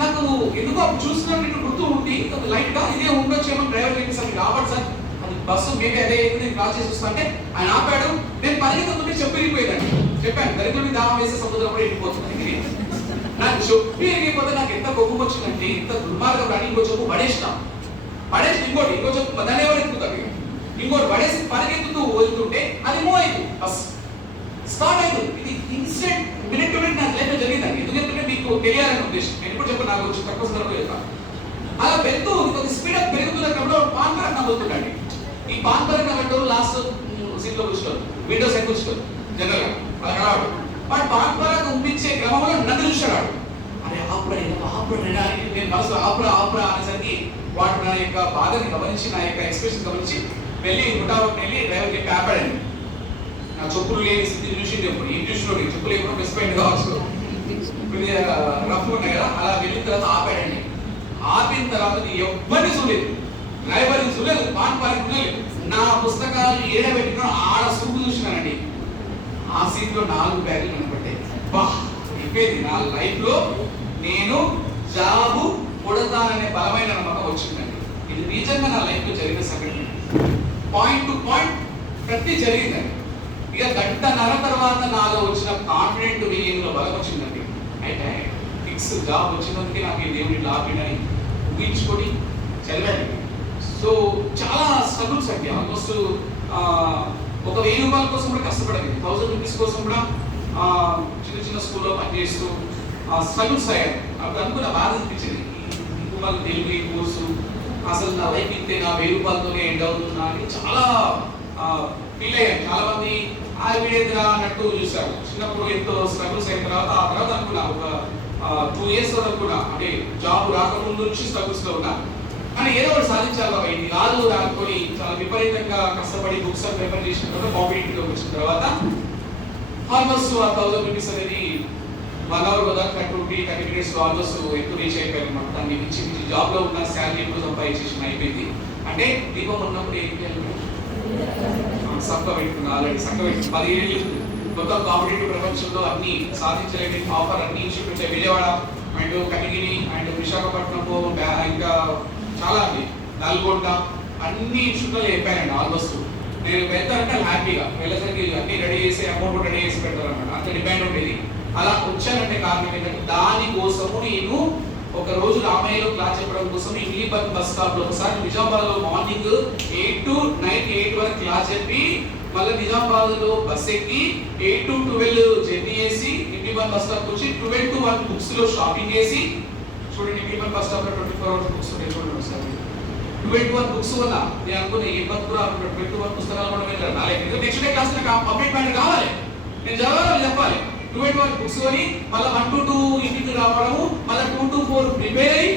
నాకు ఎందుకో అప్పుడు చూసినట్టు గుర్తు ఉంది, లైట్ గా ఇదే ఉండొచ్చేమో. డ్రైవర్ చెప్పేసి రావట్ సార్ అది బస్సు మేబీ అదే నేను క్రాస్ చేసి వస్తా అంటే ఆయన ఆపాడు. నేను పరిగెత్తుకుంటే చెప్పు విరిగిపోయిందండి. చెప్పాను దరిద్రం మీద దావా వేసే సముద్రం కూడా వెళ్ళిపోతుంది. నాకు చెప్పి విరిగిపోతే నాకు ఎంత కోపం వచ్చిందంటే, ఇంత దుర్మార్గం రాని ఇంకో చెప్పు పడేసి ఇంకో చెప్పు దాన్ని ఎవరు ఎక్కుతాడు, ఇంకోటి పడేసి పరిగెత్తుతూ వెళ్తుంటే అది మూవ్ అయింది, బస్ స్టార్ట్ అయింది. ఇది ఇన్సిడెంట్ మినిట్ టు మినిట్ నాకు లైఫ్ లో జరిగిందండి. ఎందుకంటే మీకు తెలియాలని ఉద్దేశం. నేను కూడా చెప్పాను, నాకు వచ్చి తక్కువ సందర్భంలో చెప్తాను. అలా వెళ్తూ కొద్ది స్పీడ్ అప్ పెరుగుతున్నప్పుడు పాన్ పరంగా నవ్వుతుందండి. ఈ పాన్ పరంగా వెళ్తారు, లాస్ట్ సీట్ లో కూర్చోరు, విండో సైడ్ కూర్చోరు జనరల్ గా అలా రాడు. వాడు పాన్ పరంగా ఉంపించే క్రమంలో నన్ను చూశాడు. అరే ఆపురా నేను మనసు ఆపురా అనేసరికి వాడు నా యొక్క బాధని గమనించి, నా యొక్క ఎక్స్ప్రెషన్ గమనించి వెళ్ళి గుంటావకి వెళ్ళి డ్రైవర్ చెప్పి ఆపాడండి. నా చెప్పులు లేని స్థితి చూసి ఎప్పుడు ఇంగ్లీష్లో చెప్పులు ఎప్పుడు మిస్పోయింది కావచ్చు, రఫ్ ఉన్నాయి కదా. అలా వెళ్ళిన తర్వాత ఆపాడండి. ఆపిన తర్వాత ఎవరిని చూడలేదు, డ్రైవర్ని చూడలేదు, పాన్ పార్క్ చూడలేదు. నా పుస్తకాలు ఏడబెట్టిన ఆడ సూపు చూసినానండి. ఆ సీట్ లో 4 బ్యాగులు కనపడ్డాయి. అయిపోయింది నా లైఫ్ లో. నేను జాబు కొడతాననే బలమైన నమ్మకం వచ్చిందండి. ఇది నిజంగా నా లైఫ్ లో జరిగిన సంఘటన. పాయింట్ టు పాయింట్ ప్రతి జరిగిందండి. ఇక గంటన్నర తర్వాత నాలో వచ్చిన కాన్ఫిడెంట్ బిలీవింగ్లో బలం వచ్చిందండి. అయితే ఫిక్స్ జాబ్ వచ్చినందుకే నాకు ఈ దేవుడి లాభిడని ఊహించుకొని చదివాను. సో చాలా స్ట్రగుల్స్ అండి. ఆల్మోస్ట్ ఒక 1000 రూపాయల కోసం కూడా కష్టపడాలి, 1000 రూపీస్ కోసం కూడా చిన్న స్కూల్లో పనిచేస్తూ స్ట్రగుల్స్ అయ్యాను. అప్పుడు అనుకున్న బాధ అనిపించింది, వాళ్ళు తెలుగు ఈ కోర్సు అసలు నా లైఫ్ ఇంతే, నా 1000 రూపాయలతోనే ఎండ్ అవుతున్నా అని చాలా ఫీల్ అయ్యాను. చాలా మంది ఆవిడేదిరా అన్నట్టు చూశారు. చిన్నప్పుడు ఎంతో స్ట్రగుల్స్ అయిన తర్వాత ఆ తర్వాత అనుకున్నా, ఒక 2 years అనుకున్నా, అంటే జాబ్ రాకముందు నుంచి స్ట్రగుల్స్ లో ఉన్నా, కానీ ఏదో ఒకటి సాధించాలి కాబట్టి ఇది రాదుకొని చాలా విపరీతంగా కష్టపడి బుక్స్ ప్రిపేర్ చేసిన తర్వాత కాంపిటేటివ్ వచ్చిన తర్వాత ఆల్మోస్ట్ 1000 రూపీస్ అనేది 1 hour కదా, 30 minutes ఆల్మోస్ట్ ఎక్కువ రీచ్ అయిపోయాను అనమాట. దాన్ని మించి జాబ్ లో ఉన్న శాలరీ ఎక్కువ సంపాదించేసిన అయిపోయింది. అంటే దీపం ఉన్నప్పుడు ఏం చేయాలి, సక్క పెట్టుకున్నా ఆల్రెడీ సక్క పెట్టుకుని 10 ఏళ్ళు మొత్తం కాంపిటేటివ్ ప్రపంచంలో అన్ని సాధించలేని ఆఫర్ అన్ని institutes Vijayawada and Kanigiri and Visakhapatnam ఇంకా చాలా అండి నల్గొండ అన్ని ఇన్స్టిట్యూట్లో చెప్పానండి ఆల్మోస్ట్. నేను వెళ్తానంటే హ్యాపీగా వెళ్ళేసరికి అన్ని రెడీ చేసి అమౌంట్ రెడీ చేసి పెడతారు అనమాట, అంత డిమాండ్ ఉండేది. అలా వచ్చానంటే కారణం ఏంటంటే దానికోసము నేను ఒక రోజు రామయ్యలో క్లాస్ చెప్పడం కోసం ఇంగ్లీపన్ బస్ స్టాప్ లో ఒకసారి నిజామాబాద్ లో మార్నింగ్ 8 to 8 వరకు క్లాస్ చెప్పి మళ్ళీ నిజామాబాద్ లో బస్ ఎక్కి 8 to 12 జర్నీ చేసి ఇంగ్లీపన్ బస్ స్టాప్ వచ్చి 12 to 1 బుక్స్ లో షాపింగ్ చేసి చూడండి. ఇంగ్లీపన్ బస్ స్టాప్ లో 24 hours బుక్స్ ఉంటాయి చూడండి ఒకసారి. 12 to 1 బుక్స్ వల్ల నేను అనుకున్నా ఏ బుక్ కూడా 12 to 1 పుస్తకాలు కూడా వెళ్ళాను నాలుగు. నెక్స్ట్ డే క్లాస్ నాకు అప్డేట్ మ్యాటర్ కావాలి, నేను చదవాలి చెప్పాలి. 2 to 1 బుక్స్ కొని మళ్ళీ 1 to 2 ఇంటికి రావడము, మళ్ళీ 2 to 4 ప్రిపేర్ అయ్యి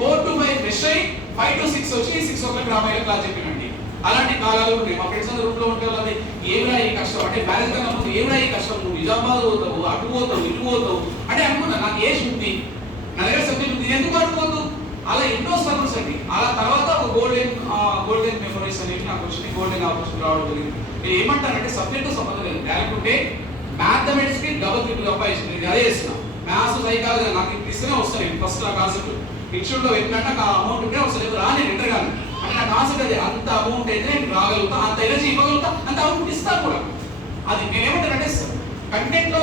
4 to 5 ఫ్రెష్ అయ్యి 5 to 6 వచ్చి 6 o'clock రామాయణ క్లాస్ చెప్పినండి. అలాంటి కాలాలు ఉన్నాయి. మా ఫ్రెండ్స్ అందరూ రూమ్ లో ఉంటే వాళ్ళది ఏమిరా ఈ కష్టం అంటే మ్యారేజ్ కన్నా ముందు ఏమిరా ఈ కష్టం, నువ్వు నిజామాబాద్ పోతావు అటు పోతావు ఇటు పోతావు అంటే అనుకున్నా నాకు ఏజ్ ఉంది, నా దగ్గర సబ్జెక్ట్ ఉంది, ఎందుకు అటుపోదు. అలా ఎన్నో స్ట్రగుల్స్ అండి. అలా తర్వాత ఒక గోల్డెన్ మెమరీస్ అనేవి నాకు వచ్చింది, గోల్డెన్ ఆపర్చునిటీ రావడం జరిగింది. నేను ఏమంటానంటే సబ్జెక్ట్ సంబంధం లేదు, డైరెక్ట్ ఉంటే మ్యాథమెటిక్స్ కి డబుల్ ట్రిపుల్ తప్ప ఇచ్చింది. నేను అదే చేస్తున్నా. మ్యాథ్స్ సైకాలజీ నాకు ఇస్తేనే వస్తాయి. ఫస్ట్ నా కాన్సెప్ట్ ఇన్స్టిట్యూట్ లో పెట్టినట్టు నాకు ఆ అమౌంట్ ఉంటే వస్తలేదు రా నేను ఎంటర్ కాను అంటే నా కాన్సెప్ట్ అది. అంత అమౌంట్ అయితే నేను రాగలుగుతా, అంత ఎనర్జీ ఇవ్వగలుగుతా, అంత అవుట్పుట్ ఇస్తాను కూడా. అది నేను ఏమంటానంటే కంటెంట్ లో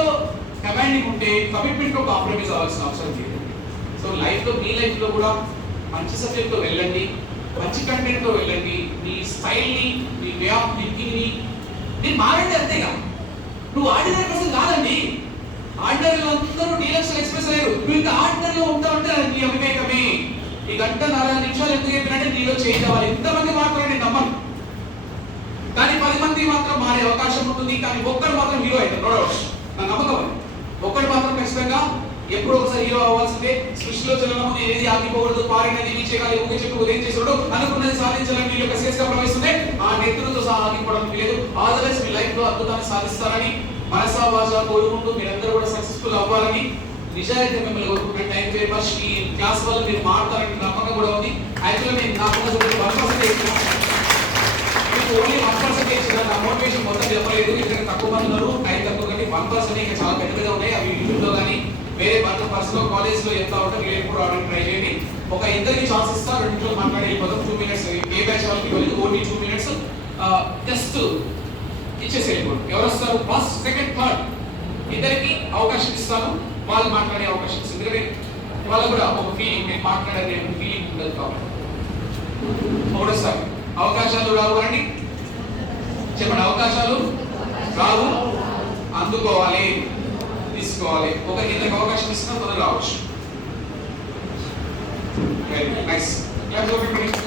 కమాండింగ్ ఉంటే కమిట్మెంట్ లో కాంప్రమైజ్ అవ్వాల్సిన అవసరం లేదు. సో లైఫ్ లో మీ లైఫ్ లో కూడా మంచి సబ్జెక్ట్ లో వెళ్ళండి, మంచి కంటెంట్ లో వెళ్ళండి. మీ స్టైల్ ని మీ వే ఆఫ్ థింకింగ్ ని మీరు మారండి అంతేగా. నువ్వు ఆర్డినరీ పర్సన్ కాదండి. ఆర్డినరీలో అందరూ డీలక్స్ ఎక్స్ప్రెస్ అయ్యారు, నువ్వు ఇంత ఆర్డినరీలో ఉంటావంటే నీ అవివేకమే. ఈ 1:40 నిమిషాలు ఎందుకు చెప్పినట్టే నీలో చేంజ్ అవ్వాలి. ఇంతమంది మాత్రమే నేను నమ్మను, కానీ 10 మంది మాత్రం మారే అవకాశం ఉంటుంది. కానీ ఒక్కడు మాత్రం హీరో అవుతాడు, నో డౌట్. నా నమ్మకం అది. ఒక్కడు మాత్రం ఖచ్చితంగా ఎప్పుడో ఒకసారి హీరో అవ్వాల్సిందే. సృష్టిలో చలనము ఏది ఆగిపోకూడదు, పారినది వీచేయాలి, ఊగే చెప్పి ఉదయం చేసాడు అనుకున్నది సాధించాలని మీ యొక్క శేషగా ప్రవహిస్తుంది. ఆ నెత్తులతో సహా ఆగిపోవడం లేదు. ఆదర్శ మీ లైఫ్ లో అద్భుతాన్ని సాధిస్తారని మనసా భాష కోరుకుంటూ మీరందరూ కూడా సక్సెస్ఫుల్ అవ్వాలని నిజాయితీ మిమ్మల్ని కోరుకుంటున్నాను. Thank you very much. ఈ క్లాస్ వల్ల మీరు మాట్లాడాలని నమ్మకం కూడా ఉంది. యాక్చువల్గా నేను నాకు 1% ఇచ్చిన మీకు ఓన్లీ 1% ఇచ్చిన నా మోటివేషన్ మొత్తం చెప్పలేదు. ఇక్కడ తక్కువ మంది ఉన్నారు, టైం తక్కువ కానీ 1% ఇంకా చాలా పెద్ద పెద్దగా ఉన్నాయి. అవి యూట్యూబ్ లో కానీ వేరే పర్సనల్ కాలేజ్ లో ఎంత ఉంటారు మీరు ఎప్పుడు రావడానికి ట్రై చేయండి. ఒక ఇద్దరికి ఛాన్స్ ఇస్తా, 2 నిమిషాలు మాట్లాడి వెళ్ళిపోతాం. 2 minutes ఏ బ్యాచ్ వాళ్ళకి ఇవ్వలేదు, ఓన్లీ 2 minutes జస్ట్ ఇచ్చేసి వెళ్ళిపోండి. ఎవరు వస్తారు ఫస్ట్ సెకండ్ థర్డ్ ఇద్దరికి అవకాశం ఇస్తాను, వాళ్ళు మాట్లాడే అవకాశం ఇస్తుంది. ఎందుకంటే వాళ్ళు కూడా ఒక ఫీలింగ్, నేను మాట్లాడే ఫీలింగ్ ఉండదు కాబట్టి. ఒకటోసారి అవకాశాలు రావు అండి చెప్పండి, అవకాశాలు రావు, అందుకోవాలి, తీసుకోవాలి. ఒకరికి ఇద్దరికి అవకాశం ఇస్తున్నా తొందర రావచ్చు. Very nice. క్లాస్ ఓపెన్ చేయండి.